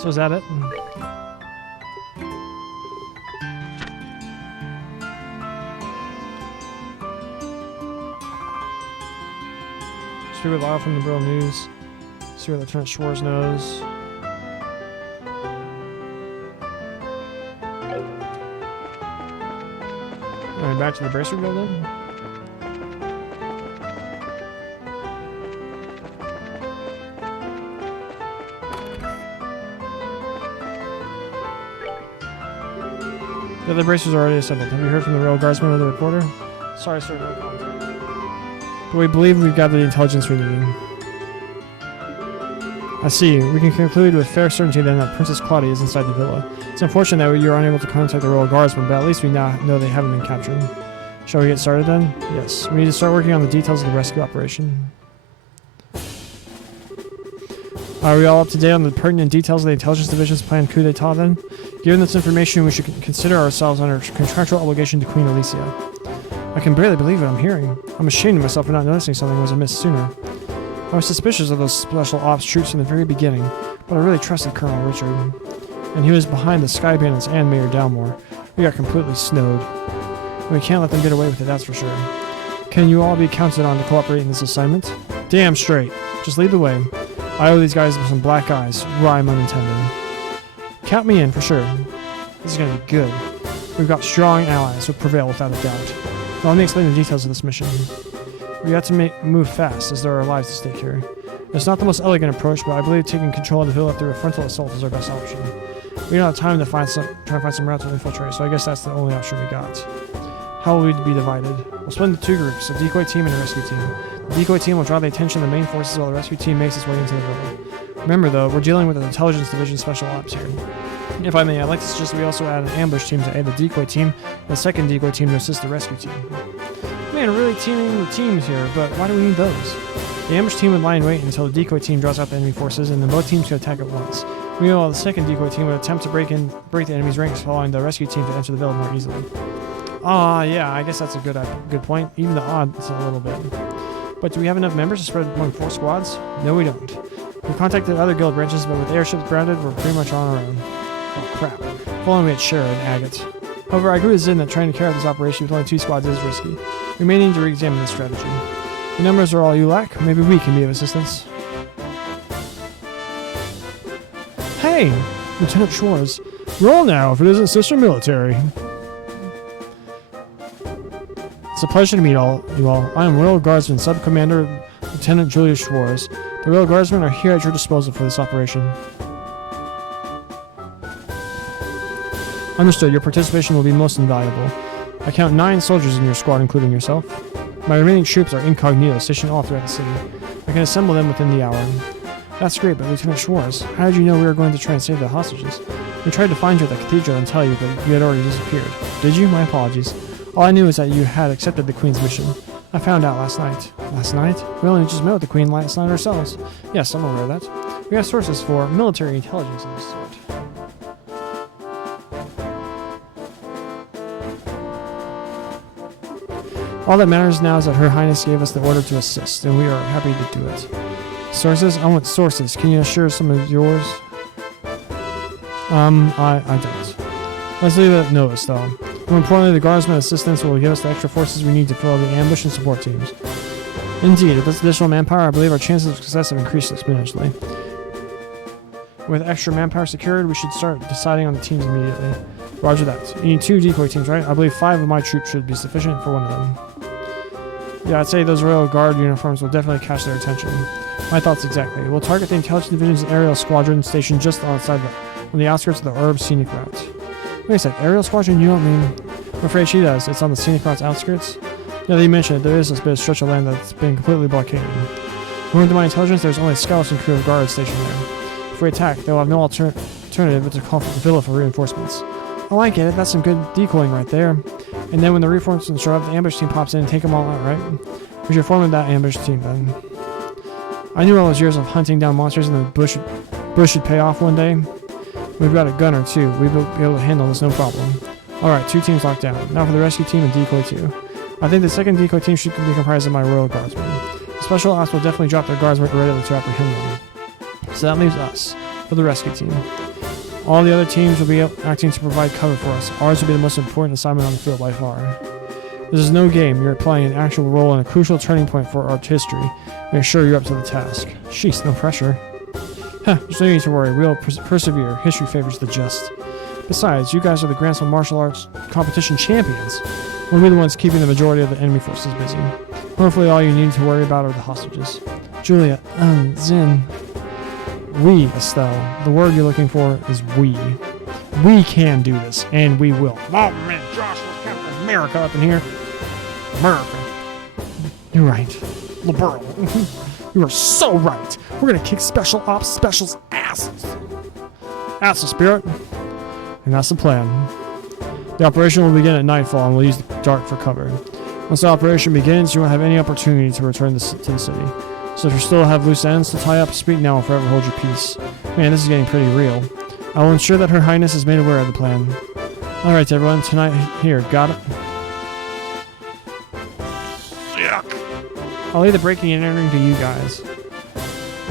So is that it? Speak with Lyle from the Brill News. See what Lieutenant Schwartz knows. back to the Bracer Guild then? The other bracers are already assembled. Have you heard from the Royal Guardsman or the reporter? Sorry, sir, no contact. But we believe we've gathered the intelligence we need. I see. We can conclude with fair certainty then that Princess Claudia is inside the villa. It's unfortunate that you are unable to contact the Royal Guardsmen, but at least we now know they haven't been captured. Shall we get started then? Yes. We need to start working on the details of the rescue operation. Are we all up to date on the pertinent details of the Intelligence Division's planned coup d'etat then? Given this information, we should consider ourselves under contractual obligation to Queen Alicia. I can barely believe what I'm hearing. I'm ashamed of myself for not noticing something was amiss sooner. I was suspicious of those special ops troops from the very beginning, but I really trusted Colonel Richard. And he was behind the Sky Bandits and Mayor Dalmore. We got completely snowed. We can't let them get away with it, that's for sure. Can you all be counted on to cooperate in this assignment? Damn straight. Just lead the way. I owe these guys some black eyes, rhyme unintended. Count me in, for sure. This is going to be good. We've got strong allies who prevail without a doubt. Now let me explain the details of this mission. We have to move fast, as there are lives at stake here. It's not the most elegant approach, but I believe taking control of the villa through a frontal assault is our best option. We don't have time to try and find some route to infiltrate, so I guess that's the only option we got. How will we be divided? We'll split into two groups, a decoy team and a rescue team. The decoy team will draw the attention of the main forces while the rescue team makes its way into the villa. Remember though, we're dealing with an Intelligence Division special ops here. If I may, I'd like to suggest we also add an ambush team to aid the decoy team, and a second decoy team to assist the rescue team. Man, we're really teaming with teams here, but why do we need those? The ambush team would lie in wait until the decoy team draws out the enemy forces, and then both teams could attack at once. Meanwhile, the second decoy team would attempt to break the enemy's ranks, allowing the rescue team to enter the villa more easily. Yeah, I guess that's a good point. Even the odds a little bit. But do we have enough members to spread among 4 squads? No, we don't. We've contacted other guild branches, but with airships grounded, we're pretty much on our own. Oh crap. If only we had Shara and Agate. However, I agree with Zin that trying to carry out this operation with only 2 squads is risky. We may need to re-examine this strategy. The numbers are all you lack. Maybe we can be of assistance. Hey! Lieutenant Schwartz. Roll now if it isn't Sister Military. It's a pleasure to meet you all. I am Royal Guardsman Sub-Commander Lieutenant Julius Schwartz. The Royal Guardsmen are here at your disposal for this operation. Understood. Your participation will be most invaluable. I count 9 soldiers in your squad, including yourself. My remaining troops are incognito, stationed all throughout the city. I can assemble them within the hour. That's great, but Lieutenant Schwartz, how did you know we were going to try and save the hostages? We tried to find you at the cathedral and tell you, but you had already disappeared. Did you? My apologies. All I knew is that you had accepted the Queen's mission. I found out last night. Last night? We only just met with the Queen last night ourselves. Yes, I'm aware of that. We have sources for military intelligence of this sort. All that matters now is that Her Highness gave us the order to assist, and we are happy to do it. Sources? I want sources. Can you assure some of yours? I don't. Let's leave it at notice, though. More importantly, the Guardsman assistance will give us the extra forces we need to fill the ambush and support teams. Indeed, with this additional manpower, I believe our chances of success have increased exponentially. With extra manpower secured, we should start deciding on the teams immediately. Roger that. You need 2 decoy teams, right? I believe 5 of my troops should be sufficient for one of them. Yeah, I'd say those Royal Guard uniforms will definitely catch their attention. My thoughts exactly. We'll target the Intelligence Division's aerial squadron stationed just on the outskirts of the Herb Scenic Route. Wait a sec, aerial squadron, you don't mean... I'm afraid she does. It's on the Scenic Route's outskirts. Now that you mention it, there is this bit of stretch of land that's been completely blockaded. According to my intelligence, there's only a skeleton crew of guards stationed there. If we attack, they'll have no alternative but to call for the villa for reinforcements. Oh, I get it. That's some good decoying right there. And then when the reinforcements show up, the ambush team pops in and take them all out, right? We should form that ambush team then. I knew all those years of hunting down monsters in the bush would pay off one day. We've got a gunner too. We'll be able to handle this no problem. Alright, 2 teams locked down. Now for the rescue team and decoy 2. I think the second decoy team should be comprised of my Royal Guardsmen. The special ops will definitely drop their guardsmen readily to apprehend them. So that leaves us for the rescue team. All the other teams will be acting to provide cover for us. Ours will be the most important assignment on the field by far. This is no game. You're playing an actual role in a crucial turning point for art history. We assure you're up to the task. Sheesh, no pressure. There's no need to worry. We'll persevere. History favors the just. Besides, you guys are the Grand Slam Martial Arts competition champions. We'll be the ones keeping the majority of the enemy forces busy. Hopefully all you need to worry about are the hostages. Julia, Zin. We, Estelle. The word you're looking for is we. We can do this, and we will. Oh man, Joshua, Captain America up in here. America. You're right. Liberal. You are so right. We're gonna kick Special Ops Special's asses. That's the spirit. And that's the plan. The operation will begin at nightfall, and we'll use the dark for cover. Once the operation begins, you won't have any opportunity to return to the city. So if you still have loose ends to tie up, speak now or forever hold your peace. Man, this is getting pretty real. I will ensure that Her Highness is made aware of the plan. Alright everyone, tonight, here, got it? Yuck. I'll leave the breaking and entering to you guys.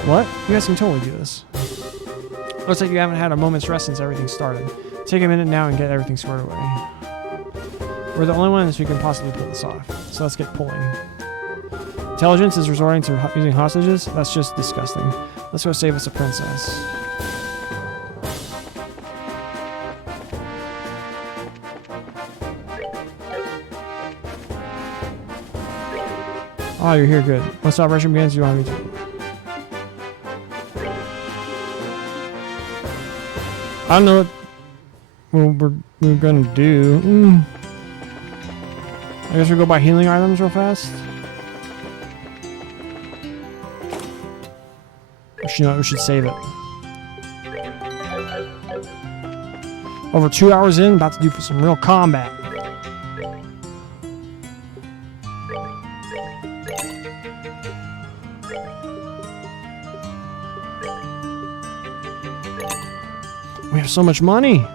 What? You guys can totally do this. Looks like you haven't had a moment's rest since everything started. Take a minute now and get everything squared away. We're the only ones who can possibly pull this off, so let's get pulling. Intelligence is resorting to using hostages? That's just disgusting. Let's go save us a princess. Oh, you're here, good. Once the operation begins, you want me to... I don't know what we're gonna do. I guess we'll go buy healing items real fast. You know what, we should save it. Over 2 hours in, about to do some real combat. We have so much money.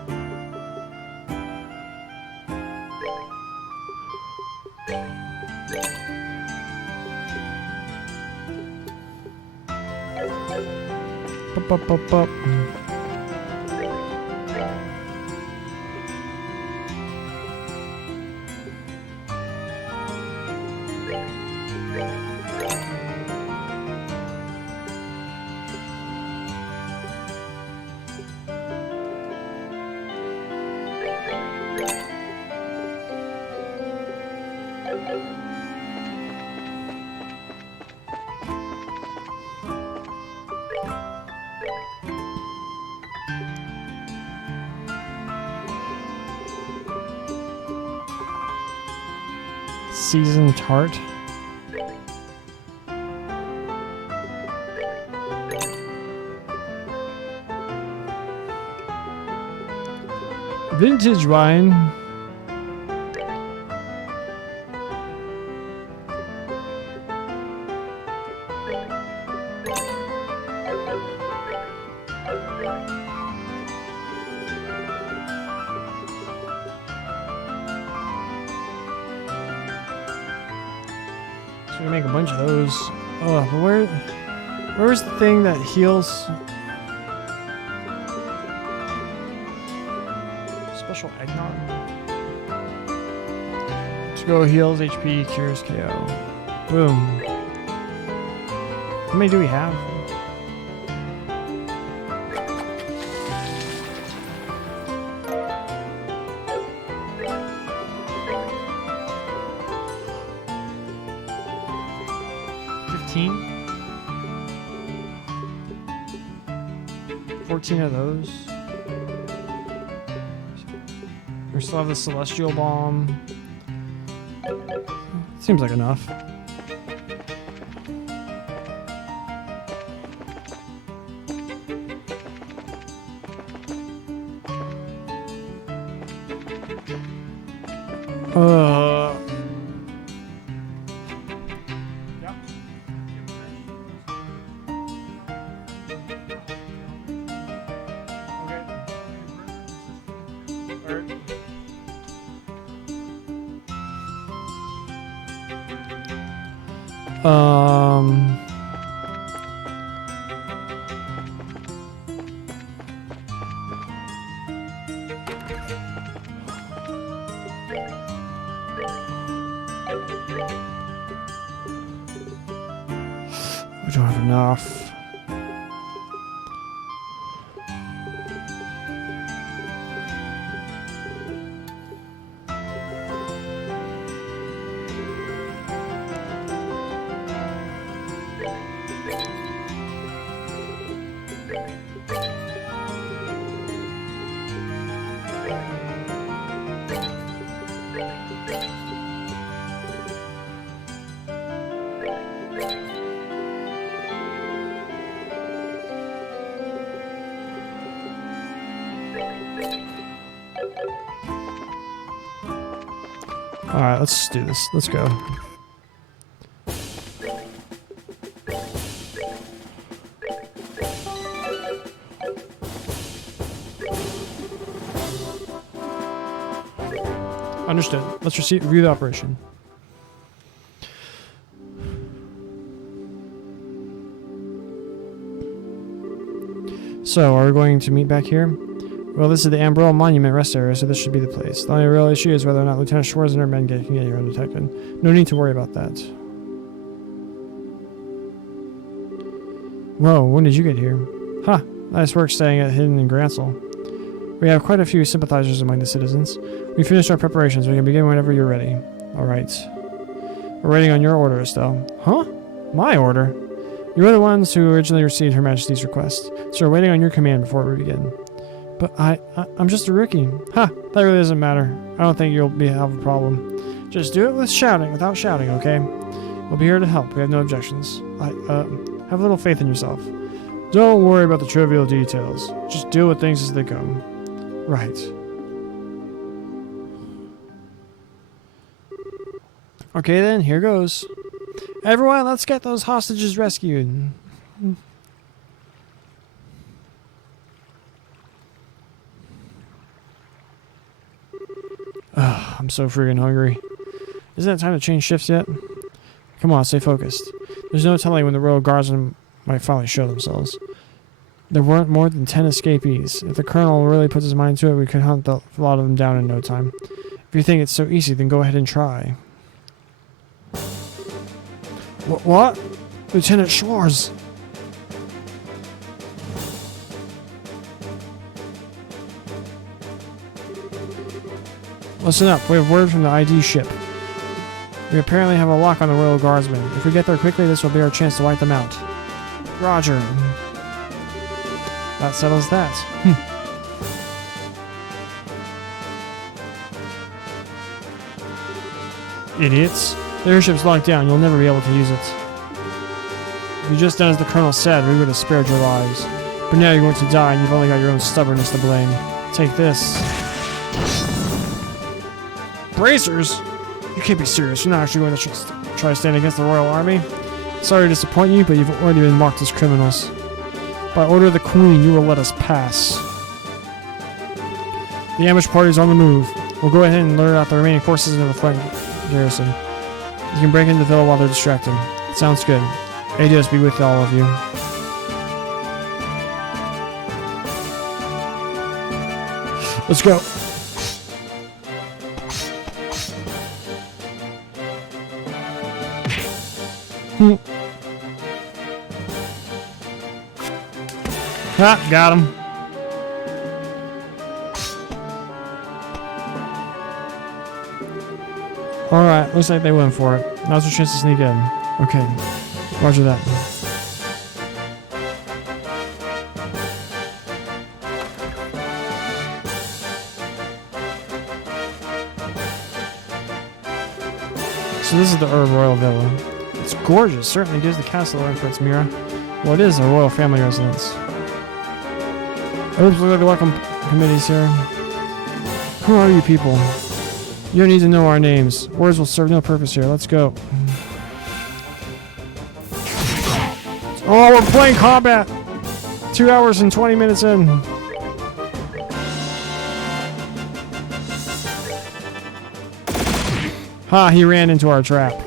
Up. Seasoned tart. Vintage wine. So we make a bunch of those. Oh, but where's the thing that heals? Special eggnog. Let's go heals HP, cures KO. Boom. How many do we have? $15? 14 of those. We still have the Celestial Bomb. Seems like enough. We don't have enough. Alright, let's do this. Let's go. Understood. Let's review the operation. So, are we going to meet back here? Well, this is the Ambrell Monument rest area, so this should be the place. The only real issue is whether or not Lieutenant Schwartz and her men can get here undetected. No need to worry about that. Whoa, when did you get here? Huh, nice work staying at Hidden in Gransel. We have quite a few sympathizers among the citizens. We finished our preparations. We can begin whenever you're ready. Alright. We're waiting on your order, Estelle. Huh? My order? You were the ones who originally received Her Majesty's request, so we're waiting on your command before we begin. But I'm just a rookie. Ha! That really doesn't matter. I don't think you'll have a problem. Just do it without shouting, okay? We'll be here to help. We have no objections. Have a little faith in yourself. Don't worry about the trivial details. Just deal with things as they come. Right. Okay then, here goes. Everyone, let's get those hostages rescued. I'm so friggin' hungry. Isn't it time to change shifts yet? Come on, stay focused. There's no telling when the royal guardsmen might finally show themselves. There weren't more than 10 escapees. If the colonel really puts his mind to it, we could hunt a lot of them down in no time. If you think it's so easy, then go ahead and try. What? Lieutenant Schwartz! Listen up, we have word from the ID ship. We apparently have a lock on the Royal Guardsmen. If we get there quickly, this will be our chance to wipe them out. Roger. That settles that. Idiots. The airship's locked down. You'll never be able to use it. If you just done as the Colonel said, we would have spared your lives. But now you're going to die, and you've only got your own stubbornness to blame. Take this. Bracers? You can't be serious. You're not actually going to try to stand against the Royal Army? Sorry to disappoint you, but you've already been marked as criminals. By order of the Queen, you will let us pass. The ambush party is on the move. We'll go ahead and lure out the remaining forces into the flank garrison. You can break into the villa while they're distracted. Sounds good. Adios be with all of you. Let's go. Ah, got him. Alright, looks like they went for it. Now's your chance to sneak in. Okay, roger that. So this is the Royal Villa. It's gorgeous, certainly gives the castle a for its mirror. Well, it is a royal family residence. Oops, look like the welcome committee's here. Who are you people? You don't need to know our names. Words will serve no purpose here. Let's go. Oh, we're playing combat! 2 hours and 20 minutes in. Ha, he ran into our trap.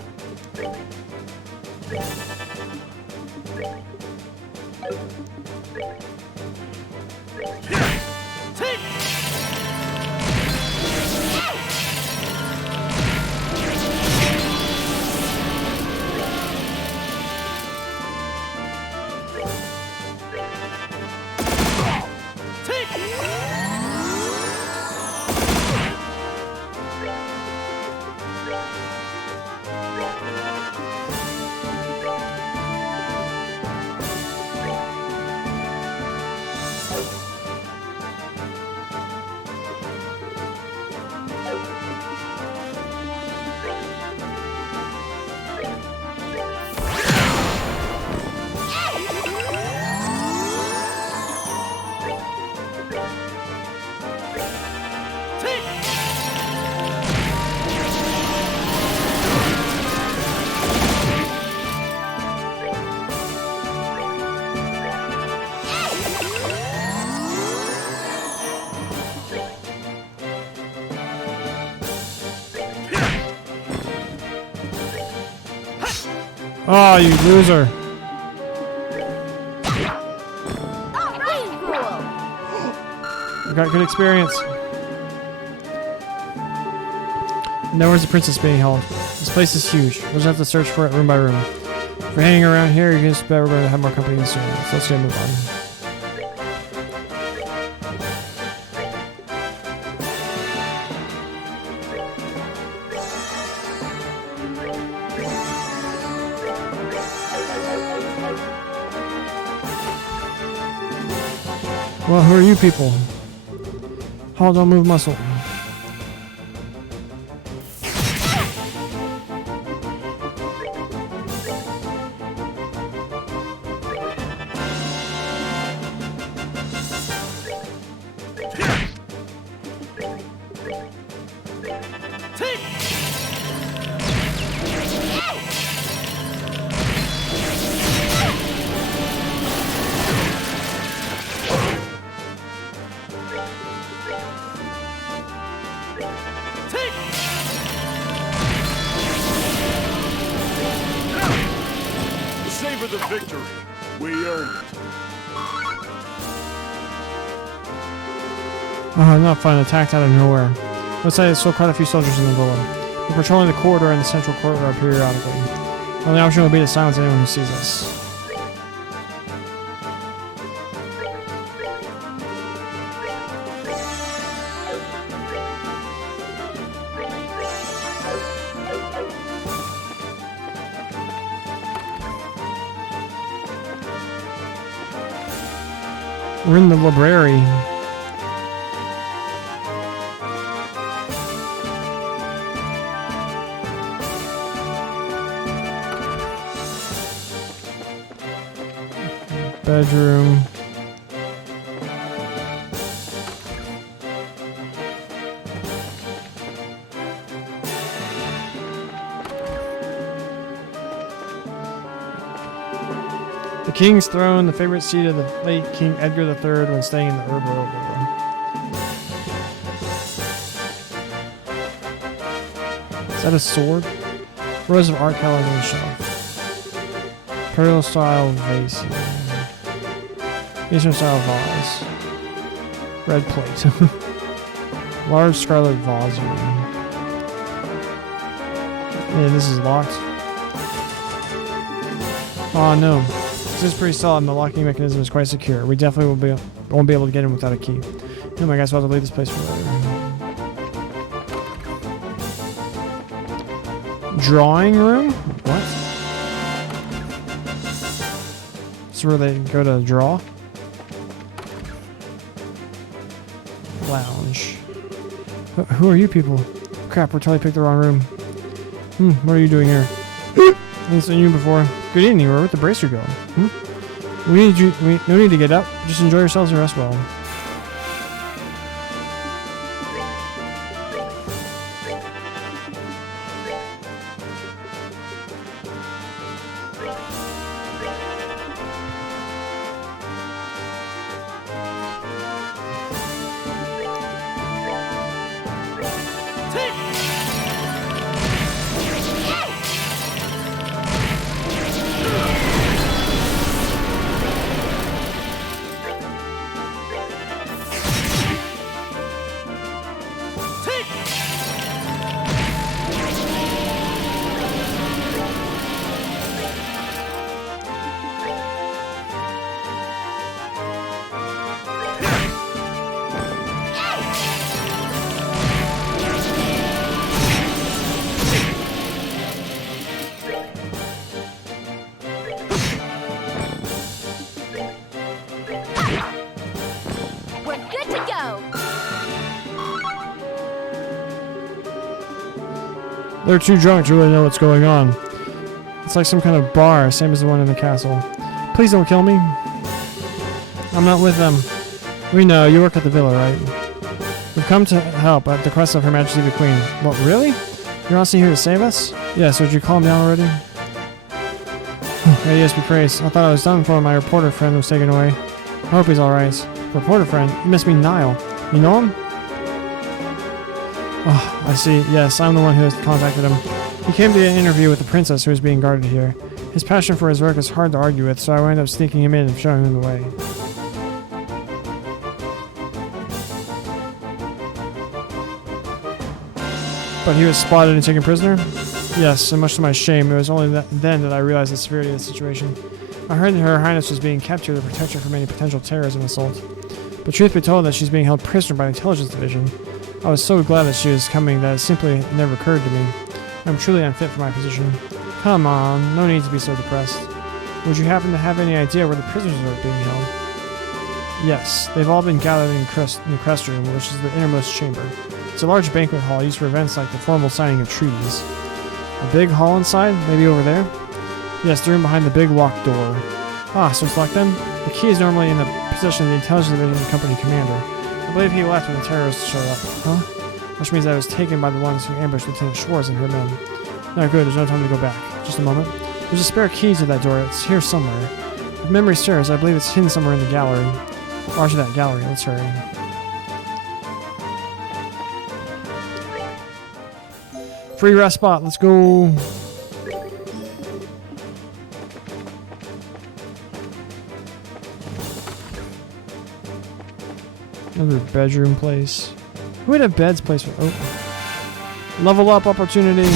Oh, you loser. I got good experience. Now where's the princess being held? This place is huge. We'll just have to search for it room by room. If we're hanging around here, you're just better going to have more company soon. So let's get move on. Well, who are you people? Hold on, move muscle. Savor the victory. We earned it. I'm not fun. Attacked out of nowhere. Looks like there's still quite a few soldiers in the villa. We're patrolling the corridor and the central courtyard periodically. The only option will be to silence anyone who sees us. We're in the library. Bedroom. The King's Throne, the favorite seat of the late King Edgar III when staying in the Herb Royal Villa. Is that a sword? Rows of art catalog on the shelf. Imperial style vase. Eastern style vase. Red plate. Large scarlet vase. Yeah, this is locked. Oh no. This is pretty solid and the locking mechanism is quite secure. We definitely won't be able to get in without a key. Oh my gosh, we'll have to leave this place for later. Drawing room? What? This is where they go to draw? Lounge. Who are you people? Crap, we totally picked the wrong room. What are you doing here? I haven't seen you before. Good evening, where with the bracer go? No need to get up. Just enjoy yourselves and rest well. They're too drunk to really know what's going on. It's like some kind of bar, same as the one in the castle. Please don't kill me. I'm not with them. We know, you work at the villa, right? We've come to help at the request of Her Majesty the Queen. What, really? You're honestly here to save us? Yes, would you calm down already? May yes be praised. I thought I was done for when my reporter friend was taken away. I hope he's alright. Reporter friend? You must mean Niall. You know him? Oh, I see. Yes, I'm the one who has contacted him. He came to an interview with the princess who was being guarded here. His passion for his work is hard to argue with, so I wound up sneaking him in and showing him the way. But he was spotted and taken prisoner? Yes, and much to my shame, it was only then that I realized the severity of the situation. I heard that Her Highness was being kept here to protect her from any potential terrorism assault. But truth be told that she's being held prisoner by the intelligence division. I was so glad that she was coming that it simply never occurred to me. I'm truly unfit for my position. Come on, no need to be so depressed. Would you happen to have any idea where the prisoners are being held? Yes, they've all been gathered in the crest room, which is the innermost chamber. It's a large banquet hall used for events like the formal signing of treaties. A big hall inside? Maybe over there? Yes, the room behind the big locked door. Ah, so it's locked then? The key is normally in the possession of the intelligence division company commander. I believe he left when the terrorists showed up. Huh? Which means I was taken by the ones who ambushed Lieutenant Schwartz and her men. No good, there's no time to go back. Just a moment. There's a spare key to that door. It's here somewhere. If memory serves, I believe it's hidden somewhere in the gallery. Roger that, gallery. Let's hurry. Free rest spot. Let's go. Another bedroom place. Who would have beds placed for? Oh. Level up opportunity.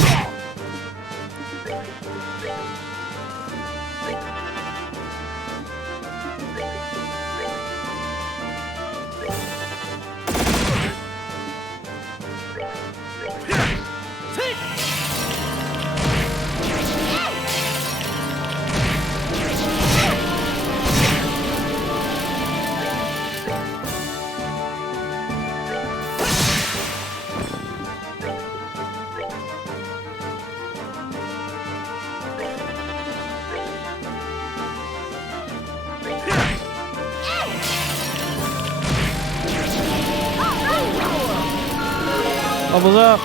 Levels up.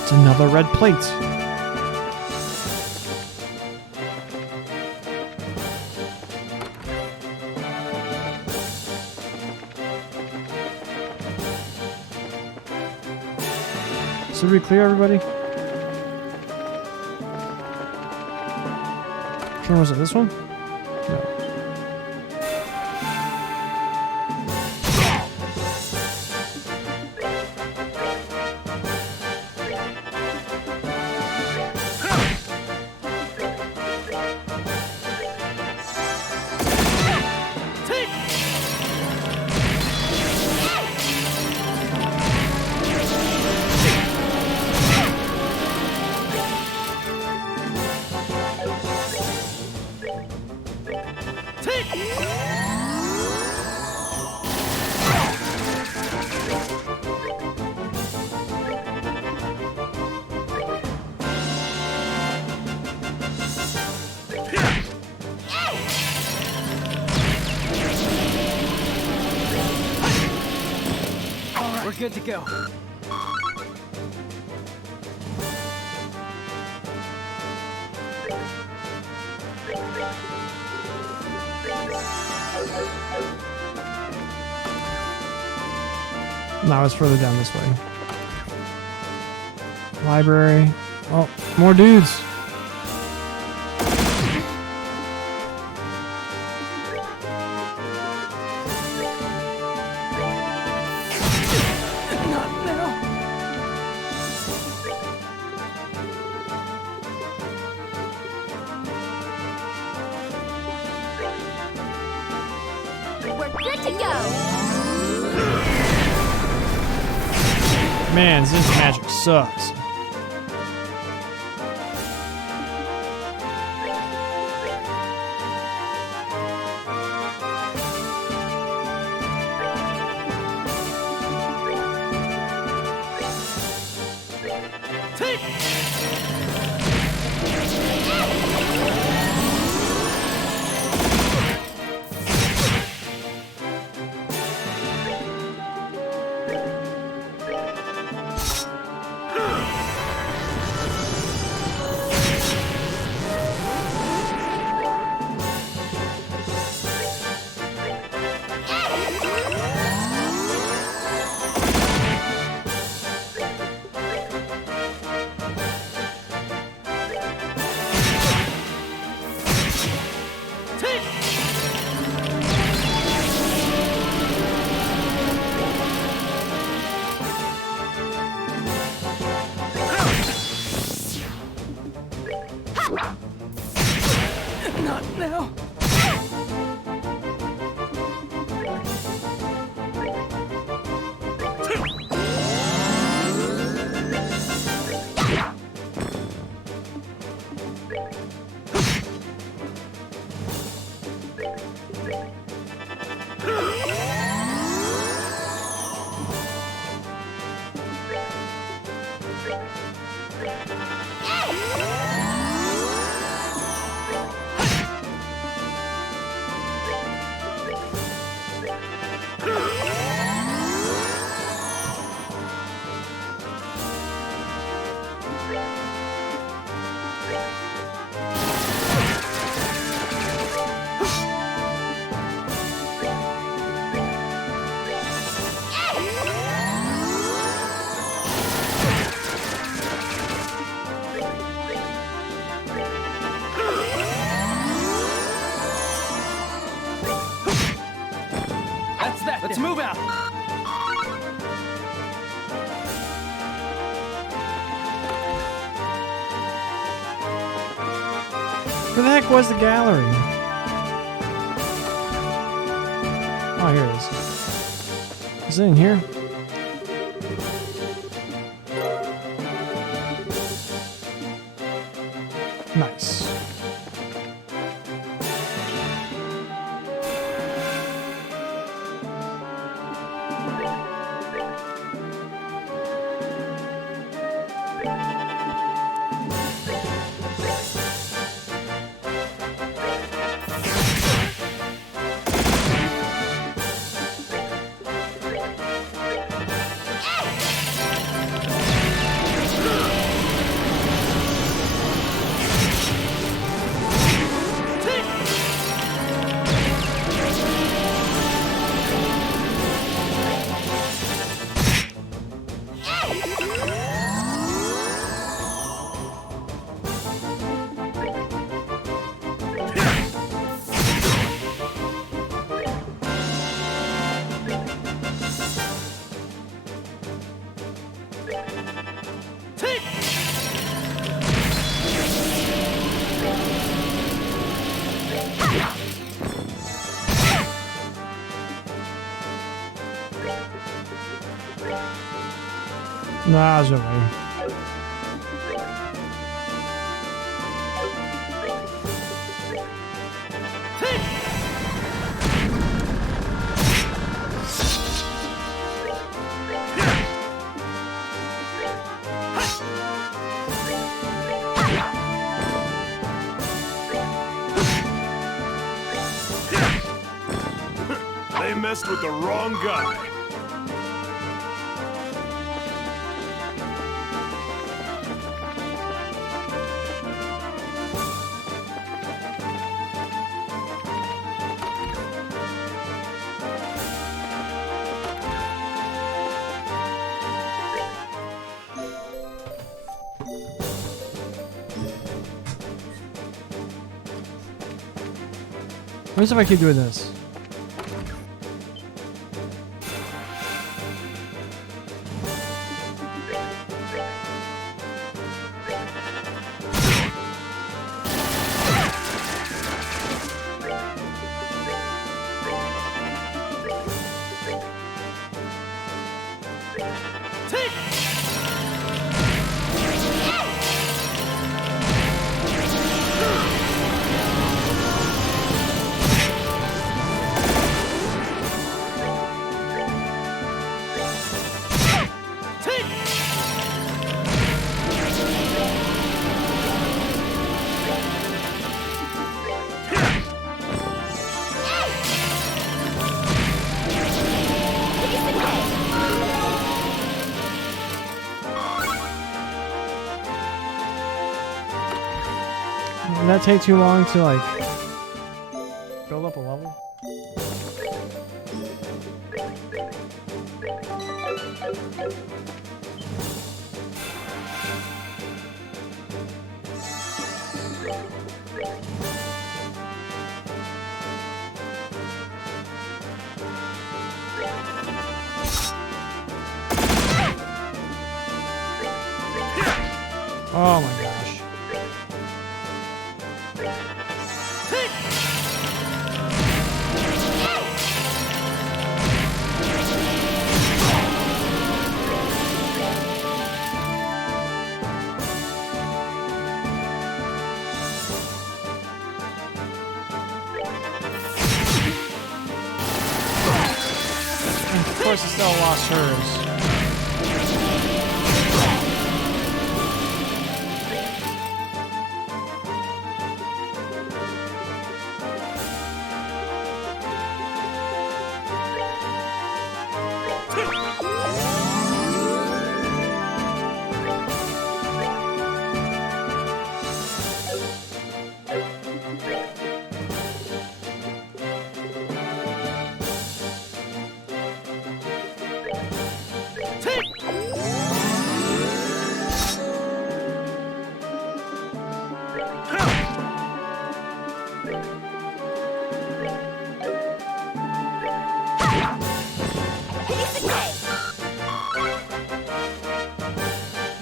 It's another red plate. So did we clear everybody? Was it this one? No. We're good to go. Now it's further down this way. Library. Oh, more dudes. Man, Zin's magic sucks. Where the heck was the gallery? Oh, here it is. Is it in here? Nice. Nah, it's okay. They messed with the wrong guy. What if I keep doing this? Did that take too long to like build up a level? Oh my gosh. Of course, Estelle lost hers.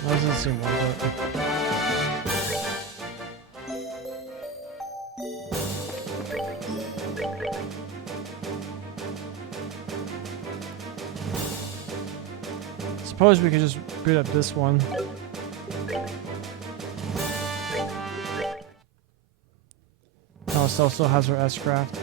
That doesn't seem worth it. suppose we could just boot up this one. Oh, Estelle still has her S-Craft.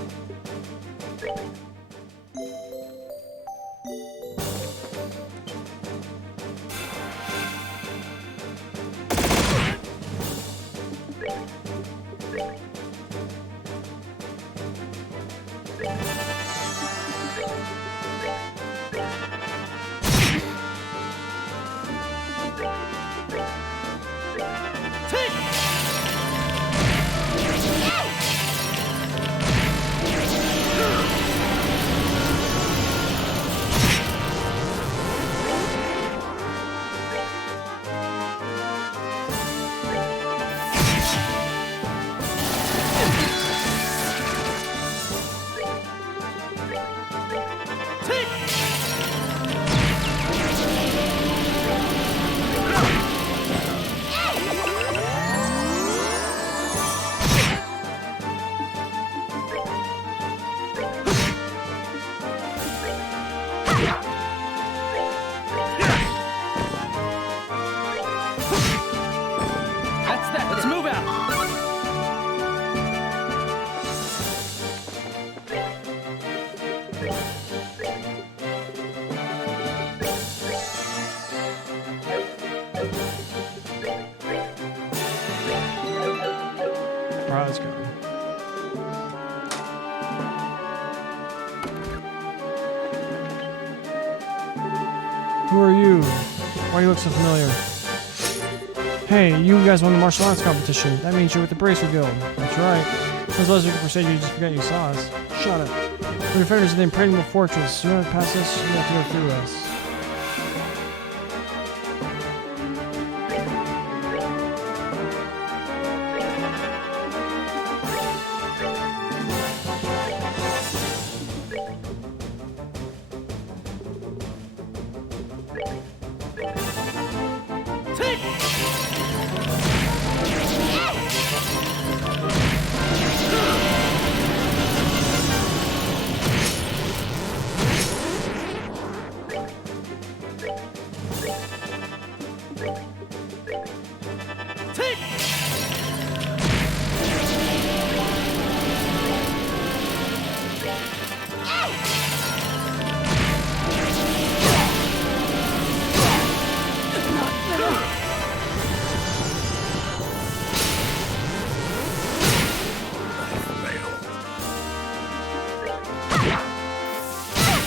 Alright, let's go. Who are you? Why do you look so familiar? Hey, you guys won the martial arts competition. That means you're with the Bracer Guild. That's right. Those others looking for stage, you just forgot you saw us. Shut up. We're defenders of the Impregnable Fortress. You want to pass us, you have to go through us.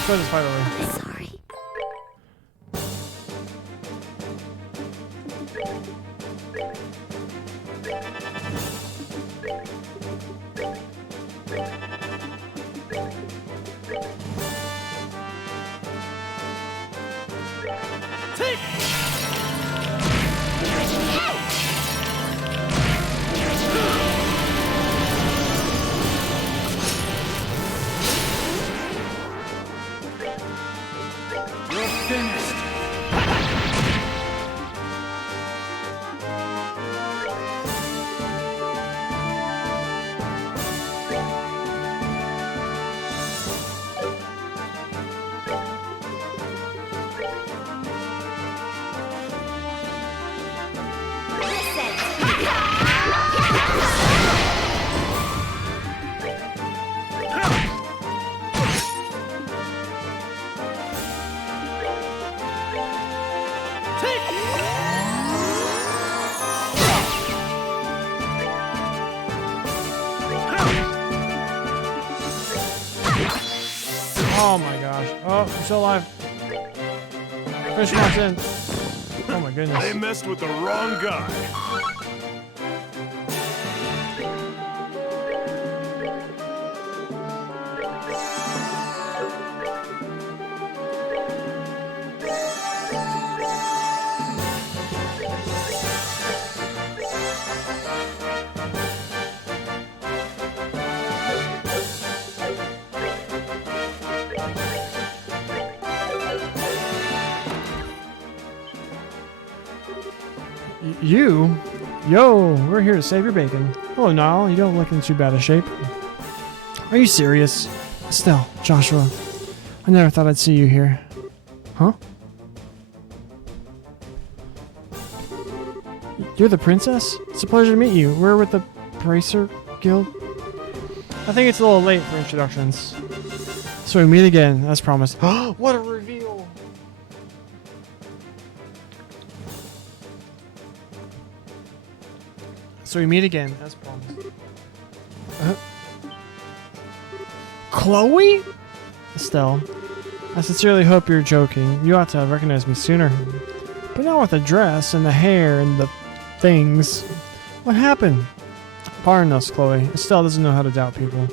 Throw this fight over. Sorry. Oh my gosh. Oh, I'm still alive. Fish marks in. Oh my goodness. They messed with the wrong guy. You? Yo, we're here to save your bacon. Hello, Niall. You don't look in too bad a shape. Are you serious? Estelle, Joshua, I never thought I'd see you here. Huh? You're the princess? It's a pleasure to meet you. We're with the Bracer Guild. I think it's a little late for introductions. So we meet again, as promised. What a reveal! So we meet again, as promised. Chloe? Estelle, I sincerely hope you're joking. You ought to have recognized me sooner. But not with the dress and the hair and the things. What happened? Pardon us, Chloe. Estelle doesn't know how to doubt people.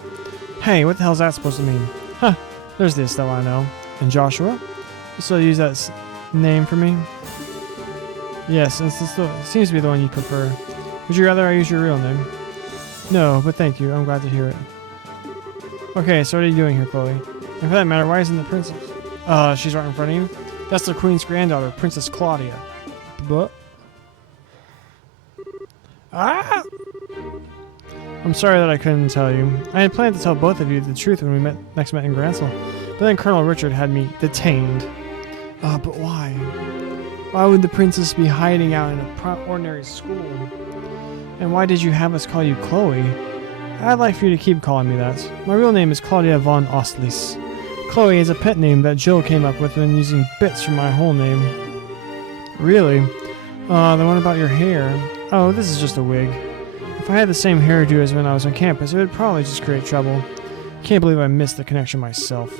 Hey, what the hell's that supposed to mean? Huh, there's the Estelle I know. And Joshua? You still use that name for me? Yes, it seems to be the one you prefer. Would you rather I use your real name? No, but thank you. I'm glad to hear it. Okay, so what are you doing here, Chloe? And for that matter, why isn't the princess? She's right in front of you. That's the queen's granddaughter, Princess Claudia. But I'm sorry that I couldn't tell you. I had planned to tell both of you the truth when we next met in Grancel, but then Colonel Richard had me detained. But why? Why would the princess be hiding out in a ordinary school? And why did you have us call you Chloe? I'd like for you to keep calling me that. My real name is Claudia von Ostlis. Chloe is a pet name that Jill came up with when using bits from my whole name. Really? Then what about your hair? Oh, this is just a wig. If I had the same hairdo as when I was on campus, it would probably just create trouble. Can't believe I missed the connection myself.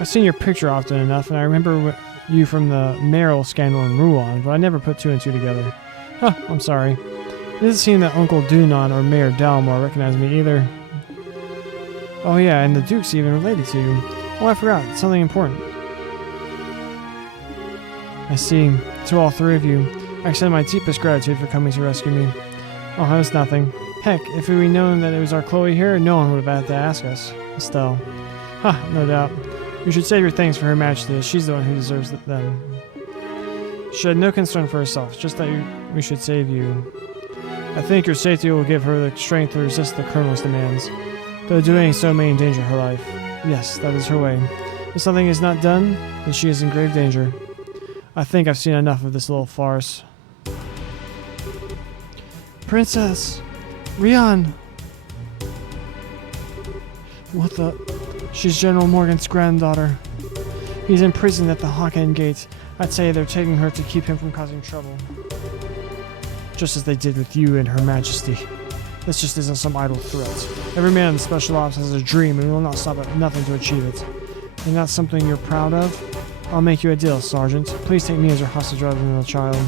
I've seen your picture often enough, and I remember you from the Merrill scandal in Rouen, but I never put two and two together. Huh, I'm sorry. It doesn't seem that Uncle Dunon or Mayor Dalmore recognize me either. Oh yeah, and the Duke's even related to you. Oh, I forgot. It's something important. I see. To all three of you, I extend my deepest gratitude for coming to rescue me. Oh, that was nothing. Heck, if we'd known that it was our Chloe here, no one would have had to ask us. Estelle. Ha, no doubt. You should save your thanks for Her Majesty. She's the one who deserves them. She had no concern for herself, just that we should save you. I think your safety will give her the strength to resist the Colonel's demands. Though doing so may endanger her life. Yes, that is her way. If something is not done, then she is in grave danger. I think I've seen enough of this little farce. Princess! Rian! What the? She's General Morgan's granddaughter. He's in prison at the Hawk End Gate. I'd say they're taking her to keep him from causing trouble. Just as they did with you and Her Majesty. This just isn't some idle threat. Every man in the Special Ops has a dream and will not stop at nothing to achieve it. And that's something you're proud of? I'll make you a deal, Sergeant. Please take me as your hostage rather than a child.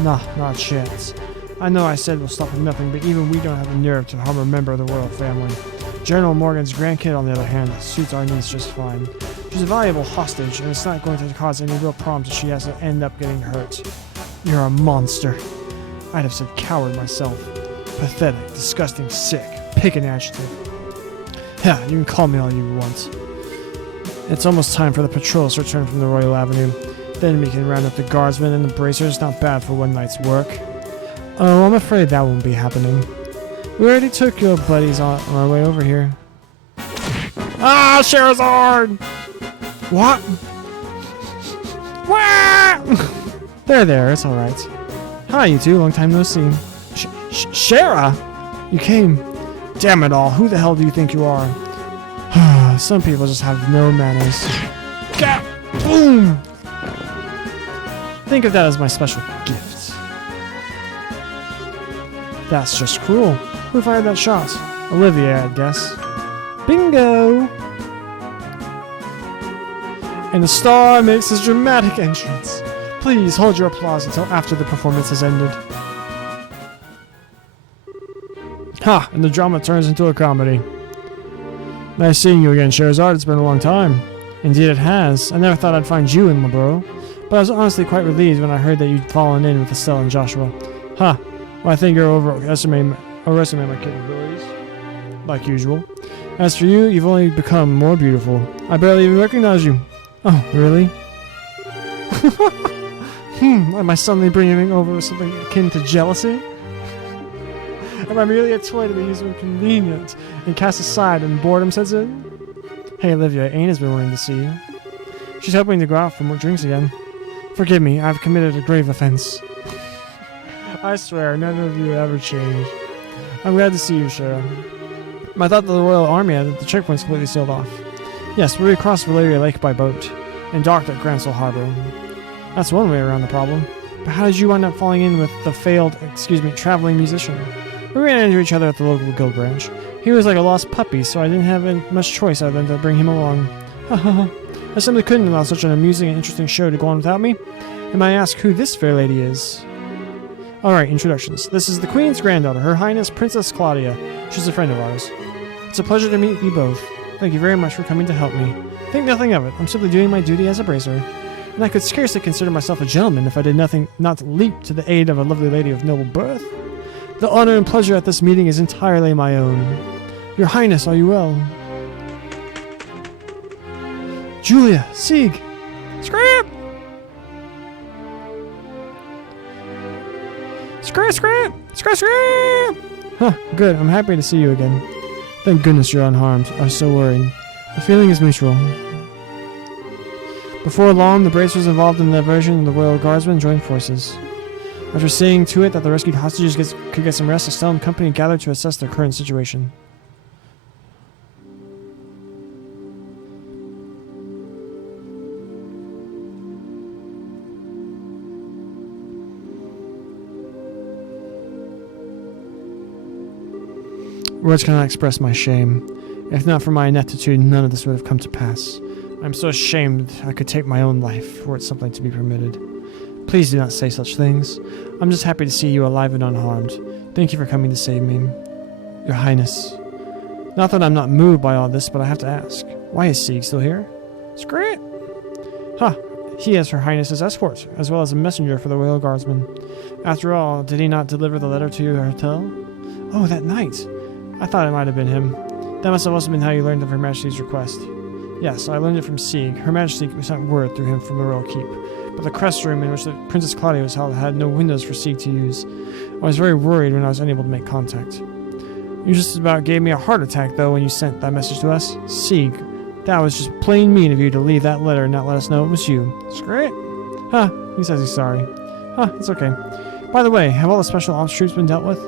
Nah, not a chance. I know I said we'll stop at nothing, but even we don't have the nerve to harm a member of the royal family. General Morgan's grandkid, on the other hand, suits our needs just fine. She's a valuable hostage, and it's not going to cause any real problems if she has to end up getting hurt. You're a monster. I'd have said coward myself. Pathetic, disgusting, sick. Pick an adjective. Yeah, you can call me all you want. It's almost time for the patrols to return from the Royal Avenue. Then we can round up the guardsmen and the bracers. Not bad for one night's work. Oh, I'm afraid that won't be happening. We already took your buddies on our way over here. Ah, Sherazard! What? Wah! There, it's alright. Hi, you two, long time no see. Shara! You came. Damn it all, who the hell do you think you are? Some people just have no manners. Gah! Boom! Think of that as my special gift. That's just cruel. Who fired that shot? Olivia, I guess. Bingo! And the star makes his dramatic entrance. Please hold your applause until after the performance has ended. Ha! And the drama turns into a comedy. Nice seeing you again, Sherazard. It's been a long time. Indeed it has. I never thought I'd find you in Marlborough, but I was honestly quite relieved when I heard that you'd fallen in with Estelle and Joshua. Ha! Well, I think you're overestimating my capabilities, like usual. As for you, you've only become more beautiful. I barely even recognize you. Oh, really? Am I suddenly bringing over something akin to jealousy? Am I merely a toy to be used when convenient and cast aside when boredom sets in? Hey, Olivia, Anne has been wanting to see you. She's hoping to go out for more drinks again. Forgive me, I've committed a grave offense. I swear, none of you ever change. I'm glad to see you, Shara. I thought the Royal Army had the checkpoints completely sealed off. Yes, we crossed Valeria Lake by boat and docked at Gransel Harbor. That's one way around the problem. But how did you wind up falling in with the failed, traveling musician? We ran into each other at the local guild branch. He was like a lost puppy, so I didn't have much choice other than to bring him along. I simply couldn't allow such an amusing and interesting show to go on without me. And may I ask who this fair lady is? Alright, introductions. This is the Queen's granddaughter, Her Highness Princess Claudia. She's a friend of ours. It's a pleasure to meet you both. Thank you very much for coming to help me. Think nothing of it. I'm simply doing my duty as a bracer. And I could scarcely consider myself a gentleman if I did nothing not to leap to the aid of a lovely lady of noble birth. The honor and pleasure at this meeting is entirely my own. Your Highness, are you well? Julia, Sieg! Scrap! Scrap, scrap! Scrap, scrap! Huh, good. I'm happy to see you again. Thank goodness you're unharmed. I was so worried. The feeling is mutual. Before long, the bracers involved in the diversion of the Royal Guardsmen joined forces. After seeing to it that the rescued hostages could get some rest, Estelle and company gathered to assess their current situation. Words cannot express my shame. If not for my ineptitude, none of this would have come to pass. I'm so ashamed I could take my own life, were it something to be permitted. Please do not say such things. I'm just happy to see you alive and unharmed. Thank you for coming to save me. Your Highness. Not that I'm not moved by all this, but I have to ask. Why is Sieg still here? Screw it! Huh. He is Her Highness's escort, as well as a messenger for the Royal Guardsmen. After all, did he not deliver the letter to your hotel? Oh, that night! I thought it might have been him. That must have also been how you learned of Her Majesty's request. Yes, I learned it from Sieg. Her Majesty sent word through him from the royal keep. But the crest room in which the Princess Claudia was held had no windows for Sieg to use. I was very worried when I was unable to make contact. You just about gave me a heart attack, though, when you sent that message to us. Sieg, that was just plain mean of you to leave that letter and not let us know it was you. Screw it. Huh, he says he's sorry. Huh, it's okay. By the way, have all the special ops troops been dealt with?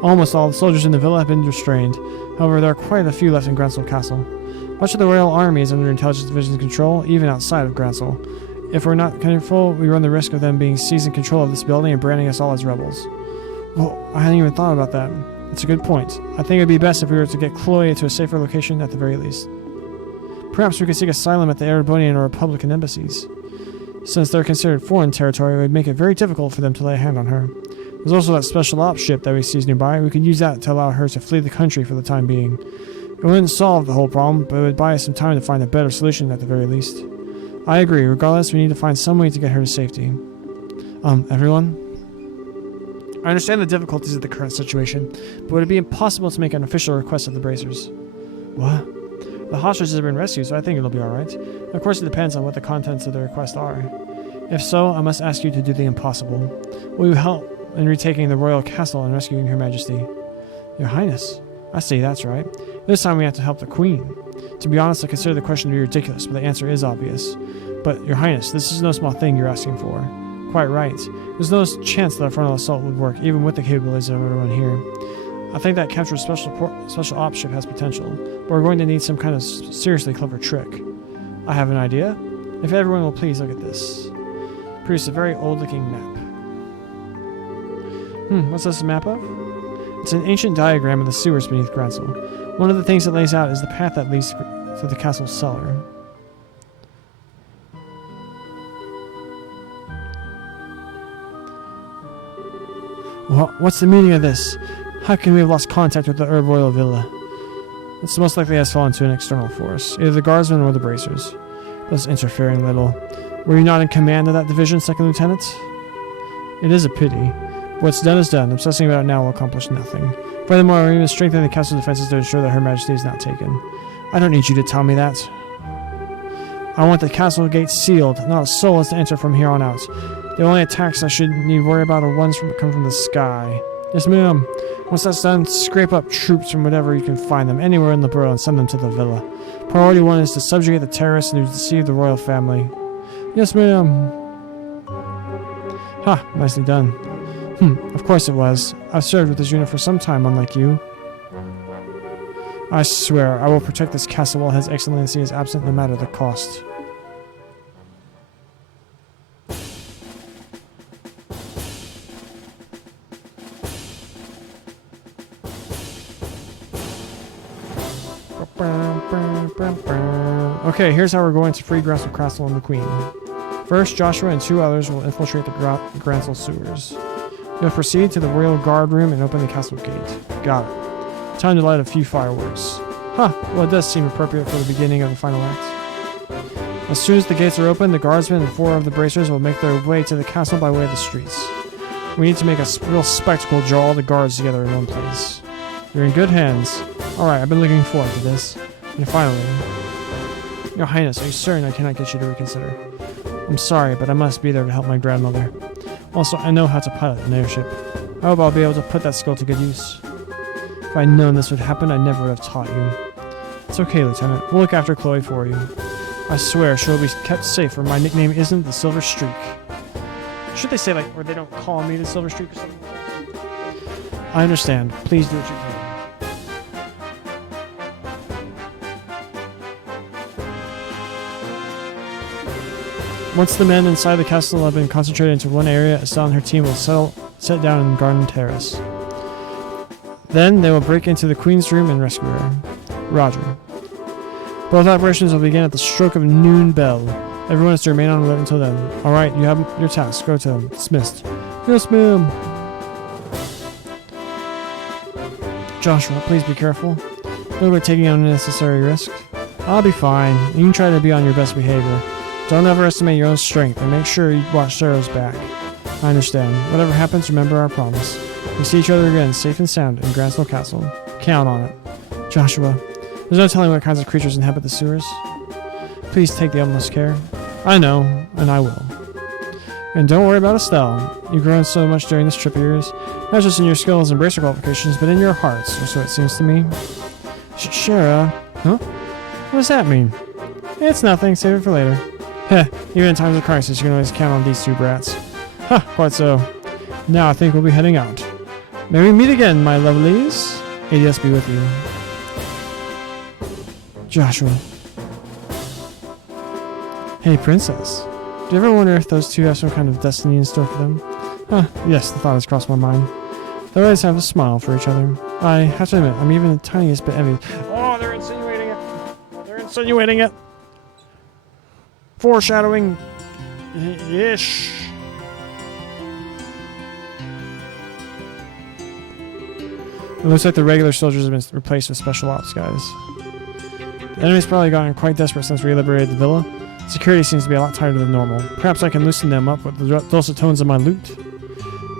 Almost all the soldiers in the villa have been restrained. However, there are quite a few left in Gransel Castle. Much of the Royal Army is under Intelligence Division's control, even outside of Gransel. If we're not careful, we run the risk of them being seizing control of this building and branding us all as rebels. Well, I hadn't even thought about that. It's a good point. I think it would be best if we were to get Chloe to a safer location at the very least. Perhaps we could seek asylum at the Erebonian or Republican embassies. Since they're considered foreign territory, it would make it very difficult for them to lay a hand on her. There's also that special ops ship that we seized nearby. We could use that to allow her to flee the country for the time being. It wouldn't solve the whole problem, but it would buy us some time to find a better solution at the very least. I agree. Regardless, we need to find some way to get her to safety. Everyone? I understand the difficulties of the current situation, but would it be impossible to make an official request of the bracers? What? The hostages have been rescued, so I think it'll be alright. Of course, it depends on what the contents of the request are. If so, I must ask you to do the impossible. Will you help in retaking the royal castle and rescuing Her Majesty? Your Highness. I see, that's right. This time we have to help the Queen. To be honest, I consider the question to be ridiculous, but the answer is obvious. But, Your Highness, this is no small thing you're asking for. Quite right. There's no chance that a frontal assault would work, even with the capabilities of everyone here. I think that captured special ops ship has potential, but we're going to need some kind of seriously clever trick. I have an idea. If everyone will please look at this. Produce a very old-looking map. What's this a map of? It's an ancient diagram of the sewers beneath Gransel. One of the things it lays out is the path that leads to the castle's cellar. What's the meaning of this? How can we have lost contact with the Herb Royal Villa? It's most likely has fallen to an external force, either the guardsmen or the bracers. Thus interfering little. Were you not in command of that division, Second Lieutenant? It is a pity. What's done is done. Obsessing about it now will accomplish nothing. Furthermore, we're even strengthening the castle's defenses to ensure that Her Majesty is not taken. I don't need you to tell me that. I want the castle gates sealed. Not a soul is to enter from here on out. The only attacks I should need worry about are ones that come from the sky. Yes, ma'am. Once that's done, scrape up troops from whatever you can find them, anywhere in the borough, and send them to the villa. Priority 1 is to subjugate the terrorists and to deceive the royal family. Yes, ma'am. Ha, nicely done. Of course it was. I've served with this unit for some time, unlike you. I swear, I will protect this castle while His Excellency is absent, no matter the cost. Okay, here's how we're going to free Gransel Castle and the Queen. First, Joshua and 2 others will infiltrate the Gransel sewers. You'll proceed to the royal guard room and open the castle gate. Got it. Time to light a few fireworks. Huh, well it does seem appropriate for the beginning of the final act. As soon as the gates are open, the guardsmen and 4 of the bracers will make their way to the castle by way of the streets. We need to make a real spectacle, draw all the guards together in one place. You're in good hands. Alright, I've been looking forward to this. And finally... Your Highness, are you certain I cannot get you to reconsider? I'm sorry, but I must be there to help my grandmother. Also, I know how to pilot an airship. I hope I'll be able to put that skill to good use. If I'd known this would happen, I never would have taught you. It's okay, Lieutenant. We'll look after Chloe for you. I swear she'll be kept safe, or my nickname isn't the Silver Streak. Should they say, like, or they don't call me the Silver Streak or something? I understand. Please do what you can. Once the men inside the castle have been concentrated into one area, Estelle and her team will sit down in the garden terrace. Then they will break into the Queen's room and rescue her. Roger. Both operations will begin at the stroke of noon bell. Everyone is to remain on alert until then. Alright, you have your task. Go to them. Dismissed. Yes, ma'am. Joshua, please be careful. Don't be taking on unnecessary risk. I'll be fine. You can try to be on your best behavior. Don't overestimate your own strength, and make sure you watch Sarah's back. I understand. Whatever happens, remember our promise. We see each other again, safe and sound, in Gransel Castle. Count on it. Joshua, there's no telling what kinds of creatures inhabit the sewers. Please take the utmost care. I know, and I will. And don't worry about Estelle. You've grown so much during this trip of yours, not just in your skills and bracer qualifications, but in your hearts, or so it seems to me. Shara? Huh? What does that mean? It's nothing. Save it for later. Heh, even in times of crisis, you can always count on these 2 brats. Ha, quite so. Now I think we'll be heading out. May we meet again, my lovelies. ADS be with you. Joshua. Hey, Princess. Do you ever wonder if those 2 have some kind of destiny in store for them? Huh, yes, the thought has crossed my mind. They always have a smile for each other. I have to admit, I'm even the tiniest bit envious. Oh, they're insinuating it. They're insinuating it. Foreshadowing. Ish. It looks like the regular soldiers have been replaced with special ops guys. The enemy's probably gotten quite desperate since we liberated the villa. Security seems to be a lot tighter than normal. Perhaps I can loosen them up with the dulcet tones of my lute.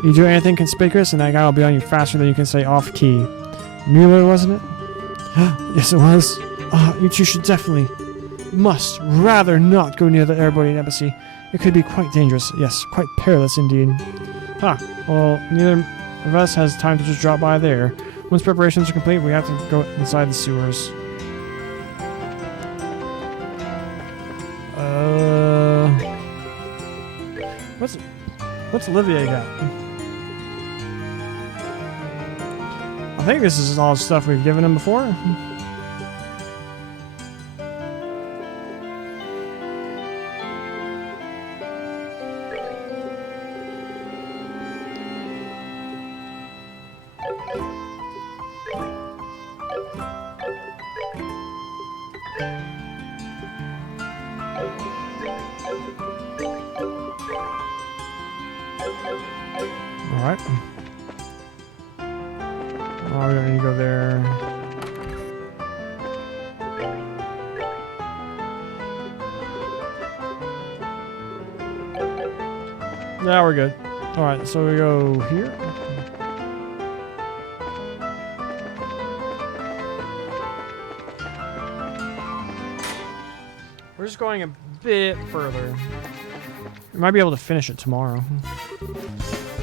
You do anything conspicuous and that guy will be on you faster than you can say off key. Mueller, wasn't it? Yes, it was. You 2 should definitely... must rather not go near the airboarding embassy. It could be quite dangerous. Yes, quite perilous indeed. Well, neither of us has time to just drop by there. Once preparations are complete, we have to go inside the sewers. What's Olivia got? I think this is all stuff we've given him before. Alright. Oh, we don't need to go there. Yeah, we're good. Alright, so we go here. We're just going a bit further. We might be able to finish it tomorrow.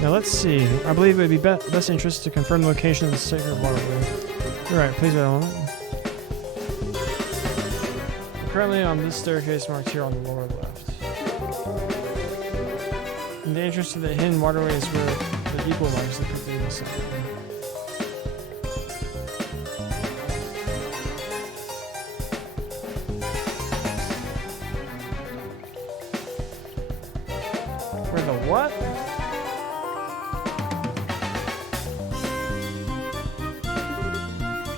Now let's see. I believe it would be best interest to confirm the location of the sacred waterway. You're right, please wait a moment. I'm currently on this staircase marked here on the lower left. The entrance to the hidden waterway is where the equal marks depicted in the sign. For the what?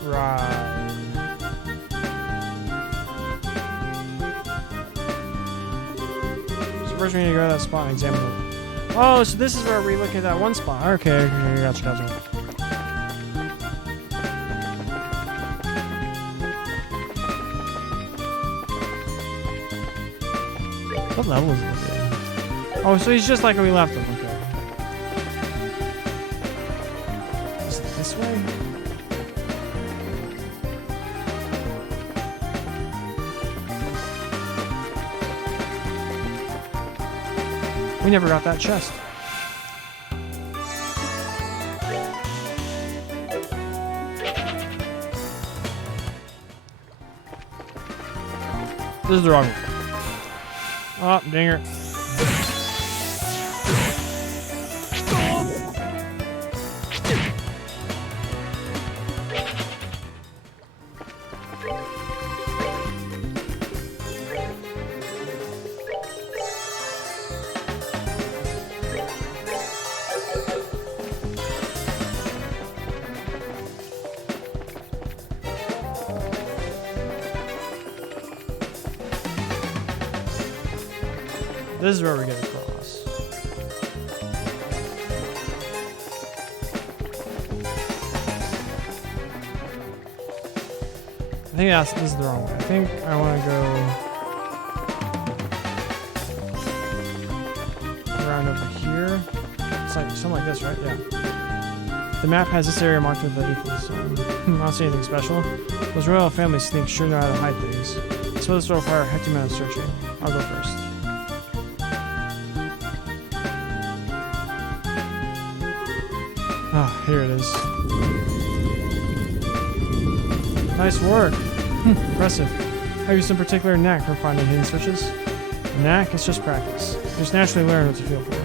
Right. So first we need to go to that spot and examine it. Oh, so this is where we look at that one spot. Okay, gotcha. What level is it? Oh, so he's just like we left him. Okay. Is it this way? We never got that chest. This is the wrong one. Oh, dinger. This is where we get across. I think this is the wrong way. I think I want to go around over here. It's like something like this, right? Yeah. The map has this area marked with the equals sign. I don't see anything special. Those royal family sneaks sure know how to hide things. So this will require a hefty amount of searching. I'll go first. Ah, here it is. Nice work. Impressive. Have you some particular knack for finding hidden switches? A knack? It's just practice. You just naturally learn what to feel for.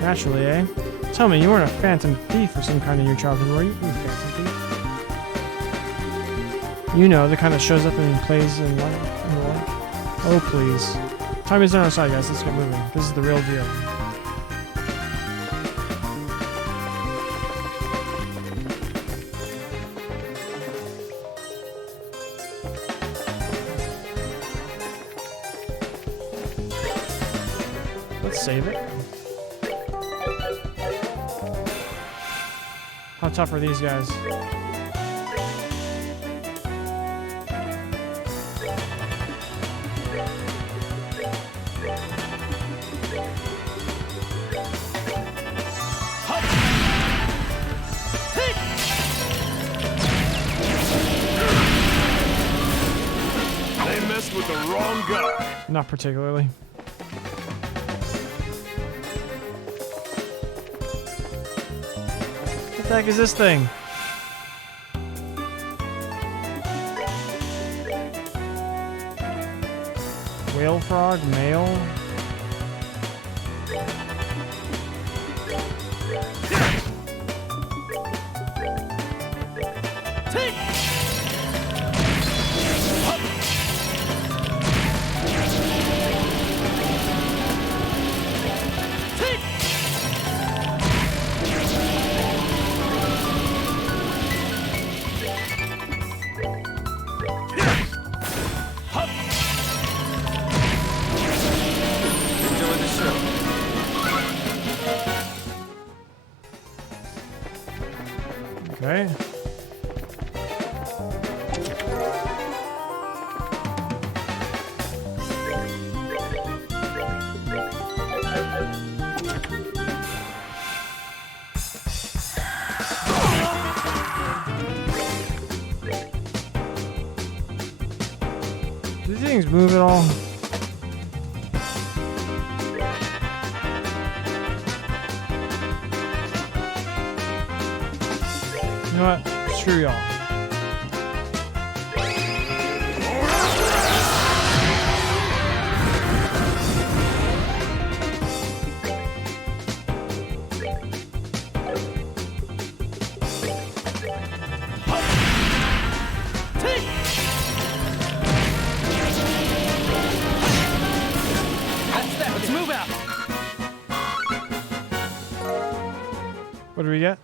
Naturally, eh? Tell me, you weren't a phantom thief or some kind in your childhood, were you? You phantom thief? You know, the kind that shows up and plays in the light. Oh, please. Time is on our side, guys. Let's get moving. This is the real deal. Let's save it. How tough are these guys? They messed with the wrong guy. Not particularly. What the heck is this thing? Whale frog, male. Okay. Do these things move at all? You know what? Screw y'all. What do we get?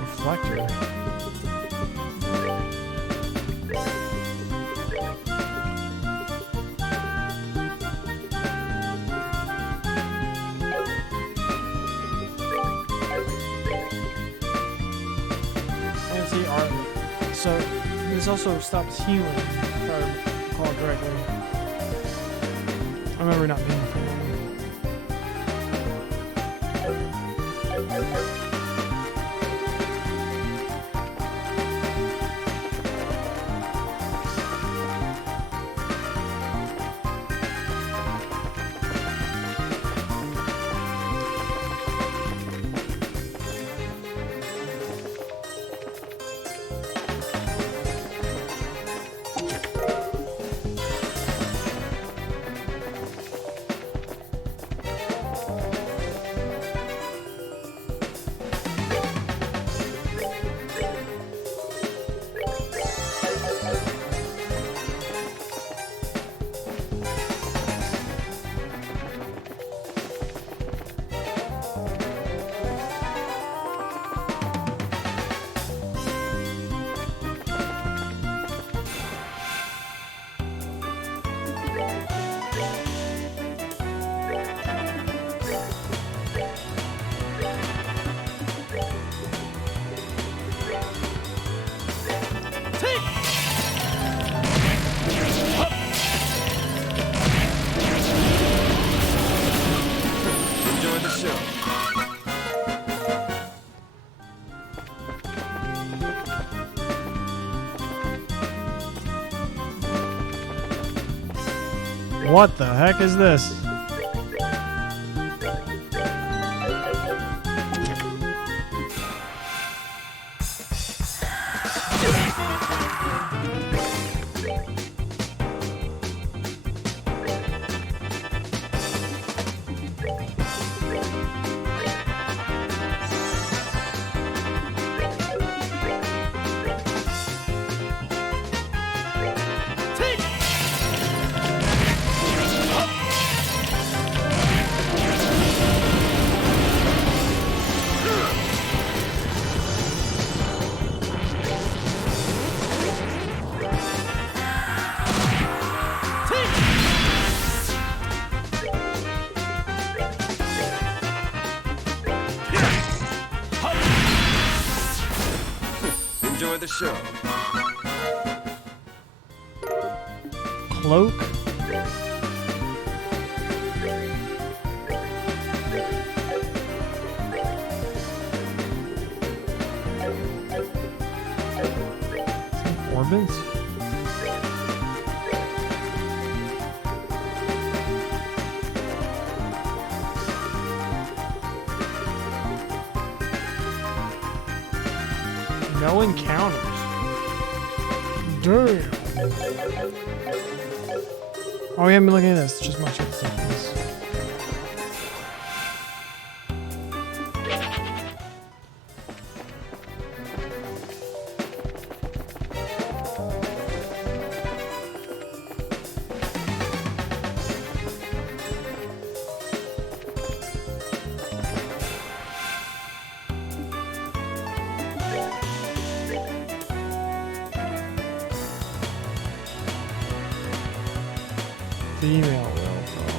Reflector. Anti-art. So this also stops healing, if I recall correctly. I remember not being familiar. Enjoy the show. What the heck is this? Enjoy the show. Cloak? Orbits? No encounters. Damn. Oh, we haven't been looking at this. Just much of stuff. Female Wilford.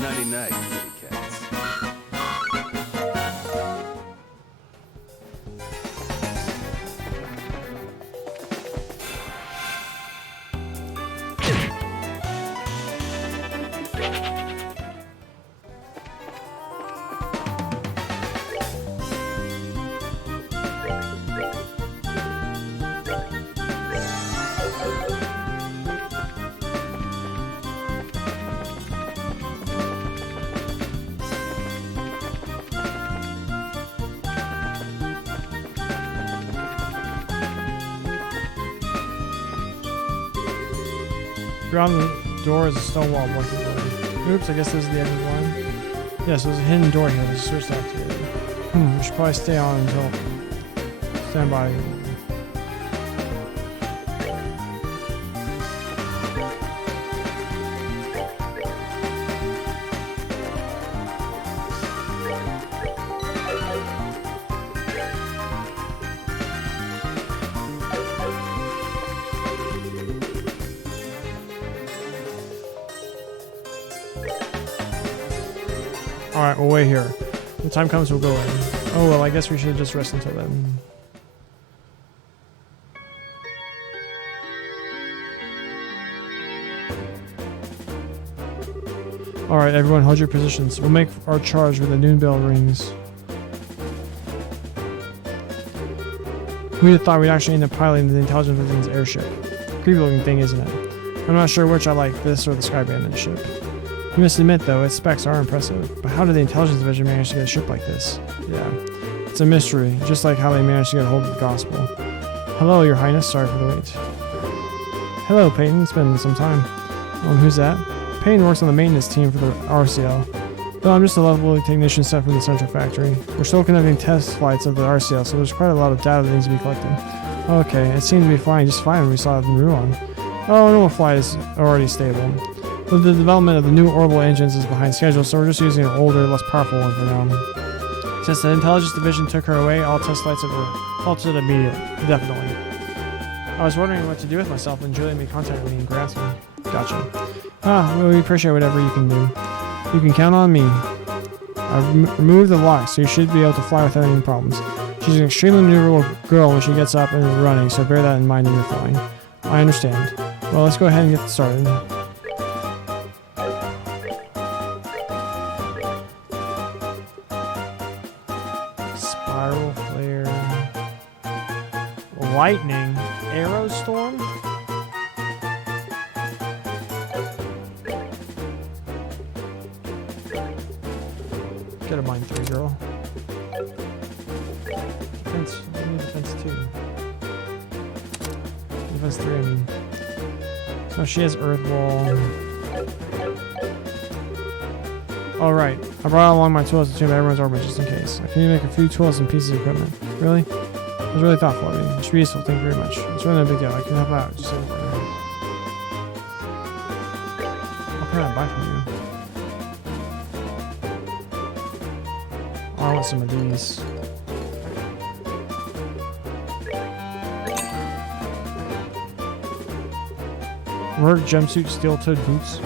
Nighty night, kitty cats. Beyond the door is a stone wall blocking the way. Oops, I guess this is the end of the line. Yes, there's a hidden door here. Let's switch that to it. We should probably stay on until... Stand by. Alright, we'll wait here. When the time comes, we'll go in. Oh, well, I guess we should just rest until then. Alright, everyone, hold your positions. We'll make our charge when the noon bell rings. Who'd have thought we'd actually end up piloting the Intelligence Division's airship? Creepy looking thing, isn't it? I'm not sure which I like, this or the Sky Bandit ship. You must admit, though, its specs are impressive. But how did the Intelligence Division manage to get a ship like this? Yeah, it's a mystery, just like how they managed to get a hold of the gospel. Hello, Your Highness. Sorry for the wait. Hello, Peyton. It's been some time. Who's that? Peyton works on the maintenance team for the RCL. Though I'm just a lovely technician sent from the central factory. We're still conducting test flights of the RCL, so there's quite a lot of data that needs to be collected. Okay, it seemed to be flying just fine when we saw it in Ruan. Oh, normal flight is already stable. But the development of the new orbital engines is behind schedule, so we're just using an older, less powerful one for now. Since the Intelligence Division took her away, all test flights were halted immediately. Definitely. I was wondering what to do with myself when Julian made contact with me and grasped me. Gotcha. Well, we appreciate whatever you can do. You can count on me. I've removed the lock, so you should be able to fly without any problems. She's an extremely maneuverable girl when she gets up and running, so bear that in mind when you're flying. I understand. Well, let's go ahead and get started. Spiral flare. Lightning. Arrow storm? Get a mine 3, girl. Defense. I need defense 2. Defense 3, I mean. So she has earth wall. Alright. I brought along my tools to tune everyone's orbit just in case. I can even make a few tools and pieces of equipment. Really? That was really thoughtful of you. It should be useful. Thank you very much. It's really no big deal. I can help out. Just say what can I buy from you? Oh, I want some of these. Work jumpsuit, steel-toed boots.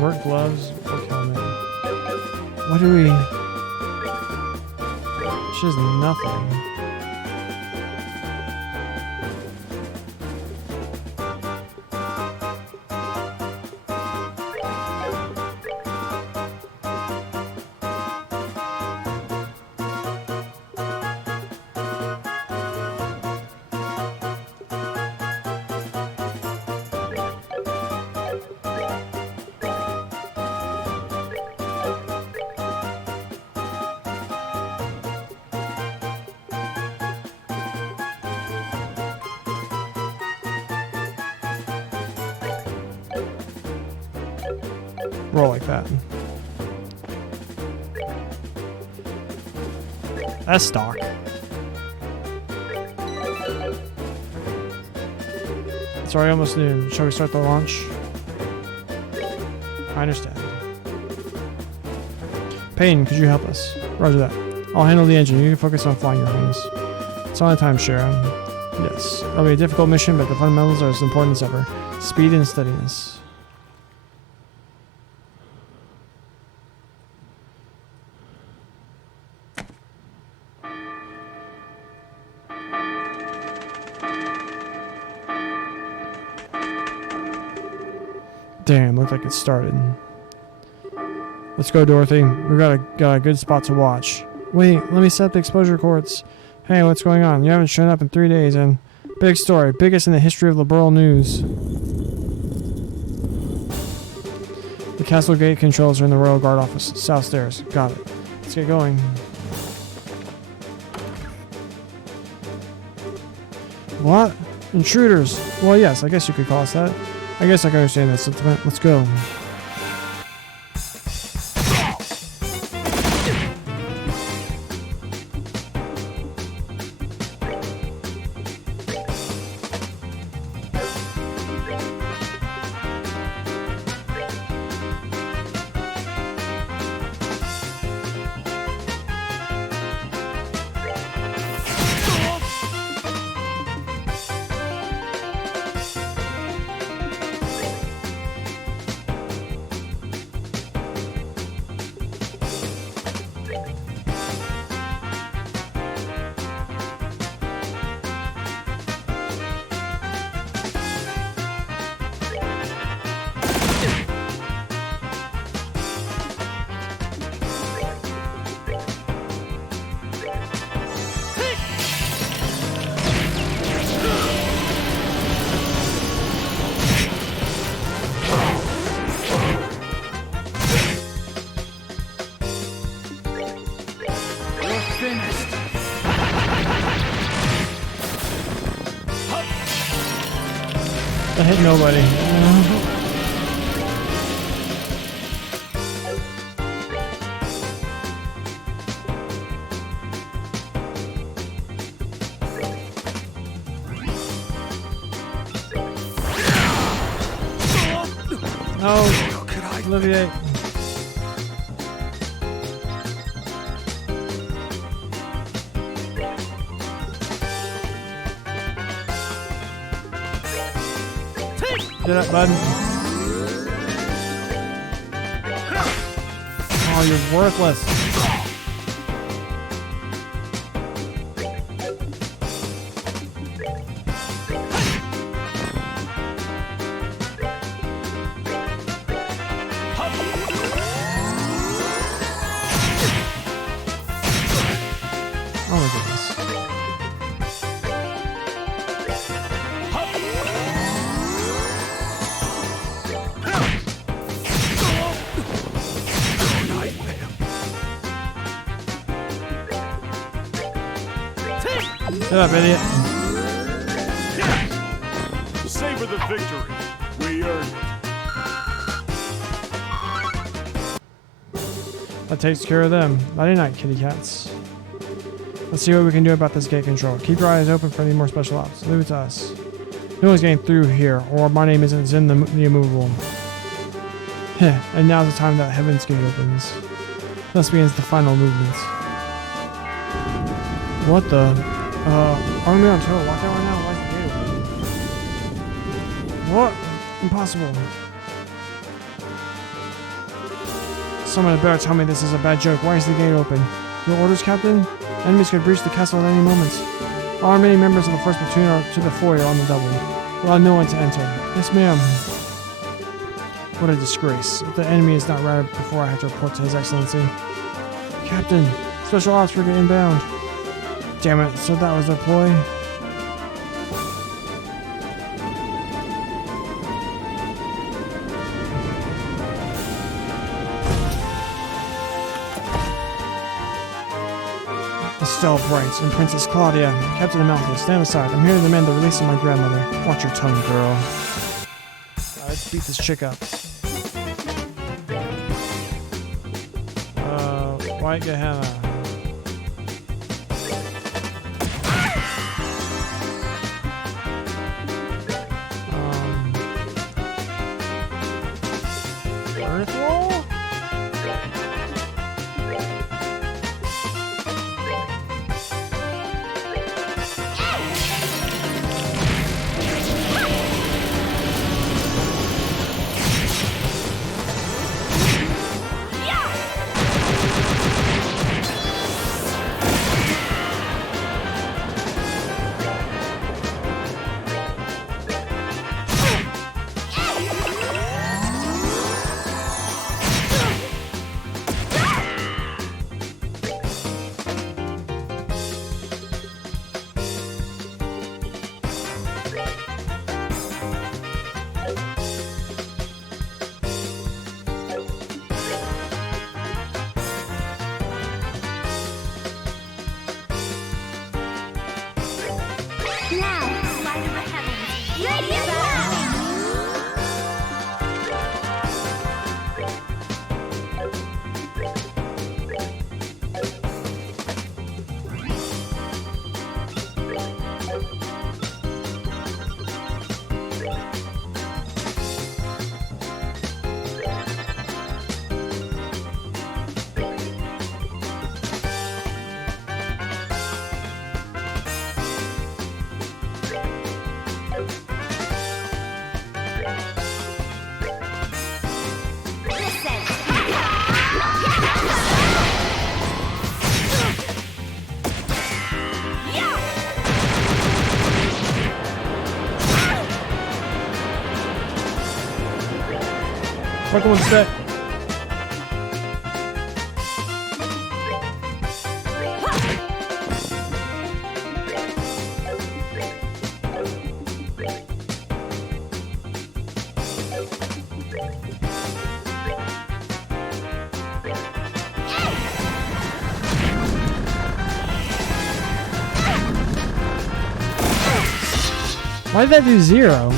Work gloves. Work helmet. What do we... She has nothing. Roll like that. That's stock. It's already almost noon. Shall we start the launch? I understand. Payne, could you help us? Roger that. I'll handle the engine. You can focus on flying, Your Highness. It's on time, Shara. Yes. It'll be a difficult mission, but the fundamentals are as important as ever. Speed and steadiness. Damn, looked like it started. Let's go, Dorothy. We got a good spot to watch. Wait, let me set the exposure courts. Hey, what's going on? You haven't shown up in 3 days, and big story, biggest in the history of Liberal news. The castle gate controls are in the Royal Guard office, south stairs. Got it. Let's get going. What? Intruders. Well, yes, I guess you could call us that. I guess I can understand that sentiment. Let's go. I hit nobody. No, Olivier. Get up, bud. Oh, you're worthless. Oh my goodness. Shut up, idiot. Savor the victory. We earned it. That takes care of them. Nighty night, kitty cats. Let's see what we can do about this gate control. Keep your eyes open for any more special ops. Leave it to us. No one's getting through here, or my name isn't Zin the Immovable. Heh, and now's the time that Heaven's Gate opens. Thus begins the final movement. What the? Are we on total lockdown right now? Why is the gate open? What? Impossible. Someone had better tell me this is a bad joke. Why is the gate open? Your orders, Captain? Enemies could breach the castle at any moment. All many members of the first platoon are to the foyer on the double. Allow no one to enter. Yes, ma'am. What a disgrace. If the enemy is not routed before I have to report to His Excellency. Captain, Special Ops Frigate inbound. Damn it, so that was their ploy? Estelle Bright and Princess Claudia, Captain Amalthea, stand aside. I'm here to demand the release of my grandmother. Watch your tongue, girl. Let's beat this chick up. White Gehenna. Earth Wall? Pokemon set. Why did that do 0?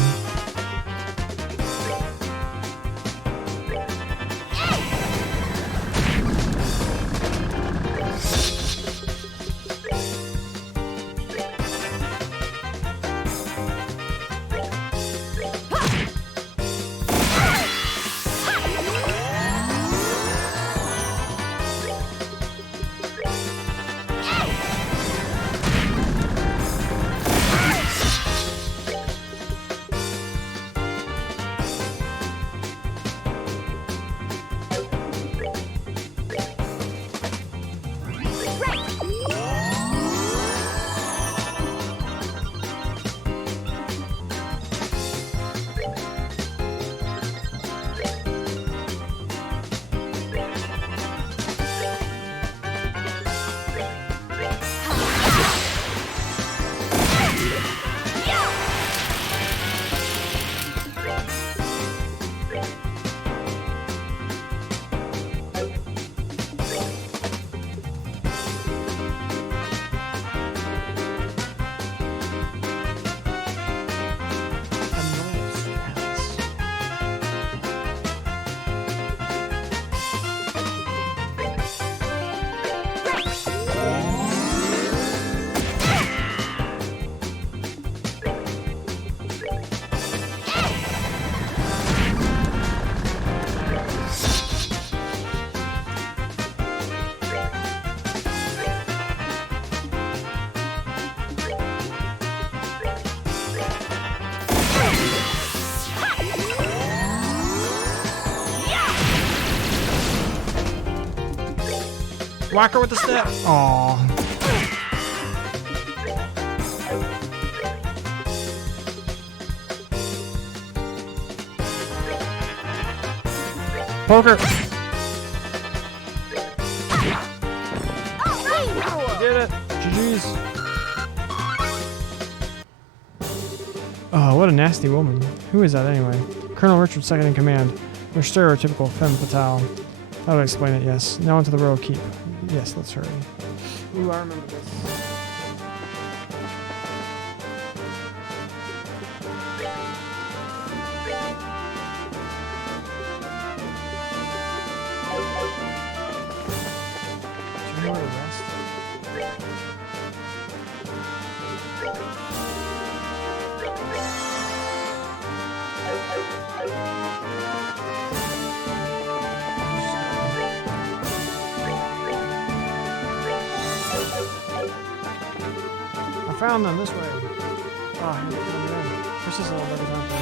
Whack her with the step. Aww. Poker. Did it. GG's. Oh, what a nasty woman. Who is that anyway? Colonel Richard, second in command. Your stereotypical femme fatale. That would explain it, yes. Now onto the royal keep. Yes, let's hurry. Ooh, I remember this. Do you know where to rest? I found them this way. Oh, here, put them in. Persistent little buggers aren't there.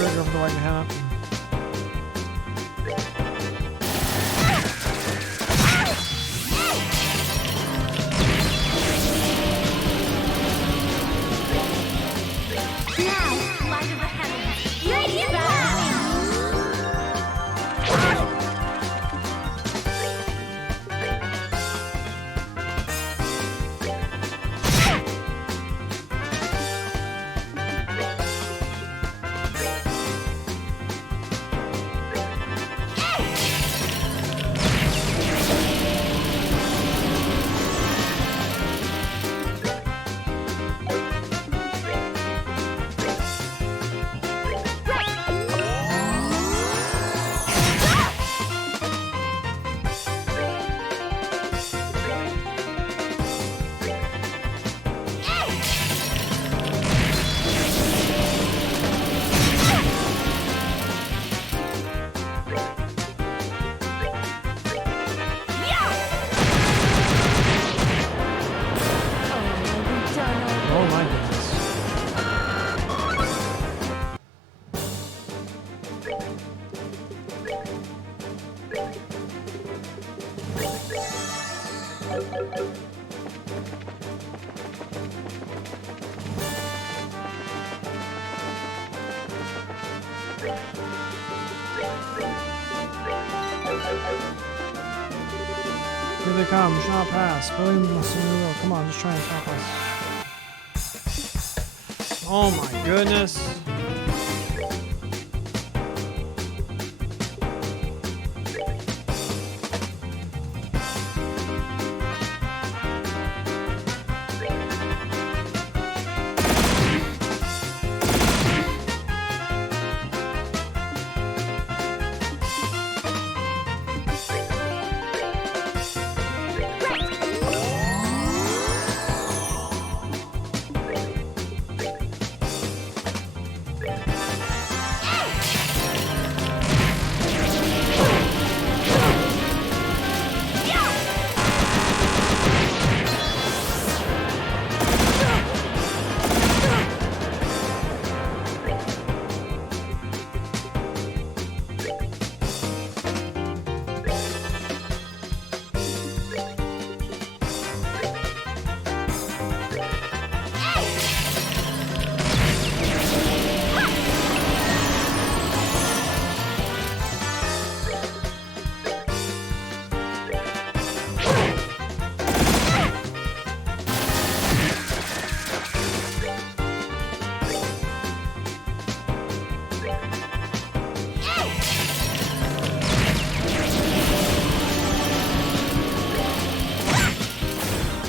Go for the white hat. Now, light of the heavens. Here they come. We shall not pass. Billy must will. Come on, just try and stop us. Oh my goodness.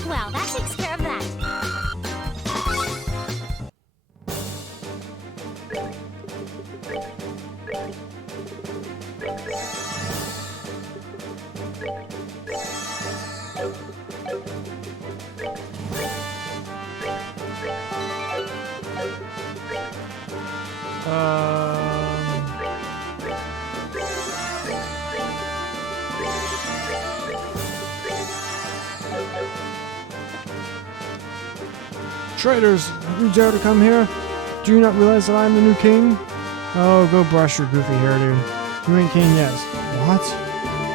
Well, that takes care of that. Traitors, have you dare to come here? Do you not realize that I am the new king? Oh, go brush your goofy hairdo. You ain't king yet. What?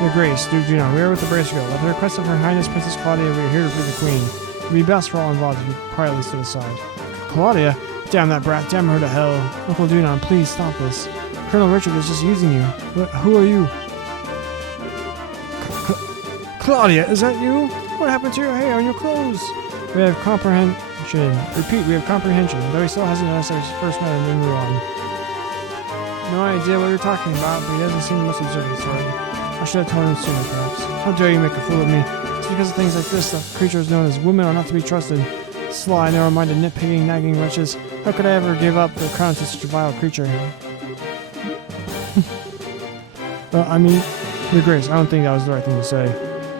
Your Grace, Duke Juno, we are with the Bracer Guild. At the request of Her Highness Princess Claudia, we are here to free the Queen. It would be best for all involved if you quietly stood aside. Claudia? Damn that brat, damn her to hell. Uncle Dunon, please stop this. Colonel Richard is just using you. Who are you? Claudia, is that you? What happened to your hair and your clothes? We have comprehension. Repeat, we have comprehension, though he still hasn't asked our first met him in Ruan. No idea what you're talking about, but he doesn't seem the most observant sort. I should have told him sooner, perhaps. How dare you make a fool of me? It's because of things like this that creatures known as women are not to be trusted. Sly, narrow-minded, nitpicking, nagging wretches. How could I ever give up the crown to such a vile creature? I mean, Your Grace, I don't think that was the right thing to say.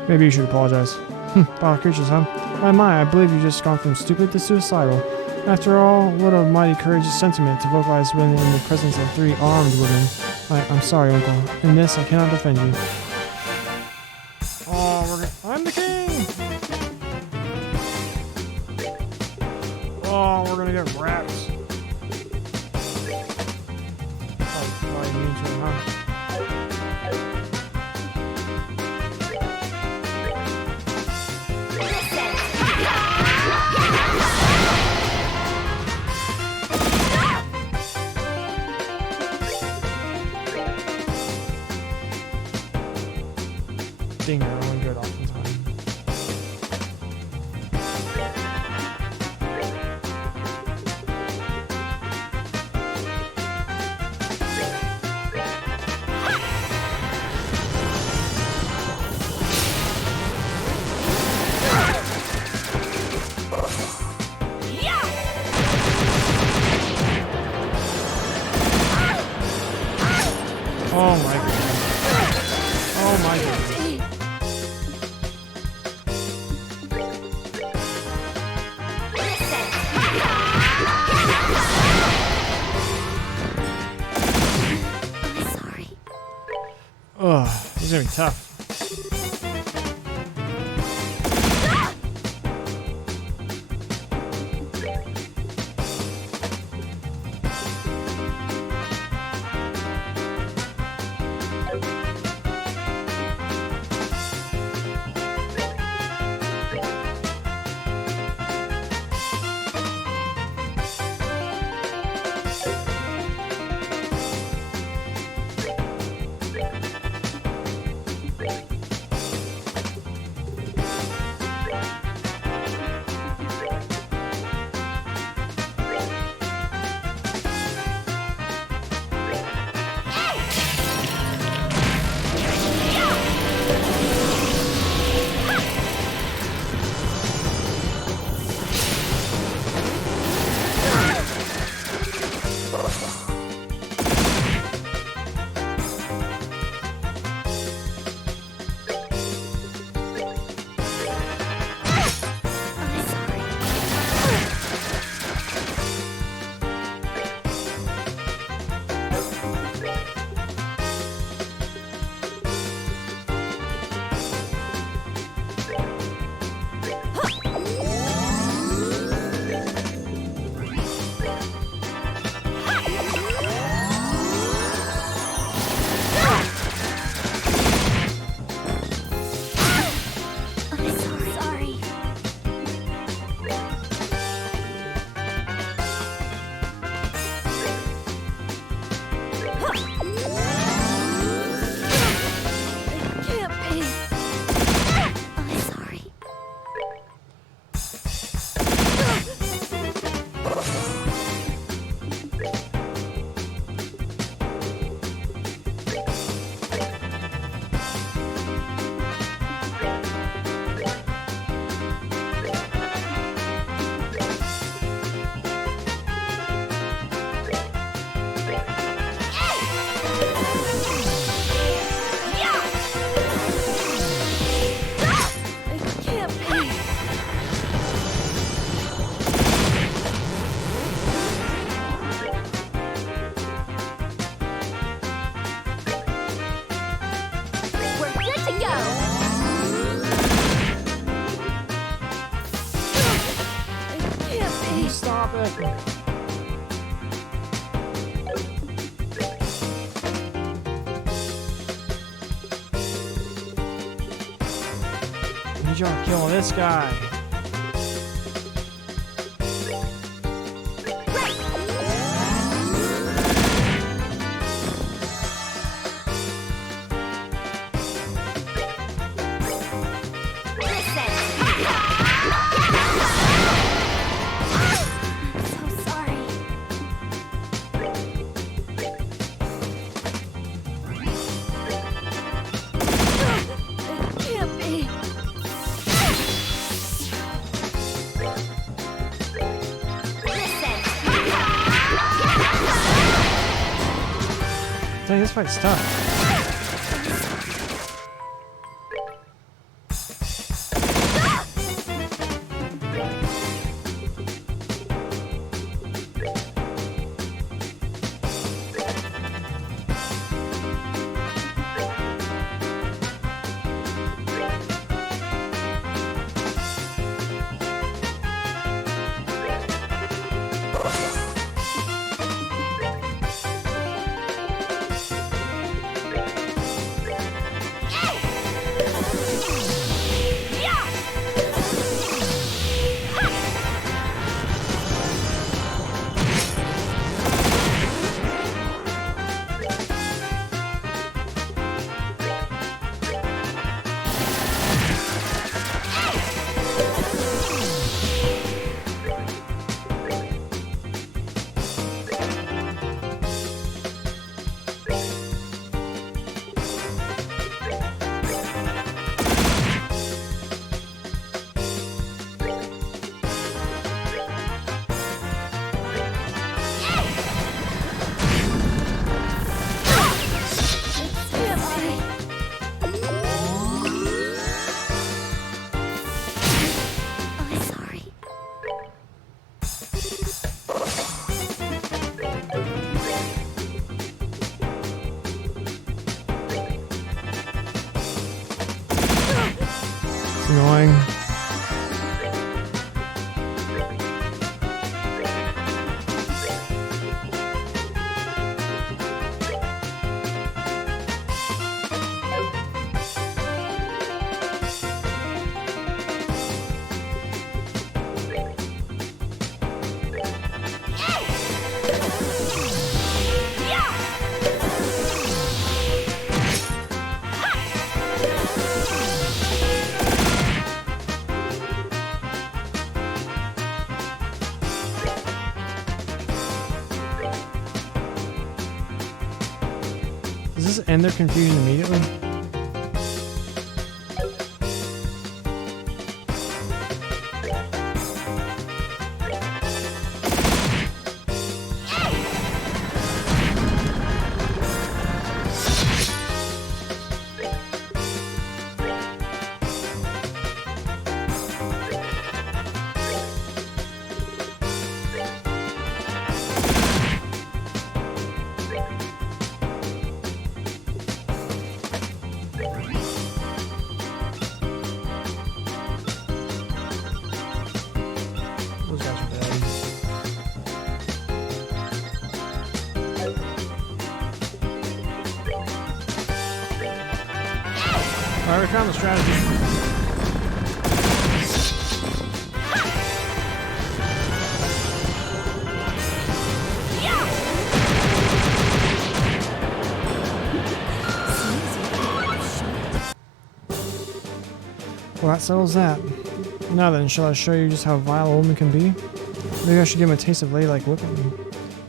Maybe you should apologize. Vile creatures, huh? My, I believe you've just gone from stupid to suicidal. After all, what a mighty courageous sentiment to vocalize when in the presence of 3 armed women. I'm sorry, Uncle. In this, I cannot defend you. Oh, I'm the king! Oh, we're gonna get wrapped. Oh, you mean to him, huh? Dinger, I only good oftentimes. Oh my god. Oh my god. Ugh, this is gonna be tough. it. I need y'all to kill this guy. Listen. I'm so sorry. It can't be. Listen. Dang, this fight's tough. I'm sorry. It's annoying. Does this end their confusion immediately? Those guys are bad. Alright, we found the strategy. Well, that settles that. Now then, shall I show you just how vile a woman can be? Maybe I should give him a taste of ladylike whipping.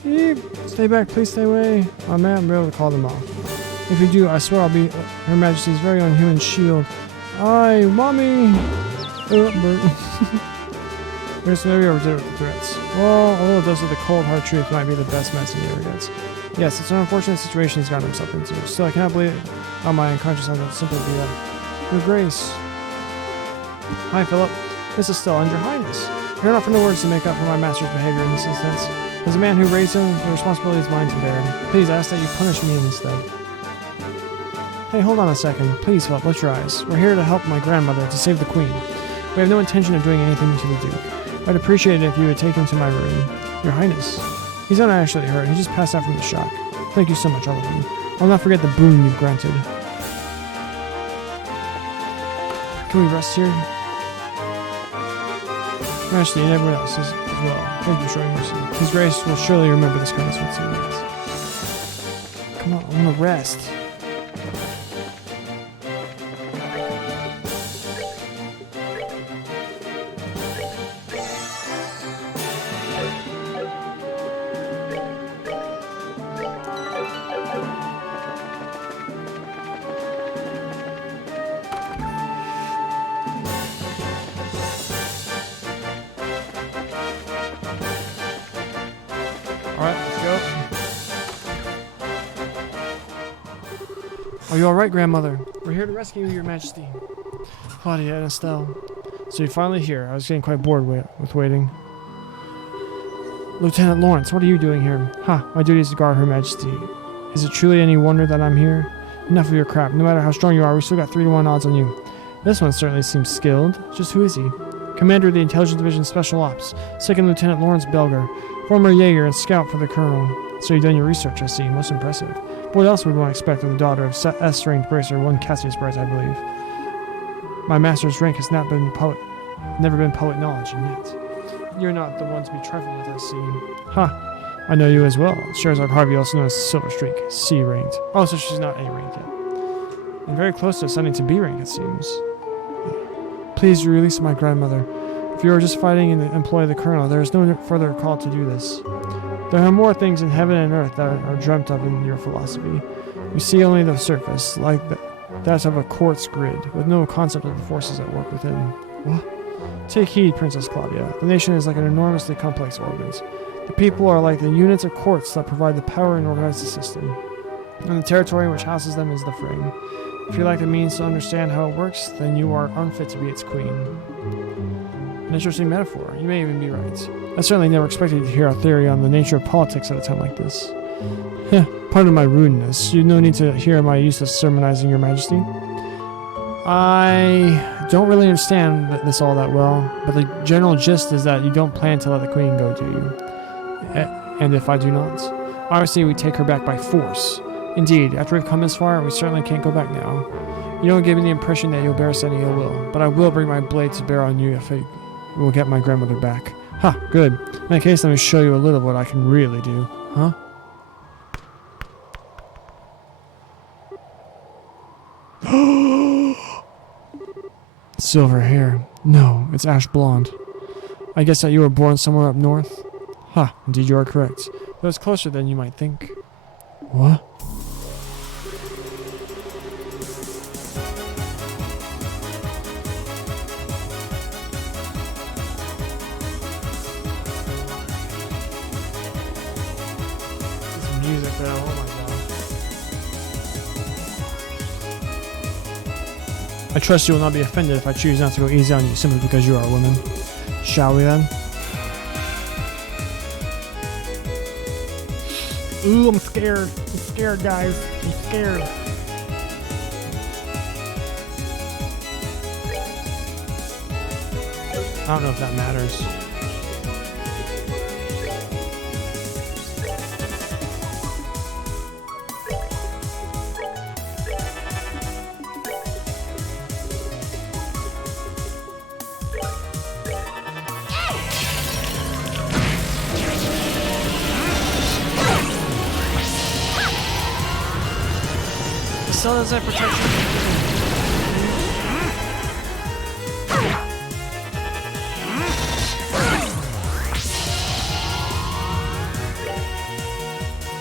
Eep! Stay back, please stay away. I may not be able to call them off. If you do, I swear I'll be Her Majesty's very own human shield. Aye, mommy! Bert. Here's maybe overdid it with the threats. Well, a little dose of the cold hard truth might be the best medicine he ever gets. Yes, it's an unfortunate situation he's gotten himself into. Still, I cannot believe on my unconscious mind that simply be Your Grace. Hi, Philip. This is still under Your Highness. You're not from the words to make up for my master's behavior in this instance. As a man who raised him, the responsibility is mine to bear. Please ask that you punish me instead. Hey, hold on a second. Please, Philip, lift your eyes. We're here to help my grandmother, to save the Queen. We have no intention of doing anything to the Duke. I'd appreciate it if you would take him to my room. Your Highness. He's not actually hurt. He just passed out from the shock. Thank you so much, all of you. I'll not forget the boon you've granted. Can we rest here? Majesty and everyone else as well. Thank you for showing mercy. His Grace will surely remember this kindness once he leaves. Come on, I want to rest. Alright, let's go. Are you alright, Grandmother? We're here to rescue you, Your Majesty. Claudia and Estelle. So you're finally here. I was getting quite bored with waiting. Lieutenant Lawrence, what are you doing here? My duty is to guard Her Majesty. Is it truly any wonder that I'm here? Enough of your crap. No matter how strong you are, we still got 3-to-1 odds on you. This one certainly seems skilled. Just who is he? Commander of the Intelligence Division Special Ops, 2nd Lieutenant Lawrence Belger, former Jaeger and scout for the Colonel. So you've done your research, I see. Most impressive. What else would one expect of the daughter of S-ranked bracer, one Cassius Bright, I believe? My master's rank has never been public knowledge, and yet you're not the one to be trifled with, I see. I know you as well. Sherzog Harvey, also known as Silver Streak, C-ranked. Oh, so she's not A-ranked yet. And very close to ascending to B-rank, it seems. Please release my grandmother. If you are just fighting in the employ of the Colonel, there is no further call to do this. There are more things in heaven and earth that are dreamt of in your philosophy. You see only the surface, like that of a quartz grid, with no concept of the forces at work within. What? Take heed, Princess Claudia. The nation is like an enormously complex orbit. The people are like the units of quartz that provide the power and organize the system. And the territory which houses them is the frame. If you lack the means to understand how it works, then you are unfit to be its queen. An interesting metaphor. You may even be right. I certainly never expected to hear a theory on the nature of politics at a time like this. Pardon my rudeness. You no need to hear my useless sermonizing, Your Majesty. I don't really understand this all that well, but the general gist is that you don't plan to let the queen go, do you? And if I do not? Obviously, we take her back by force. Indeed, after we've come this far, we certainly can't go back now. You don't give me the impression that you'll bear us any ill will, but I will bring my blade to bear on you if it will get my grandmother back. Good. In that case, let me show you a little of what I can really do. Silver hair. No, it's ash blonde. I guess that you were born somewhere up north? Indeed you are correct. But it's closer than you might think. What? Music though, oh my god. I trust you will not be offended if I choose not to go easy on you simply because you are a woman. Shall we then? Ooh, I'm scared. I'm scared, guys. I'm scared. I don't know if that matters. So does that protection.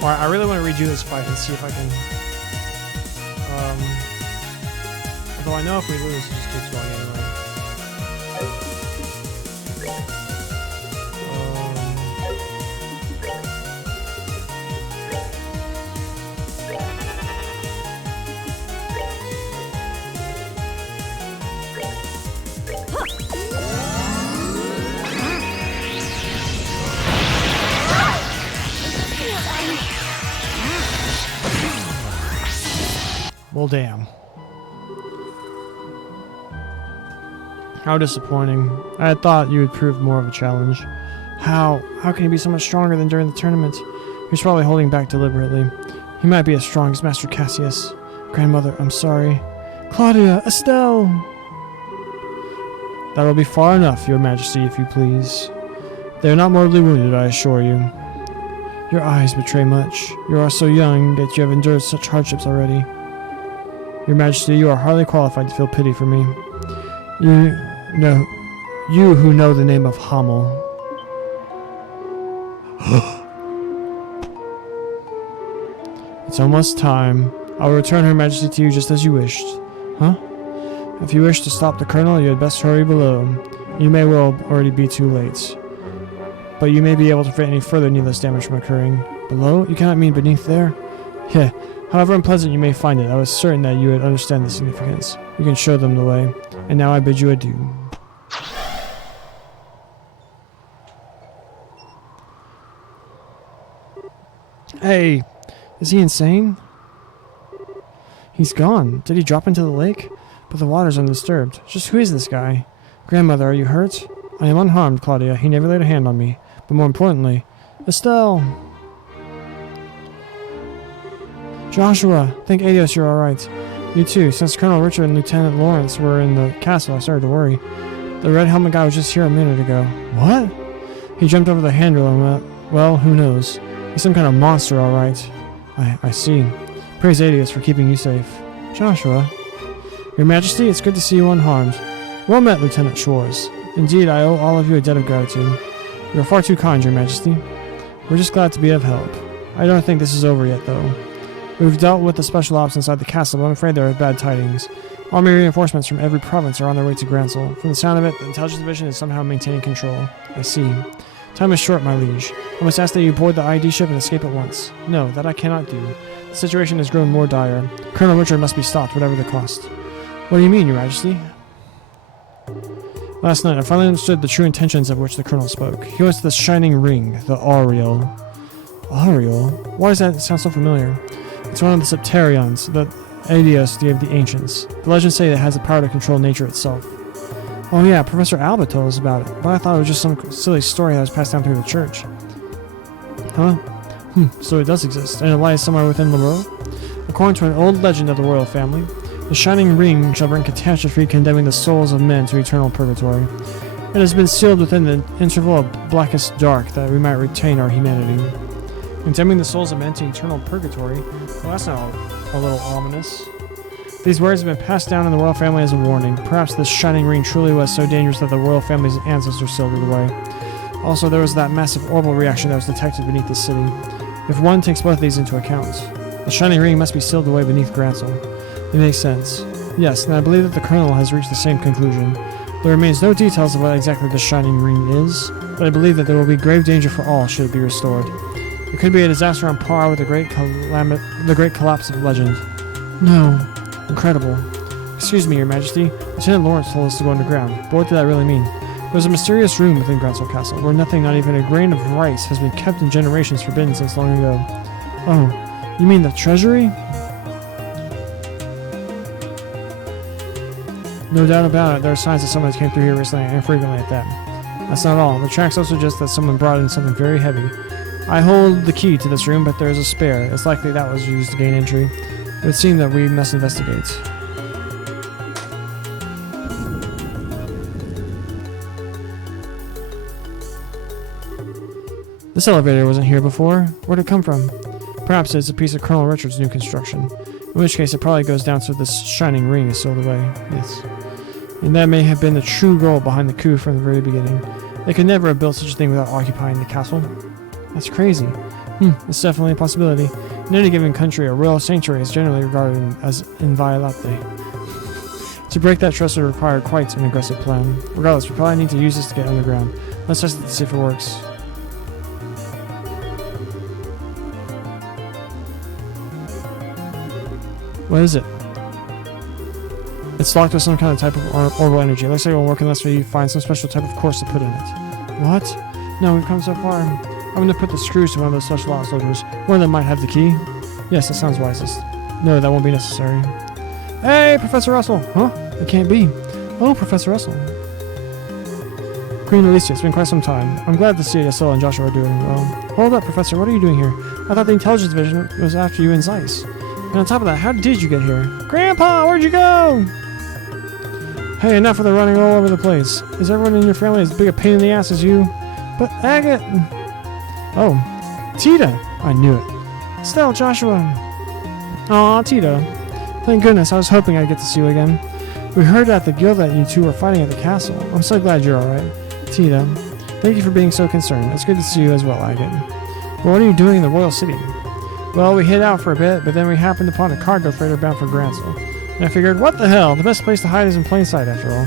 Alright, I really want to redo this fight and see if I can. Although I know if we lose, it just keeps going anyway. Well, damn. How disappointing. I had thought you would prove more of a challenge. How? How can he be so much stronger than during the tournament? He's probably holding back deliberately. He might be as strong as Master Cassius. Grandmother, I'm sorry. Claudia! Estelle! That'll be far enough, Your Majesty, if you please. They are not mortally wounded, I assure you. Your eyes betray much. You are so young, yet you have endured such hardships already. Your Majesty, you are hardly qualified to feel pity for me. You who know the name of Hamel. It's almost time. I will return Her Majesty to you just as you wished. Huh? If you wish to stop the Colonel, you had best hurry below. You may well already be too late. But you may be able to prevent any further needless damage from occurring. Below? You cannot mean beneath there? Yeah. However unpleasant you may find it, I was certain that you would understand the significance. You can show them the way. And now I bid you adieu. Hey! Is he insane? He's gone. Did he drop into the lake? But the water's undisturbed. Just who is this guy? Grandmother, are you hurt? I am unharmed, Claudia. He never laid a hand on me. But more importantly... Estelle! Joshua! Thank Adios you're alright. You too. Since Colonel Richard and Lieutenant Lawrence were in the castle, I started to worry. The red helmet guy was just here a minute ago. What? He jumped over the handrail and well, who knows. He's some kind of monster, alright. I see. Praise Adios for keeping you safe. Joshua. Your Majesty, it's good to see you unharmed. Well met, Lieutenant Schwartz. Indeed, I owe all of you a debt of gratitude. You are far too kind, Your Majesty. We're just glad to be of help. I don't think this is over yet, though. We've dealt with the special ops inside the castle, but I'm afraid there are bad tidings. Army reinforcements from every province are on their way to Gransel. From the sound of it, the Intelligence Division is somehow maintaining control. I see. Time is short, my liege. I must ask that you board the ID ship and escape at once. No, that I cannot do. The situation has grown more dire. Colonel Richard must be stopped, whatever the cost. What do you mean, Your Majesty? Last night, I finally understood the true intentions of which the Colonel spoke. He wants the Shining Ring, the Auriel. Auriel? Why does that sound so familiar? It's one of the Septarions, the Adios of the Ancients. The legends say it has the power to control nature itself. Oh yeah, Professor Alba told us about it, but I thought it was just some silly story that was passed down through the church. Huh? So it does exist, and it lies somewhere within Leroy? According to an old legend of the royal family, the Shining Ring shall bring catastrophe, condemning the souls of men to eternal purgatory. It has been sealed within the interval of blackest dark that we might retain our humanity. Condemning the souls of men to eternal purgatory? Well, that's not a little ominous. These words have been passed down in the royal family as a warning. Perhaps this Shining Ring truly was so dangerous that the royal family's ancestors sealed it away. Also, there was that massive orbital reaction that was detected beneath the city. If one takes both of these into account, the Shining Ring must be sealed away beneath Gransel. It makes sense. Yes, and I believe that the Colonel has reached the same conclusion. There remains no details of what exactly the Shining Ring is, but I believe that there will be grave danger for all should it be restored. It could be a disaster on par with the great collapse of legend. No. Incredible. Excuse me, Your Majesty. Lieutenant Lawrence told us to go underground. But what did that really mean? There's a mysterious room within Gransel Castle, where nothing, not even a grain of rice, has been kept in generations forbidden since long ago. Oh, you mean the treasury? No doubt about it, there are signs that someone came through here recently, and frequently at that. That's not all. The tracks also suggest that someone brought in something very heavy. I hold the key to this room, but there is a spare. It's likely that was used to gain entry. It would seem that we must investigate. This elevator wasn't here before. Where'd it come from? Perhaps it's a piece of Colonel Richard's new construction. In which case it probably goes down so this Shining Ring is sealed away. Yes. And that may have been the true goal behind the coup from the very beginning. They could never have built such a thing without occupying the castle. That's crazy. It's definitely a possibility. In any given country, a royal sanctuary is generally regarded as inviolate. To break that trust would require quite an aggressive plan. Regardless, we probably need to use this to get underground. Let's test it to see if it works. What is it? It's locked with some kind of type of orbital energy. It looks like it won't work unless we find some special type of course to put in it. What? No, we've come so far. I'm going to put the screws to one of those special lock soldiers. One of them might have the key. Yes, that sounds wisest. No, that won't be necessary. Hey, Professor Russell! Huh? It can't be. Oh, Professor Russell. Queen Alicia, it's been quite some time. I'm glad to see Estelle and Joshua are doing well. Hold up, Professor, what are you doing here? I thought the intelligence division was after you and Zeiss. And on top of that, how did you get here? Grandpa, where'd you go? Hey, enough of the running all over the place. Is everyone in your family as big a pain in the ass as you? But Agate... Oh, Tita! I knew it. Estelle, Joshua. Aw, Tita. Thank goodness, I was hoping I'd get to see you again. We heard at the guild that you two were fighting at the castle. I'm so glad you're alright. Tita, thank you for being so concerned. It's good to see you as well, Agate. But what are you doing in the royal city? Well, we hid out for a bit, but then we happened upon a cargo freighter bound for Gransel. And I figured, what the hell? The best place to hide is in plain sight, after all.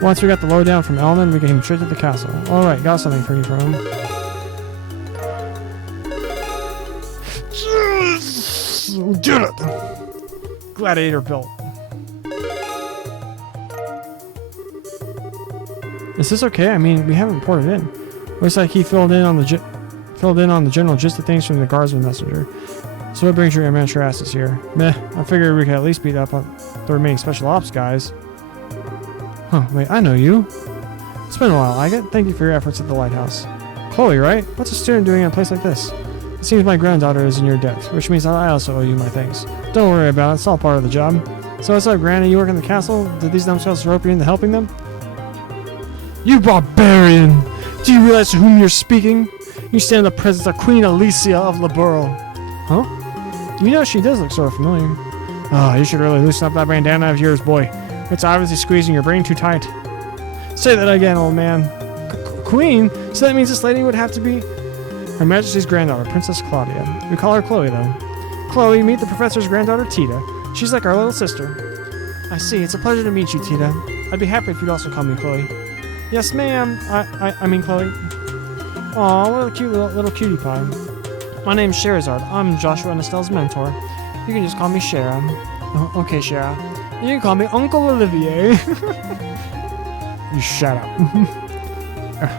Once we got the lowdown from Elman, we came straight to the castle. Alright, got something for you from him. Yes! We did it! Gladiator belt. Is this okay? I mean, we haven't reported in. Looks like he filled in on the general gist of things from the guardsman messenger. So what brings your amateur asses here? Meh, I figured we could at least beat up on the remaining special ops guys. Huh, wait, I know you. It's been a while, Agate. Thank you for your efforts at the lighthouse. Chloe, right? What's a student doing in a place like this? It seems my granddaughter is in your debt, which means I also owe you my thanks. Don't worry about it, it's all part of the job. So what's up, Granny? You work in the castle? Did these numbskulls rope you into helping them? You barbarian! Do you realize to whom you're speaking? You stand in the presence of Queen Alicia of Laburel. Huh? You know she does look sort of familiar. Oh, you should really loosen up that bandana of yours, boy. It's obviously squeezing your brain too tight. Say that again, old man. Queen? So that means this lady would have to be... Her Majesty's granddaughter, Princess Claudia. We call her Chloe, though. Chloe, meet the professor's granddaughter, Tita. She's like our little sister. I see. It's a pleasure to meet you, Tita. I'd be happy if you'd also call me Chloe. Yes, ma'am. I mean Chloe. Aw, what a cute little cutie pie. My name's Sherazard. I'm Joshua and Estelle's mentor. You can just call me Shara. Oh, okay, Shara. You can call me Uncle Olivier. You shut up.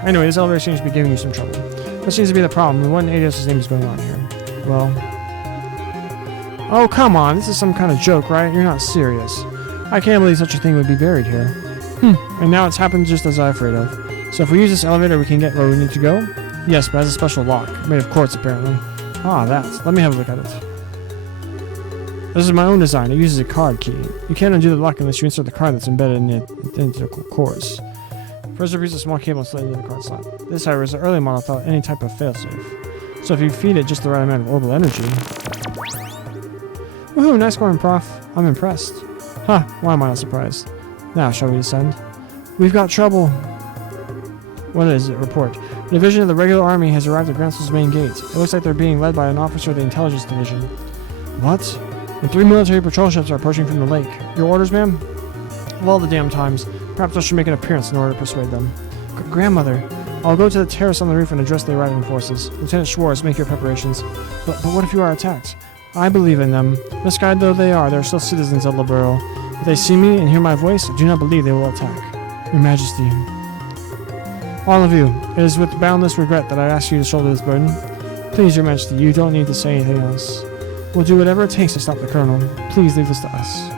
Anyway, this elevator seems to be giving you some trouble. That seems to be the problem. What in Adios' name is going on here? Well... Oh, come on. This is some kind of joke, right? You're not serious. I can't believe such a thing would be buried here. And now it's happened just as I was afraid of. So if we use this elevator, we can get where we need to go? Yes, but it has a special lock. Made of quartz, apparently. Ah, that. Let me have a look at it. This is my own design. It uses a card key. You can't undo the lock unless you insert the card that's embedded in it into the cores. First, use a small cable and slide into the card slot. This, however, is an early model without any type of failsafe. So if you feed it just the right amount of orbital energy... Woohoo, nice scoring, Prof. I'm impressed. Huh, why am I not surprised? Now, shall we descend? We've got trouble. What is it? Report. A division of the regular army has arrived at Gransel's main gate. It looks like they're being led by an officer of the intelligence division. What? And 3 military patrol ships are approaching from the lake. Your orders, ma'am? Of all the damn times. Perhaps I should make an appearance in order to persuade them. Grandmother, I'll go to the terrace on the roof and address the arriving forces. Lieutenant Schwartz, make your preparations. But what if you are attacked? I believe in them. Misguided though they are still citizens of Laburel. If they see me and hear my voice, I do not believe they will attack. Your Majesty. All of you, it is with boundless regret that I ask you to shoulder this burden. Please, Your Majesty, you don't need to say anything else. We'll do whatever it takes to stop the Colonel. Please leave this to us.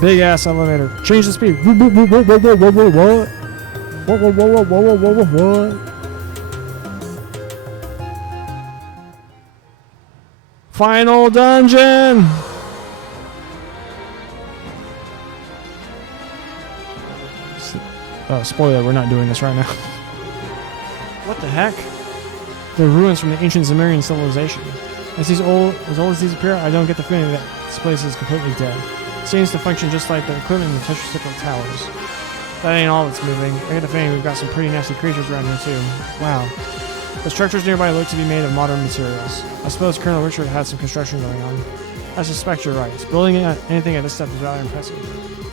Big ass elevator. Change the speed. What? What? Final dungeon! Spoiler, we're not doing this right now. What the heck? The ruins from the ancient Zemurian civilization. As old as these appear, I don't get the feeling that this place is completely dead. It seems to function just like the equipment in the Tetracyclic towers. That ain't all that's moving. I get the feeling we've got some pretty nasty creatures around here too. Wow. The structures nearby look to be made of modern materials. I suppose Colonel Richard had some construction going on. I suspect you're right. Building anything at this step is rather impressive.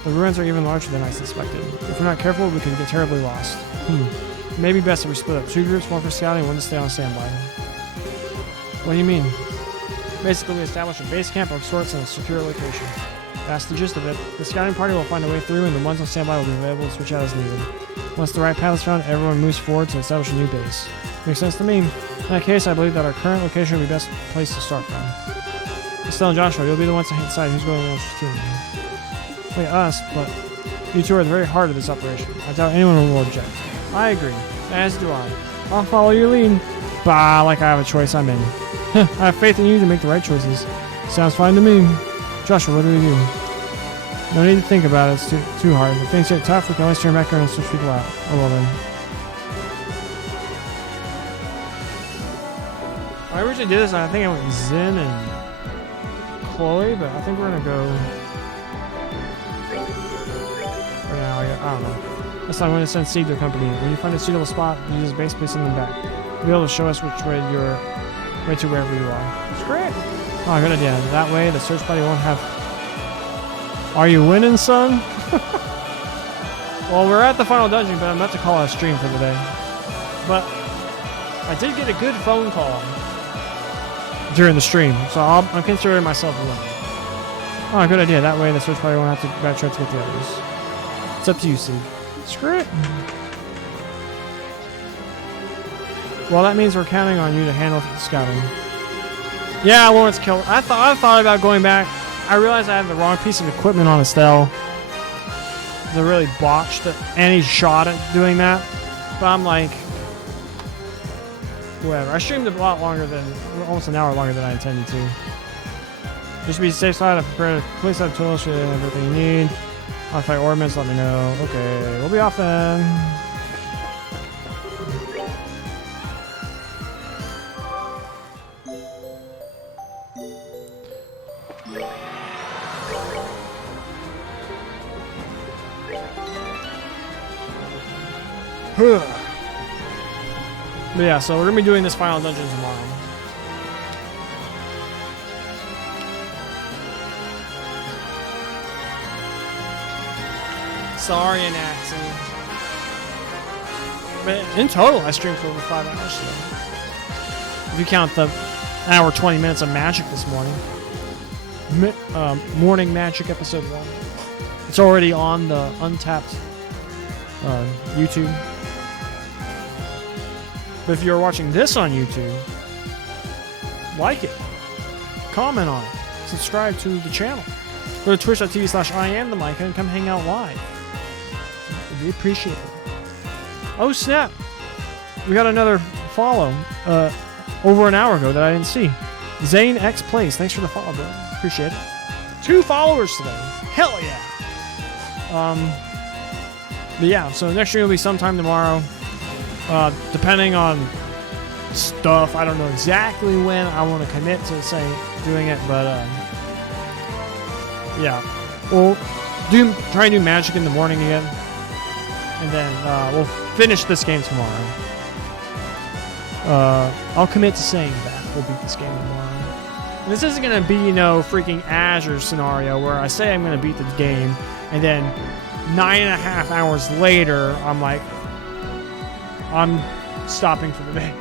The ruins are even larger than I suspected. If we're not careful, we could get terribly lost. It may be best if we split up 2 groups, one for scouting, one to stay on standby. What do you mean? Basically, we establish a base camp of sorts in a secure location. That's the gist of it. The scouting party will find a way through, and the ones on standby will be available to switch out as needed. Once the right path is found, everyone moves forward to establish a new base. Makes sense to me. In that case, I believe that our current location will be the best place to start from. Estelle and Joshua, you'll be the ones to decide who's going to launch the team. Wait, us, but you two are at the very heart of this operation. I doubt anyone will object. I agree. As do I. I'll follow your lead. Bah, like I have a choice, I'm in. I have faith in you to make the right choices. Sounds fine to me. Joshua, what do we do? No need to think about it. It's too hard. If things get tough, we can always turn back around and switch people out. Oh, well then. I originally did this, and I think I went Zen and Chloe, but I think we're gonna go for now. I don't know. This time I'm gonna send Seed to accompany you. When you find a suitable spot, you use basically send them back. You'll be able to show us which way you're way to wherever you are. It's great. Oh, good idea. That way, the search party won't have. Are you winning, son? Well, we're at the final dungeon, but I'm about to call a stream for the day. But I did get a good phone call during the stream, so I'm considering myself a winner. Oh, good idea. That way, the search party won't have to backtrack to get the others. It's up to you, Steve. Screw it. Well, that means we're counting on you to handle the scouting. Yeah, Lawrence killed. I thought about going back. I realized I had the wrong piece of equipment on Estelle. They really botched any shot at doing that. But I'm like, whatever. I streamed a lot longer than, almost an hour longer than I intended to. Just to be safe side, I prepared a complete set of tools and everything you need. I'll fight ornaments, let me know. Okay, we'll be off then. But yeah, so we're gonna be doing this final dungeon tomorrow. Sorry, Anaxi. But in total, I streamed for over 5 hours today. If you count the hour 20 minutes of magic this morning. Morning Magic episode 1. It's already on the Untapped YouTube. But if you're watching this on YouTube, like it, comment on it, subscribe to the channel. Go to twitch.tv/IamTheMic and come hang out live. We appreciate it. Oh snap! We got another follow over an hour ago that I didn't see. Zane X Plays, thanks for the follow, bro. Appreciate it. 2 followers today. Hell yeah! But yeah, so next stream will be sometime tomorrow. Depending on stuff, I don't know exactly when I want to commit to doing it, but yeah, we'll try and do magic in the morning again, and then we'll finish this game tomorrow. I'll commit to saying that we'll beat this game tomorrow. And this isn't gonna be freaking Azure scenario where I say I'm gonna beat the game, and then 9.5 hours later I'm like, I'm stopping for the day.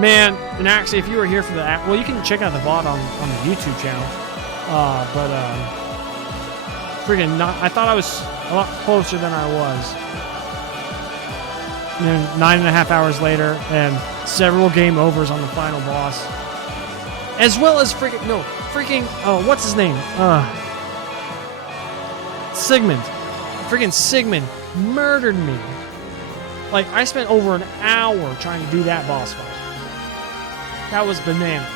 Man, and actually, if you were here for the well, you can check out the VOD on the YouTube channel. Freaking not. I thought I was a lot closer than I was. And then 9.5 hours later, and several game overs on the final boss, as well as what's his name? Sigmund. Freaking Sigmund murdered me. Like, I spent over an hour trying to do that boss fight. That was bananas.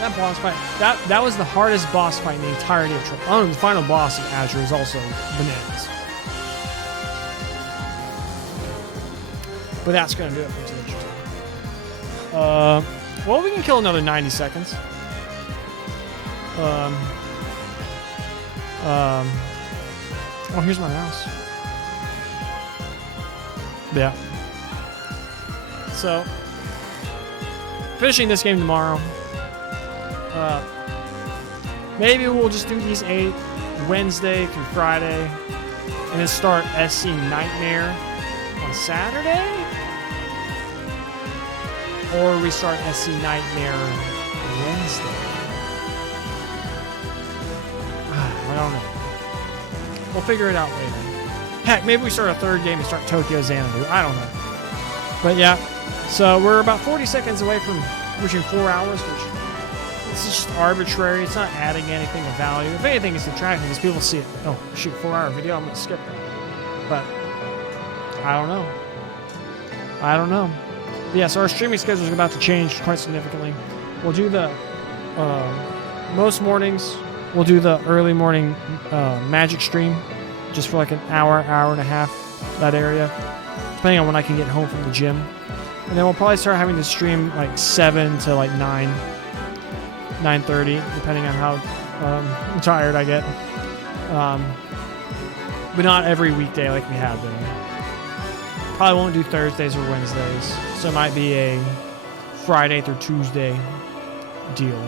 That boss fight, that was the hardest boss fight in the entirety of Triple. Oh, the final boss of Azure is also bananas. But that's going to do it for today's show. Well, we can kill another 90 seconds. Oh, here's my mouse. Yeah. So, finishing this game tomorrow. Maybe we'll just do these 8 Wednesday through Friday, and then start SC Nightmare on Saturday, or we start SC Nightmare Wednesday. I don't know. We'll figure it out later. Heck, maybe we start a 3rd game and start Tokyo Xanadu. I don't know. But yeah, so we're about 40 seconds away from reaching 4 hours, which It's just arbitrary. It's not adding anything of value. If anything, it's detracting because people see it. Oh, shoot, 4-hour video. I'm gonna skip that. But I don't know. Yeah, so our streaming schedule is about to change quite significantly. We'll do the most mornings. We'll do the early morning Magic stream, just for like an hour and a half, that area, depending on when I can get home from the gym. And then we'll probably start having to stream like 7 to like 9:30, depending on how tired I get. But not every weekday like we have been. Probably won't do Thursdays or Wednesdays, so it might be a Friday through Tuesday deal.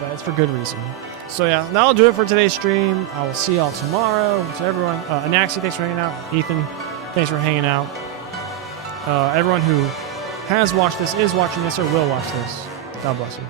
But it's for good reason. So yeah, that'll do it for today's stream. I will see y'all tomorrow. So everyone, Anaxi, thanks for hanging out. Ethan, thanks for hanging out. Everyone who has watched this, is watching this, or will watch this, God bless you.